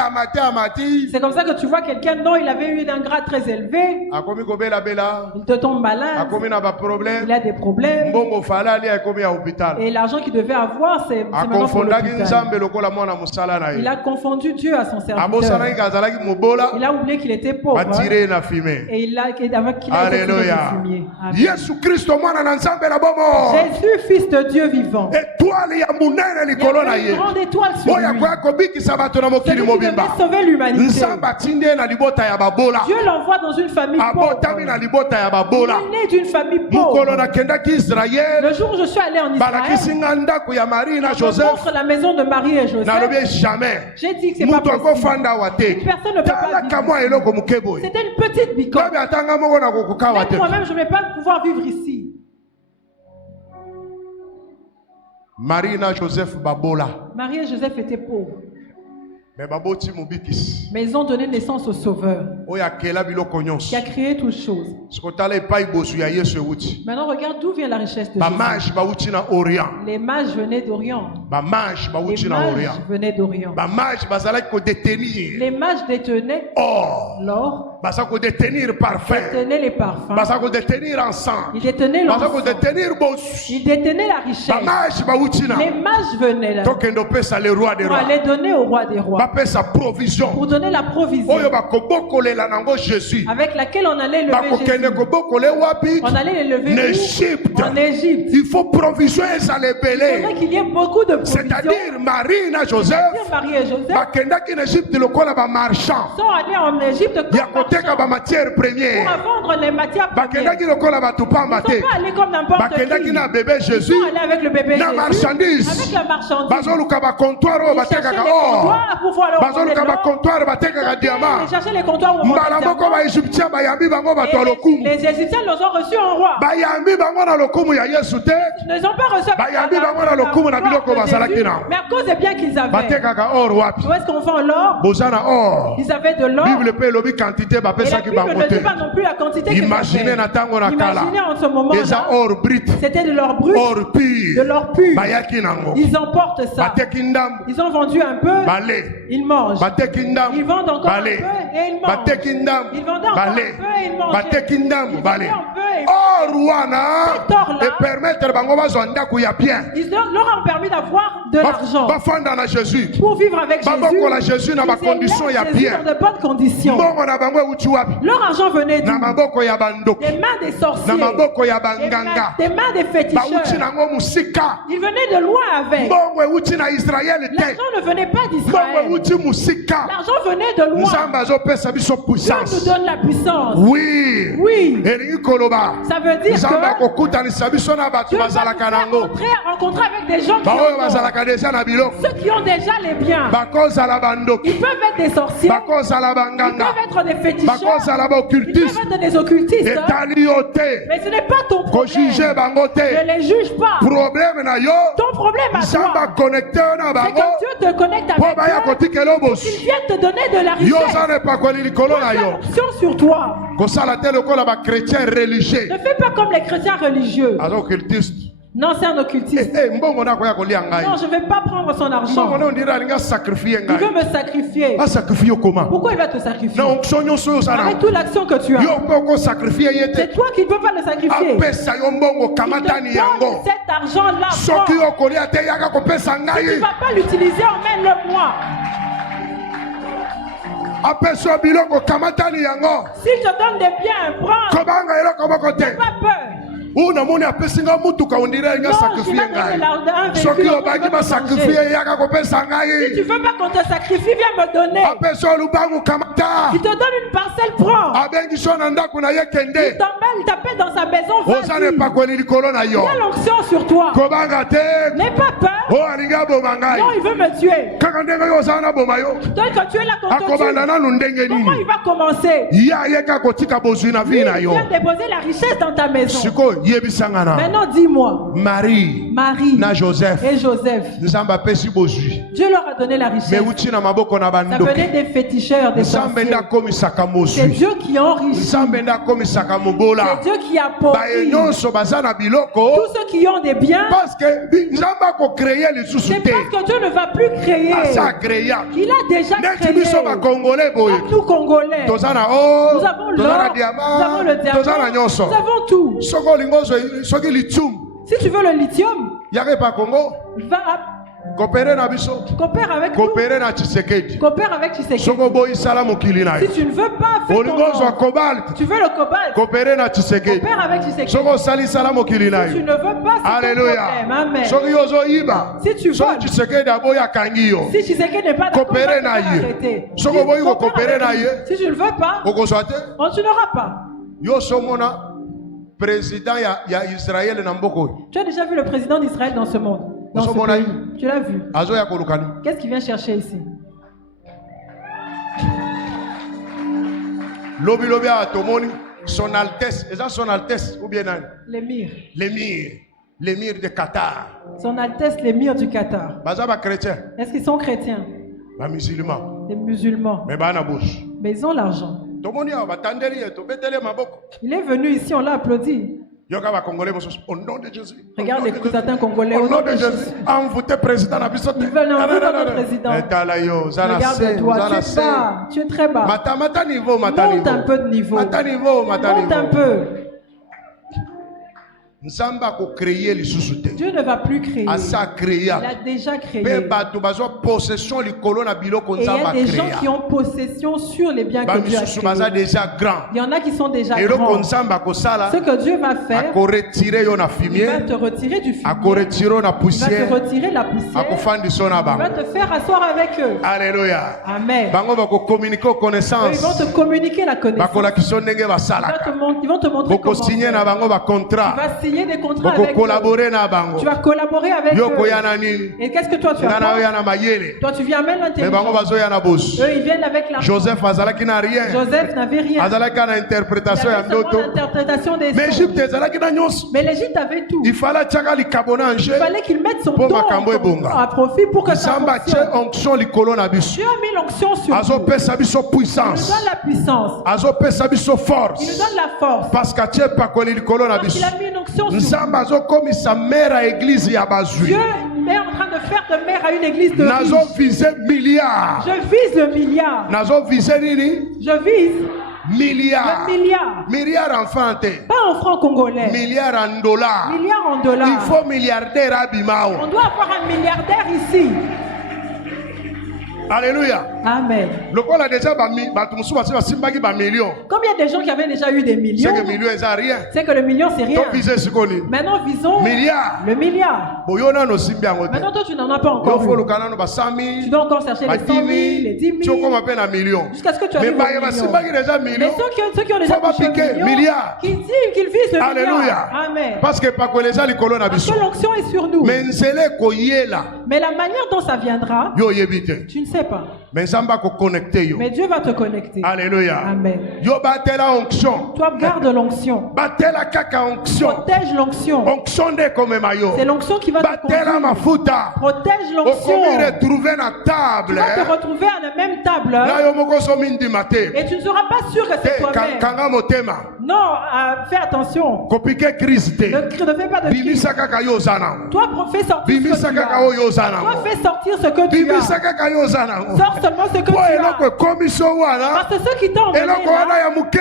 C'est comme ça que tu vois quelqu'un dont il avait eu un grade très élevé, Akomi kobela bela. il te tombe malade, Akomi na ba problème. il a des problèmes, Mbongo falali akomi à hôpital. et l'argent qu'il devait avoir, c'est maintenant pour Akofondaki l'hôpital. Nzambe lokola mwana musala na Il ye. a confondu Dieu à son serviteur. Abosanaki kazalaki mobola. Il a oublié qu'il était pauvre. Hein, Batire na fumée. et il a qu'il a été tiré Alléluia. du fumier. Amen. Yesu Kristo mwana na Nzambe na bomo. Jésus, fils de Dieu vivant. Étoile ya munene Il y likolo na avait une ye. grande étoile sur Oya lui. kwa kobikisa bato na mokili Celui qui devait mobimba. sauver l'humanité. Nzambe atindi ye na libota ya babola. Dieu l'envoie dans une famille pauvre. Abotami na libota ya Il babola. est né d'une famille Mukolo pauvre. nakendaki Israël. Le jour où je suis allé en Israël, Balakisi nga ndako ya Marie na je Joseph. montre la maison de Marie et Joseph. Nalobi jamais. J'ai dit que c'est pas Mutu possible. akofanda wa te. Personne ne peut pas Tala vivre kamwa ici. eloko mukeboye. C'était une petite bicole. Nabi atanga moko na kokoka wa Même te. moi-même, je ne vais pas pouvoir vivre ici. Marie na Joseph babola. Marie et Joseph étaient pauvres. Mais baboti mobikis. Mais ils ont donné naissance au Sauveur, Oya kela biloko qui nyonso. a créé toutes choses. Sikotala epai bosu ya Yesu euti. Maintenant, regarde d'où vient la richesse de Jésus. Bamage bauti na Orient. Les mages venaient d'Orient. Bamage bauti Les na mages Orient. venaient d'Orient. Bamage bazalaki ko détenir. Les mages détenaient Or. l'or, Baza ko détenir parfum. détenaient les parfums, Baza ko détenir ensemble. ils détenaient Baza ko l'encens, détenir bosu. ils détenaient la richesse. Bamage bauti na. Les mages venaient là Tokendo pesa le roi des pour rois. aller donner au roi des rois, Bapesa provision. pour donner la provision Oyo bakobokolela nango Jésus. avec laquelle on allait lever Bakokende Jésus. kobokole wapi? On allait les lever N'Égypte. où? En Égypte. Il faut provision et ça les Il faudrait belé. qu'il y ait beaucoup de provisions. C'est-à-dire Marie na Joseph. C'est-à-dire Marie et Joseph Bakendaki na Égypte lokola ba marchand. sont allés en Égypte comme Ya koteka ba marchands matière pour première. vendre les matières premières. Bakendaki lokola ba Ils tupamba ne sont te. pas allés comme n'importe qui. Bakendaki na bébé Ils Jésus. sont allés avec le bébé Na Jésus, marchandise. avec la marchandise. Bazoluka ba comptoir oyo Ils cherchaient batekaka les or. comptoirs pour pouvoir leur vendre Bazoluka ba l'or. comptoir batekaka diamant. Ils cherchaient les comptoirs où on Mbala vendait moko ba Égyptien bayambi bango bato ya le lokumu. diamant. Les Égyptiens les ont reçus en roi. Bayambi bango na lokumu ya Yesu te. Ils ne les ont pas reçus Bayambi bango na lokumu na biloko de Jésus. bazalaki Jésus, na mais à cause des biens qu'ils avaient. batekaka or wapi Où est-ce qu'on vend l'or? bozana or Ils avaient de l'or. bible pe elobi quantité Et la bapesaki Bible bango ne dit te pas non plus la quantité qu'ils imaginez avaient. na ntango na kala Imaginez en ce eza moment-là, or brut c'était de l'or brut, or de pur l'or pur. bayaki nango Ils emportent ça. bateki ndambu Ils ont vendu un peu, bale ils mangent. bateki ndambu Ils vendent encore un peu bale et ils mangent. bateki ndambu Ils vendaient encore un bale peu et ils mangeaient. bateki ndambu Ils bale vendaient un peu et ils or wana Cet or-là, epermettre bango bazwa ndako ya bien ils leur ont permis d'avoir de l'argent bafanda na jésus pour vivre avec Jésus. babokola jésus na Ils bacondition aimaient ya Jésus bien dans de bonnes conditions. mbongo na bango euti wapi Leur argent venait na d'où? maboko ya bandoki Des mains des sorciers, na maboko ya des banganga mains des bauti féticheurs. nango musika Ils venaient de loin avec. mbongo euti na israele te L'argent ne venait pas mbongo d'Israël. euti musika L'argent venait de loin. nzambe azopesa biso Dieu nous puissance donne la puissance. oui Oui, elingi koloba ça veut dire nzambe que akokutanisa biso na bato Dieu va bazalaka nous nango rencontrer avec des gens qui baoyo ont, bazalaka deja na biloko ceux qui ont déjà les biens. bakozala bandoki Ils peuvent être des sorciers, bakozala ils banganga peuvent être des féticheurs, bakozala ils peuvent baoccultiste être des occultistes. etali yo te Mais ce n'est pas ton problème. kojuge bango Ne te les juge pas. problème na yo Ton problème à nzambe toi, aconnecte yo na c'est bango que Dieu te connecte mpo avec baya eux. kotikela yo Ils bosu viennent te donner de la yo richesse. oza na epakoli likolo na Pose yo l'onction sur toi. kosala te lokola bachrétien religieux Ne fais pas comme les chrétiens religieux. aza occultiste Non, c'est un occultiste. mbongo nakoya kolia Non, ngai je ne vais pas prendre son mbongo argent. na ondire alingi asakrifie Il veut ngai me sacrifier. asakrifie yo koma Pourquoi il va te sacrifier? na onction nyonso oyo oza Avec na toute l'action que tu as. yo mpe okosakrifie ye te C'est toi qui ne peux pas le sacrifier. apesa yo mbongo Il te kamatani donne yango cet argent-là. soki prends. okolia te yaka kopesa Si tu ne ngai vas pas l'utiliser, emmène-le-moi. apesa yo biloko kamatani yango Si je te donne des biens, prends. kobanga eloko moko te Pas peur. oyo namoni apesi nga mutuka ondire alingi Non, asakrifie je vais donner un ngai soki véhicule. obaki basakrifie yaka kopesa Si tu ngai veux pas qu'on te sacrifie, viens me donner. apesa yo lubangu kamata Il te donne une parcelle, prends. abengi so na ndako na ye kende Il t'appelle dans sa maison, oza na vas-y. epakoli likolo na yo Il y a l'onction sur toi. kobanga te N'aie pas peur. oyo alingi aboma ngai Non, il veut me tuer. kaka ndenge yo oza na boma yo Toi, quand tu es là, quand tu akobanda nanu ndenge comment il nini va commencer? ye ayeka kotika bozwi na Lui, vi na il yo vient déposer la richesse dans ta maison. sikoyo yebisanga na Maintenant, dis-moi, marie Marie na joseph et Joseph, nzambe apesi bozwi Dieu leur a donné la me richesse. uti na maboko na Ça venait bandoki des féticheurs, des nzambe sorciers. nde akomisaka C'est mozwi Dieu qui enrichit. nzambe nde akomisaka mobola C'est Dieu qui baye apporte. nyonso baza na biloko Tous ceux qui ont des biens, parce que nzambe akokreye lisusu c'est te parce que Dieu ne va plus créer. asa kreya Il a déjà neti créé. biso bakongole boye Comme nous, Congolais, toza na or nous avons toza na l'or, nous avons diamant le diamant, toza na nyonso nous avons tout. soki olingi ozwa soki lithium Si tu veux le lithium, yaka epa kongo va kopere na biso coopère avec nous, kopere na tshisekedi coopère avec Tshisekedi. soki oboyisala mokili na Si yo tu ne veux pas faire olingi ozwa ton cobalt tu veux le cobalt, kopere na tshisekedi coopère avec Tshisekedi. soki osalisala mokili na Si tu yo ne veux pas, c'est ton alleluya problème. Amen. soki ozoyiba Si tu soki voles, tshisekedi aboyi akangi yo si Tshisekedi n'est pas d'accord, il va Coopérer te na faire ye. arrêter. Soki Si oboyi coopère kokopere avec na lui. ye. Si tu ne veux pas, okozwa te on tu n'auras pas. yo somona président ya israele na mboka oyo Tu as déjà vu le président d'Israël dans ce monde, dans ce Osomona pays. ye. Tu l'as vu. azoya kolukani Qu'est-ce qu'il vient chercher ici? lobilobi awa tomoni son altesse eza son altesse ou bien nani L'émir. l'émir de qatar Son Altesse, l'émir du Qatar. baza bachrétien Est-ce qu'ils sont chrétiens? bamusulman Des musulmans. me baa na boshe Mais ils ont l'argent. tomoni awa batandeli ye tobeteli maboko Il est venu ici, on l'a applaudi. yoka bakongolais mosusu au nom de jésus Regarde les certains Congolais. au nom de jésus envoûté président na biso te Ils veulent envoûter notre président. etala yo oza na se Regarde-toi, oza tu na es se bas, tu es très bas. mata niveau mata Monte niveau un peu de niveau. mata niveau mata Monte un niveau peu. nzambe akocreye lisusu te Dieu ne va plus créer. asa Il créa a déjà créé. mpe bato bazwa possession likolo na biloko Et il y nzambe a des gens akrea qui ont possession sur les biens que Dieu a bamisusu baza créés. déjà grand Il y en a qui sont déjà eloko grands. nzambe akosala Ce que Dieu va faire, akoretire yo na il va fumier te retirer du fumier. akoretire yo na Il va te poussière retirer la poussière. akofandisa yo na Il va bango te faire asseoir avec eux. alleluya Amen. bango bakocommunike o Eux, ils vont connaissance te communiquer la connaissance. bakolakisa yo ndenge Ils basalaka vont te montrer comment bokosigne na faire. bango Tu bacontrat vas signer signer des contrats Boko avec eux. collaborer na bango. Tu vas collaborer avec Yo eux. koyana nini? Et qu'est-ce que toi tu Ngana as? yana mayele. Toi tu viens amener Mais bango l'intelligence. bazo yana boss. Eux ils viennent avec l'argent. Joseph azalaki na rien. Joseph n'avait rien. Azalaki na Il interprétation ya avait seulement ndoto. l'interprétation des Mais songes. Égypte ezalaki na nyonso. Mais l'Égypte avait tout. Il fallait tchaka likabona Il anje. fallait qu'il mette son Pour don makambo ebonga. à profit pour que ça Nzamba tie fonctionne. onction likolo na biso. Dieu a mis l'onction sur nous. Azopesa biso Il nous puissance. donne la puissance. Azopesa biso Il nous force. donne la force. Parce que tie pakoli likolo na Parce biso. qu'il a mis une onction sur nous. Nzamba azokomisa mère à église ya bazwi. Dieu est en train de faire de mère à une église de Nazo riches. vise milliard. Je vise le milliard. Nazo vise nini? Je vise Milliard. le milliard. Milliard en francs. Pas en francs congolais. Milliard en dollars. Milliard en dollars. Il faut milliardaire à Bimao. On doit avoir un milliardaire ici. Alléluia. Amen. Le quoi a déjà bato musu basi basimbaki ba millions. Comme il y a des gens qui avaient déjà eu des C'est millions, que millions ça rien. c'est que le million c'est rien. Donc viser sikoni. Maintenant visons Milliard. le milliard. Boyona no simbi ango te. Maintenant toi tu n'en as pas Yo encore faut eu. le canano ba Tu 100,000. dois encore chercher Ba les 100 000, les 10 Tu 000, comme appelle un million. jusqu'à ce que tu Mais arrives ba au million. basimbaki déjà Mais millions. ceux qui ont déjà Faut pas touché piquer, le million, milliard. qu'ils disent qu'ils visent le Alléluia. milliard. Amen. Parce que pa koleza likolo na Parce biso. que l'onction est sur nous. Mais nzele koyela. Mais la manière dont ça viendra, Yo yebite. tu ne sais pas. Mais nzamba ko connecter yo. Mais Dieu va te connecter. Alléluia. Amen. Yo batela onction. Toi, garde l'onction. Batela kaka onction. Protège l'onction. Onction de comme mayo. C'est l'onction qui va te Batela conduire. mafuta. Protège l'onction. Okomi retrouver na Tu table. vas te retrouver à la même table Na yo moko so mindi mate. et tu ne seras pas sûr que c'est toi-même. Kanga motema. Non, fais attention. Kopike Christ. Ne fais pas de cri. Bimisa kaka yo zana. Toi, fais sortir ce que Bimisa tu kaka as. yo zana. Toi, fais sortir ce que tu Bimisa as. kaka yo zana. Sors seulement ce que tu Po as. eloko komiso wana. Parce que ceux qui t'ont emmené Eloko wana là, ya muke.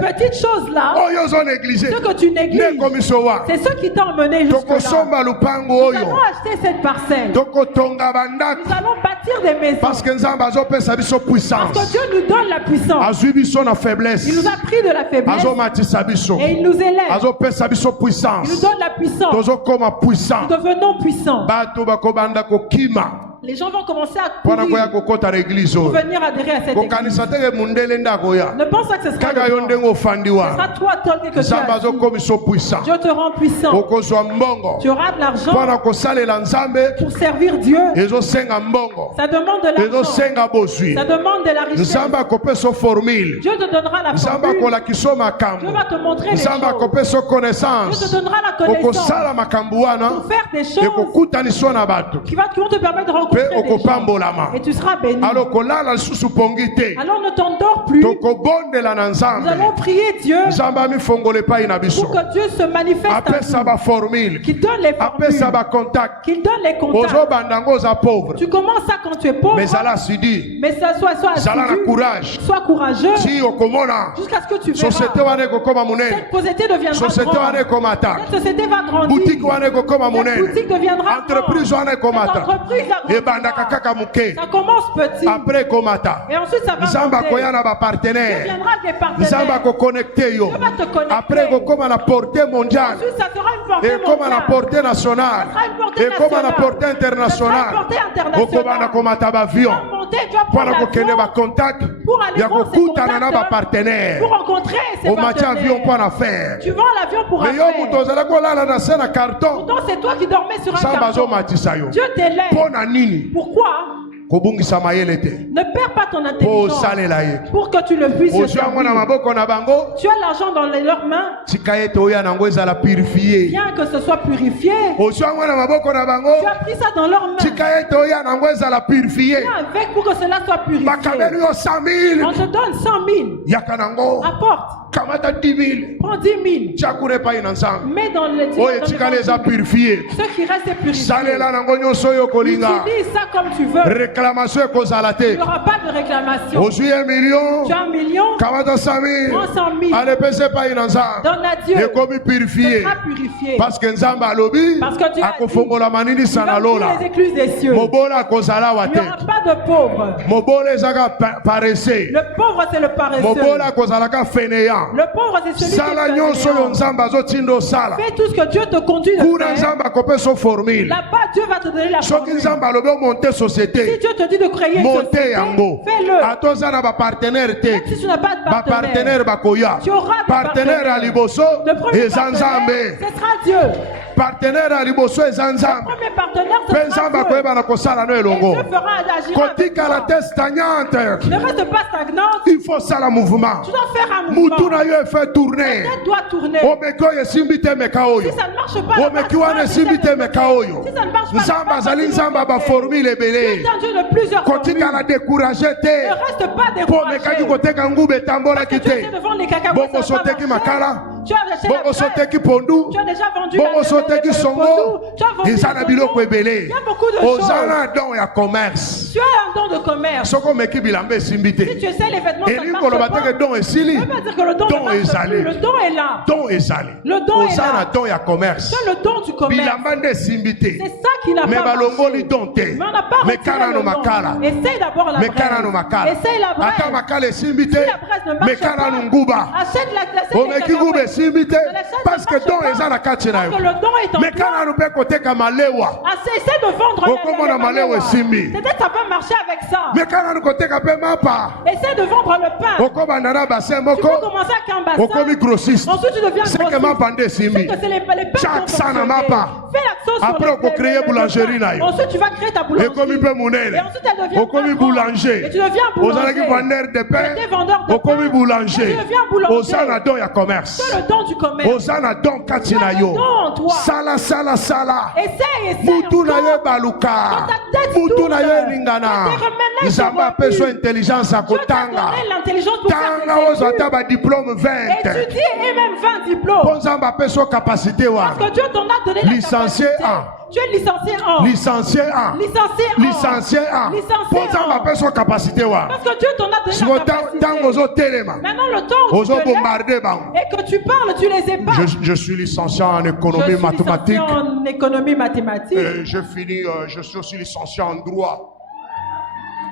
cette petite chose-là, Oyo zo négliger. ce que tu négliges, Ne komiso wa. c'est ceux qui t'ont emmené jusque-là. Tokosomba lupango Nous oyo. allons acheter cette parcelle. Tokotonga bandako. Nous allons bâtir des maisons. Parce que nzamba azopesa biso Parce que puissance. Dieu nous donne la puissance. Azwi biso na faiblesse. Il nous a pris de la faiblesse Azomatisa biso. et il nous élève. Azopesa biso Il nous puissance. donne la puissance. Tozokoma puissant. Nous devenons puissants. Bato bakobanda kokima. Les gens vont commencer à Mpona koya courir kokota na église pour oyo. venir adhérer à cette église. Kokanisa teke mundele ndakoya. Ne pense pas que ce sera Kaka le yo temps. ndenge ofandi Ce wa. sera toi tel que tu Nzamba as. azokomisa puissant. Dieu te rend puissant. Okozwa mbongo. Tu auras de l'argent Mpona kosalela nzambe. pour servir Dieu. Ezosenga mbongo. Ça demande de l'argent. Ezosenga bozwi. Ça demande de la richesse. Nzambe akopesa formule. Dieu te donnera la Nzambe formule. akolakisa Dieu makambo. va te montrer les Nzambe choses. akopesa Dieu te connaissance. donnera la connaissance Okosala makambo wana. pour faire des choses Ekokutanisa na bato. qui vont te permettre de rencontrer Pe des gens. okopambolama. Et tu seras béni. Alors kolala lisusu pongi te. Alors ne t'endors plus. Tokobondela na Nous nzambe. allons prier Dieu Nzambe amifongole epai na biso. pour que Dieu se manifeste à Apesa nous. ba formule. Qu'il donne les Apesa formules. ba contact. Qu'il donne les contacts. Ozobanda ngo oza pauvre. Tu commences ça quand tu es pauvre. Mais zala sidi. Mais ça soit Zala na assidu. courage. Sois courageux. Si okomona. Jusqu'à ce que tu verras. Société wana ekokoma monene. Cette société deviendra Société wana grande. ekomata. Cette société va grandir. Boutique wana ekokoma Cette monene. boutique deviendra Entreprise grande. wana ekomata. Cette entreprise agrandira. Ebandaka kaka muke. Ça commence petit. Après ekomata. Et ensuite ça va Nzambe monter. akoya na ba Dieu partenaire. viendra avec des Nzambe partenaires. akoconnecte yo. Dieu va te connecter. Après ekokoma na portée mondiale. Ensuite ça sera une portée Ekoma na mondiale. portée nationale. Ça sera une portée Ekoma na nationale. portée Ça sera une internationale. portée internationale. Okobanda komata ba avion. Tu vas monter, tu vas Mpona prendre kokende l'avion ba contact. pour aller Ya voir ces kokutana na ba contacts, partenaire. pour rencontrer ces Omati avion partenaires. mpona faire. Tu vends l'avion pour Mais yo affaire. mutu ozala kolala na se na carton. Pourtant c'est toi qui dormais sur un Nzambe carton. azomatisa yo. Dieu t'élève. Mpona nini? Pourquoi? Kobungisa mayele te. Ne perds pas ton Po intelligence osalela ye. pour que tu le puisses Ozwi yango na servir. maboko na bango. Tu as l'argent dans leurs mains, Tika ete oya nango ezala purifié. bien que ce soit purifié. Ozwi yango na maboko na bango. Tu as pris ça dans leurs mains. Tika ete oya nango ezala purifié. Viens avec pour que cela soit purifié. Bakabeli yo 100,000. On te donne 100 000. Yaka nango. Apporte. Kamata 10,000. Prends 10 000. Tia kure epai na nzambe. Mets dans les Oyo etikala eza purifié. Ceux qui restent est purifié. Salela nango nyonso oyo kolinga. Utilise ça comme tu veux. Réclamation ekozala Il te. n'y aura pas de réclamation. Ozwi 1 million. Tu as 1 million. Kamata 100,000. Prends 100 000. Alepesa epai na nzambe. Donne à Dieu. Ekomi Tu purifié. seras purifié. Parce que nzambe alobi Parce que Dieu a dit, akofongola manini il sana va ouvrir lola. les écluses des cieux. Mobola akozala wa Il te. n'y aura pas de pauvres. Mobola ezaka paresseux. Le pauvre, c'est le paresseux. Mobola akozalaka fainéant. mouvement. Le pauvre, c'est celui qui Sala est nyonso yo fainéant. nzambe azotinda osala. Fais tout ce que Dieu te conduit de Kuna faire. nzambe akopesa formule. Là-bas, Dieu va te donner la Soki formule. nzambe alobi omonte Si société, Dieu te dit de créer une monte société, yango. fais-le. Ata oza na bapartenaire te. Même si tu n'as pas de partenaire, Bapartenaire bakoya. tu auras des Partenaire ya liboso Le premier eza partenaire, nzambe. ce sera Dieu. Partenaire ya liboso eza Le nzambe. premier partenaire, ce Mpe sera nzambe Dieu. akoyeba na kosala no Et elongo. Dieu fera agir avec Kotikala toi. te stagnante. Ne reste pas stagnante. Il faut sala mouvement. Tu dois faire un mouvement. Mutu na yo efe tourner. Ta tête doit tourner. Omeki oyo esimbi te meka oyo. Si ça ne marche pas, Omeki wana esimbi te meka oyo. si ça ne marche pas, Nzambe azali nzambe ya baformule ebele. c'est un Dieu de plusieurs formules. Kotikala découragé te. Ne reste pas Po omekaki découragé. koteka nguba etambolaki Tu te. étais devant les cacahuètes, Bongo ça n'a pas soteki marché. makala. Tu as acheté la Bongo fraise. soteki pondu. Tu as déjà vendu Bongo la soteki songo. Tu as vendu Eza na le biloko fondou. ebele. Il y a beaucoup de choses. Oza na don ya commerce. Tu as un don de commerce. Soko omeki bilamba esimbi Si te. tu essaies les vêtements, ça ne Elingi marche koloba pas. teke don esili. Ça veut pas dire que le don Don ne marche ezali. plus. Le don est là. Don ezali. Le don est Oza là. na don ya commerce. Tu as le don du commerce. Bilamba nde esimbi te. C'est ça qui n'a Me pas balongoli marché. don te. Mais on n'a pas Me retiré kana no le makala. don. Essaye d'abord la Mekana no braise. makala. Essaye la braise. Ata makala esimbi te. Si la braise ne marche Mekana pas, no nguba. achète la Omeki nguba esimbi te. Parce que don eza na kati na Parce yo. que le don est en toi. Mekana no mpe koteka malewa. Essaye de vendre Okomona malewa esimbi. peut-être ça peut marcher avec ça. Mekana no koteka mpe mapa. Essaye de vendre le pain. Okobanda na bassin Tu moko. peux commencer avec un bassin. Okomi grossiste. Ensuite, tu deviens C'est que grossiste. mapa nde esimbi. C'est que c'est les pains Chaque qui ont ça na fonctionné. mapa. Fais l'accent sur Après, les on peut créer les boulangerie pains. na yo. Ensuite, tu vas créer ta boulangerie. Ekomi mpe munene. Et ensuite, elle devient Okomi grande. boulanger. Et tu deviens boulanger. Ozalaki vendeur de Tu pain. étais vendeur de Okomi pain. boulanger. Et tu deviens boulanger. Oza na don ya commerce. Tu as le don du commerce. Oza na don kati na Tu as yo. le don en toi. Sala sala sala. Essaye Mutu na yo encore. ebaluka. Quand ta tête Mutu na yo tourne, elingana. que tes remèdes Nzambe sont apeso rompus. intelligence ya Dieu t'a kotanga. donné l'intelligence pour faire Tanga des ozo ata études. badiplôme 20. Étudier et même 20 diplômes. Po nzambe apeso capacité Parce wana. que Dieu t'en a donné la Licencié capacité. en. Tu es licencié en. Licencié en. Licencié en. Licencié en. Licencié Po nzambe en. apeso capacité wana. Parce que Dieu t'en a donné Siko la capacité. tango ozotelema. Maintenant, le temps où tu Ozo te lèves bombarder bango. et que tu parles, tu les épargnes. Je suis licencié en Je économie suis mathématique. licencié en économie mathématique. Et je finis, je suis aussi licencié en droit.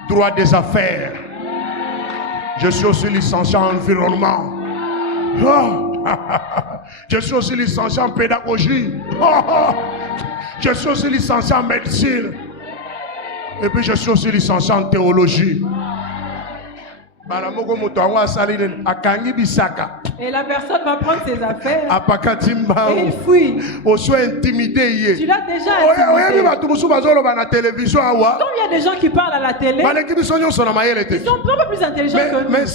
Droit des affaires. Je suis aussi licencié en environnement. Oh. Je suis aussi licencié en pédagogie. Oh. Je suis aussi licencié en médecine. Et puis je suis aussi licencié en théologie. Balamoko moto ango asali nini akangi bisaka Et la personne va prendre ses affaires apakati et mbango il fuit. oso intimidé Tu ye l'as déjà oyebi intimidé. bato mosusu bazoloba na télévision awa Comme il y a des gens qui parlent à la télé, baleki biso nyonso na mayele te ils sont un peu plus intelligents que nous. mais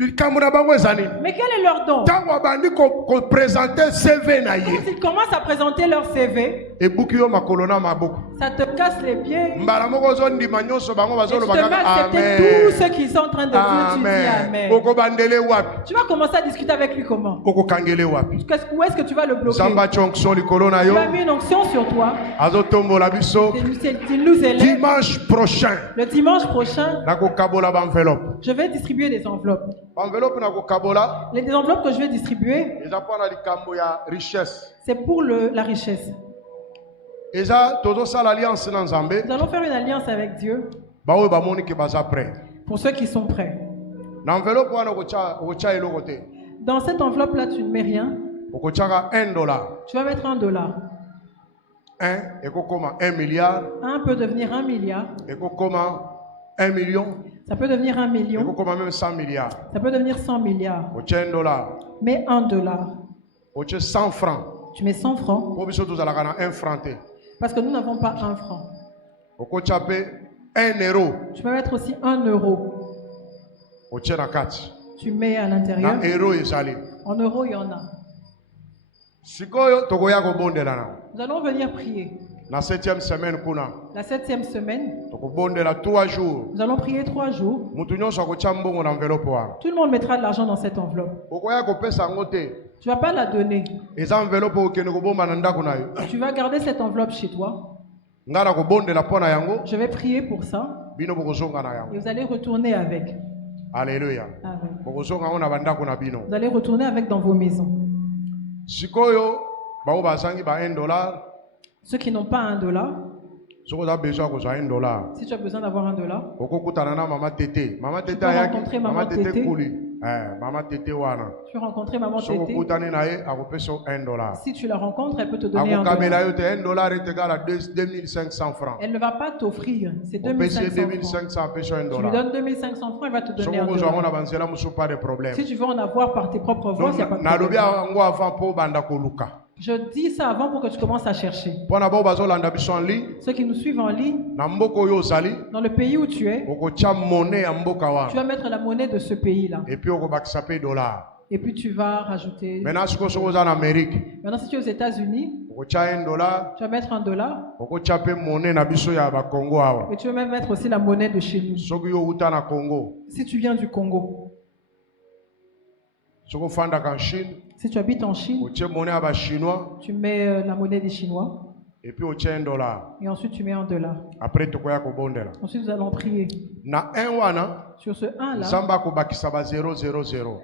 likambo na bango eza nini Mais quel est leur don? ntango abandi kopresente cv na ye Quand ils commencent à présenter leur CV, ebuki yo makolo na maboko ça te casse les pieds. mbala moko ozondima nyonso bango Et tu te bazoloba mets kaka à accepter amen tout ce qu'ils sont en train de dire. Tu dis Amen. okobandele wapi Tu vas commencer à discuter avec lui comment? okokangele wapi Où est-ce que tu vas le bloquer? nzambe atia onction likolo na Tu yo as mis une onction sur toi. azotombola biso Il nous élève. dimanche prochain Le dimanche prochain, nakokabola baenveloppe je vais distribuer des enveloppes. baenveloppe nakokabola Les enveloppes que je vais distribuer, eza mpona likambo ya richesse c'est pour la richesse. eza tozosala alliance na nzambe Nous allons faire une alliance avec Dieu baoyo bamoni ke baza prêt pour ceux qui sont prêts. na enveloppe wana okotya eloko te Dans cette enveloppe-là, tu ne mets rien. okotyaka $1 Tu vas mettre $1. 1 ekokoma 1 milliard 1 peut devenir 1 milliard. ekokoma 1 million Ça peut devenir 1 million. ekokoma même 100 milliards Ça peut devenir 100 milliards. otya $1 Mais $1. otya 100 francs Tu mets 100 francs. po biso tozalaka na 1 franc te Parce que nous n'avons pas 1 franc. okotya mpe 1 euro Tu peux mettre aussi 1 euro. otya na kati Tu mets à na l'intérieur. euro ezali En euros, il y en a. sikoyo tokoya kobondela na Nous allons venir prier. na 7e semaine kuna La 7e semaine, tokobondela 3 jours nous allons prier 3 jours. mutu nyonso akotya mbongo na enveloppe wana Tout le monde mettra de l'argent dans cette enveloppe. okoya kopesa yango te Tu ne vas pas la donner. eza enveloppe okende kobomba na ndako na yo Tu vas garder cette enveloppe chez toi. ngai nakobondela mpo na yango Je vais prier pour ça. bino bokozonga na yango Et vous allez retourner avec. alleluya Amen. bokozonga yango na bandako na bino Vous allez retourner avec dans vos maisons. sikoyo bao bazangi ba $1 Ceux qui n'ont pas $1, Si vous avez besoin de $1, Si tu as besoin d'avoir $1, vous pouvez Maman Tété. Maman Tété rencontrer Maman Tété. Maman Tété wana. tu as rencontré Maman Si vous Tété. $1. Si tu la rencontres, elle peut te donner $1. $1 est égal à 2500 francs. Elle ne va pas t'offrir, c'est On peut essayer 2500 francs. 2500 Tu lui $1. donnes 2500 francs, elle va te Si donner vous $1. avez pas de problème. Si tu veux en avoir par tes propres voix, il n'y a pas de nalobi problème. yango avant mpo obanda koluka Je dis ça avant pour que tu commences à chercher. mpo na bao bazolanda biso en ligne Ceux qui nous suivent en ligne, na mboka oyo ozali dans le pays où tu es, okotya monnaie ya mboka tu wana vas mettre la monnaie de ce pays-là. epuis okobakisa mpe dollar. Et puis tu vas rajouter. Maintenant sikoyo soki oza na Amérique Maintenant, si tu es aux États-Unis, okotya $1, tu vas mettre $1 okotya mpe monnaie na biso ya bakongo awa. et tu vas même mettre aussi la monnaie de chez nous. Soki yo outa na Congo, Si tu viens du Congo, soki ofandaka en Chine, si tu habites en Chine, otie monnaie ya bachinois tu mets la monnaie des Chinois epuis otie $1. et ensuite tu mets $1. Après tokoya kobondela. Ensuite, nous allons prier. Na 1 wana Sur ce 1 là, Nzambe akobakisa ba 000.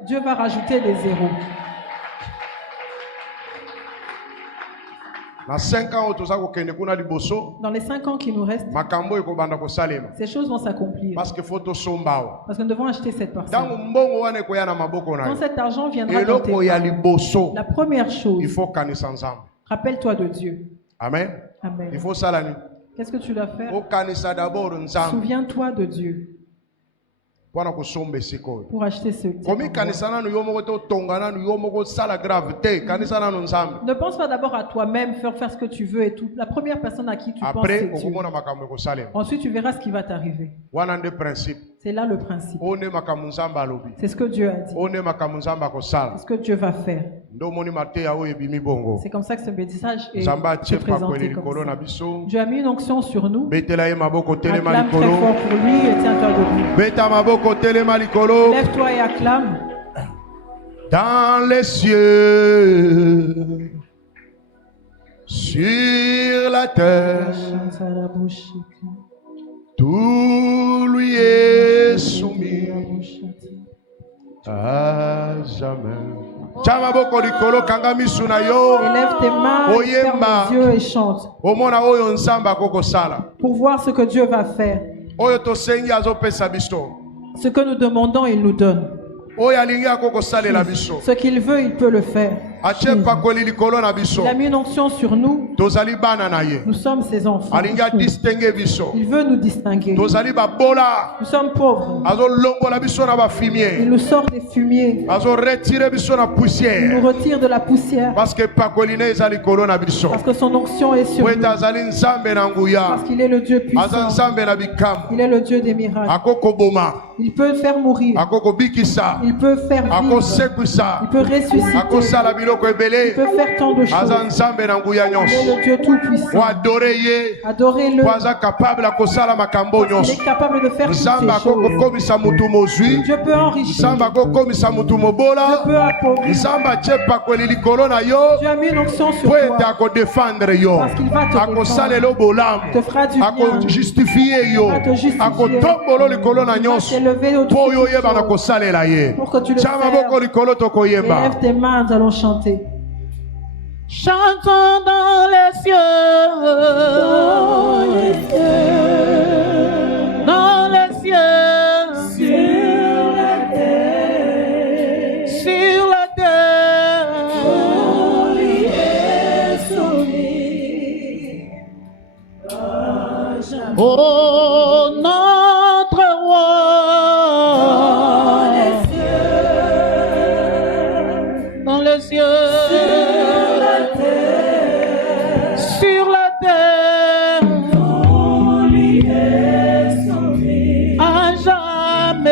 Dieu va rajouter des zéros. Na 5 ans oyo toza kokende kuna liboso Dans les 5 ans qui nous restent, makambo ekobanda kosalema ces choses vont s'accomplir. parce que faut tosomba awa. Parce que nous devons acheter cette parcelle. Ntango mbongo wana ekoya na maboko na Quand yo cet argent viendra dans tes eloko ya mains, liboso la première chose, il faut kanisa Nzambe. rappelle-toi de Dieu. Amen. Amen. Il faut sala nini? Qu'est-ce que tu dois faire? Okanisa d'abord Nzambe Souviens-toi de Dieu mpona kosomba esika oyo. pour acheter ce Komi kanisa nanu yo moko te otonga nanu yo moko osala grave te kanisa nanu Nzambe. Ne pense pas d'abord à toi-même, faire ce que tu veux et tout. La première personne à qui tu penses, Après c'est Dieu. okomona makambo ekosalema. Ensuite, tu verras ce qui va t'arriver. Wana nde principe. C'est là le principe. Oyo nde makambo Nzambe alobi. C'est ce que Dieu a dit. Oyo nde makambo Nzambe akosala. C'est ce que Dieu va faire. Nde omoni mateya oyo ebimi bongo. C'est comme ça que ce message est Nzambe atie pakwele présenté likolo comme na ça. biso. Dieu a mis une onction sur nous. Betela ye maboko telema Acclame très likolo. fort pour lui et tiens-toi debout. Beta maboko telema likolo. Lève-toi et acclame. Dans les cieux, sur la terre, tout lui est soumis à jamais. Tia maboko likolo kanga misu na yo. Élève tes mains, ferme Oyemba. les yeux et chante. Omona oyo Nzambe akokosala. Pour voir ce que Dieu va faire. Oyo tosengi azopesa biso. Ce que nous demandons, il nous donne. Oyo alingi akokosalela biso. Ce qu'il veut, il peut le faire. Atie pakweli likolo na biso. Il a mis une onction sur nous. Tozali bana na ye. Nous sommes ses enfants. Alingi adistingue biso. Il veut nous distinguer. Tozali babola. Nous sommes pauvres. Azolongola biso na Il bafimier. nous sort des fumiers. Azoretire biso na Il nous poussière. retire de la poussière. Parce que pakweli ne eza likolo na biso. Parce que son onction est sur Po nous. ete azali Nzambe na nguya. Parce qu'il est le Dieu Aza puissant. Nzambe na bikambo. Il est le Dieu des miracles. Akokoboma. Il peut faire mourir. Akokobikisa. Il peut faire vivre. Akosekwisa. Il peut ressusciter. Akosala biloko Il ebele. peut faire tant de Aza choses. Nzambe na nguya Il est nyonso. le Dieu tout-puissant. Po adore ye. Adorez-le. Po aza capable akosala makambo Il nyonso. est capable de faire toutes Nzambe ces choses. akokokomisa mutu mozwi. Dieu peut enrichir. Nzambe akokomisa mutu Dieu mobola. peut appauvrir. Nzambe atie pakweli likolo na yo. Dieu a mis une onction sur Po ete toi. akodefendre yo. Parce qu'il va te Akosala défendre. bolamu. Te fera du bien. Akojustifie yo. Va te justifier. Akotombolo likolo na Il va nyonso. t'élever au-dessus Po de yo toutes yebana choses. kosalela ye. Pour que tu le Tia maboko fasses. likolo tokoyemba. Lève tes mains, nous allons chanter. Chantons dans les cieux, dans les cieux, sur la terre, oh notre roi, dans les cieux, sur la terre, à jamais.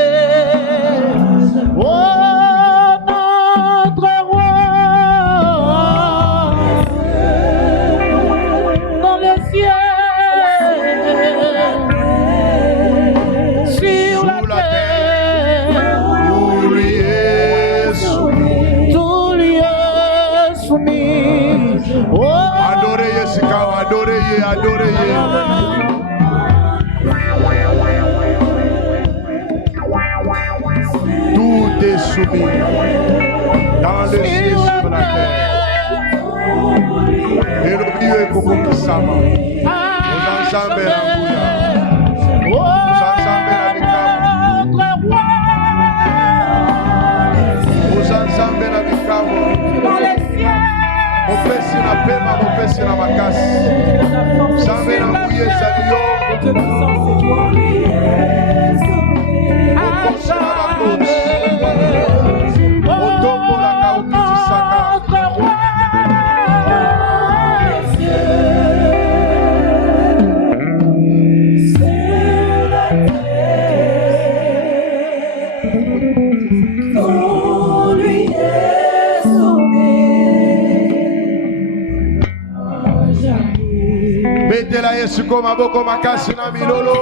Oh, notre roi, dans les cieux, sur la terre, Tout lui est soumis. tout lui est soumis. Oh, Adorez ye sikawa, adorez ye, adorez ye. Tout est soumis dans le ciel sur la terre. Et le Dieu est beaucoup qui s'ama. Aux Nzambe na nguya. Nzambe na bikamu. Nzambe na bikamu. Mopesi na pema, mopesi na makasi. Nzambe na nguya ezali yo. Mokonzi na bakonzi. Otombolaka okitisaka. Betela Yesu ko maboko makasi na milolo.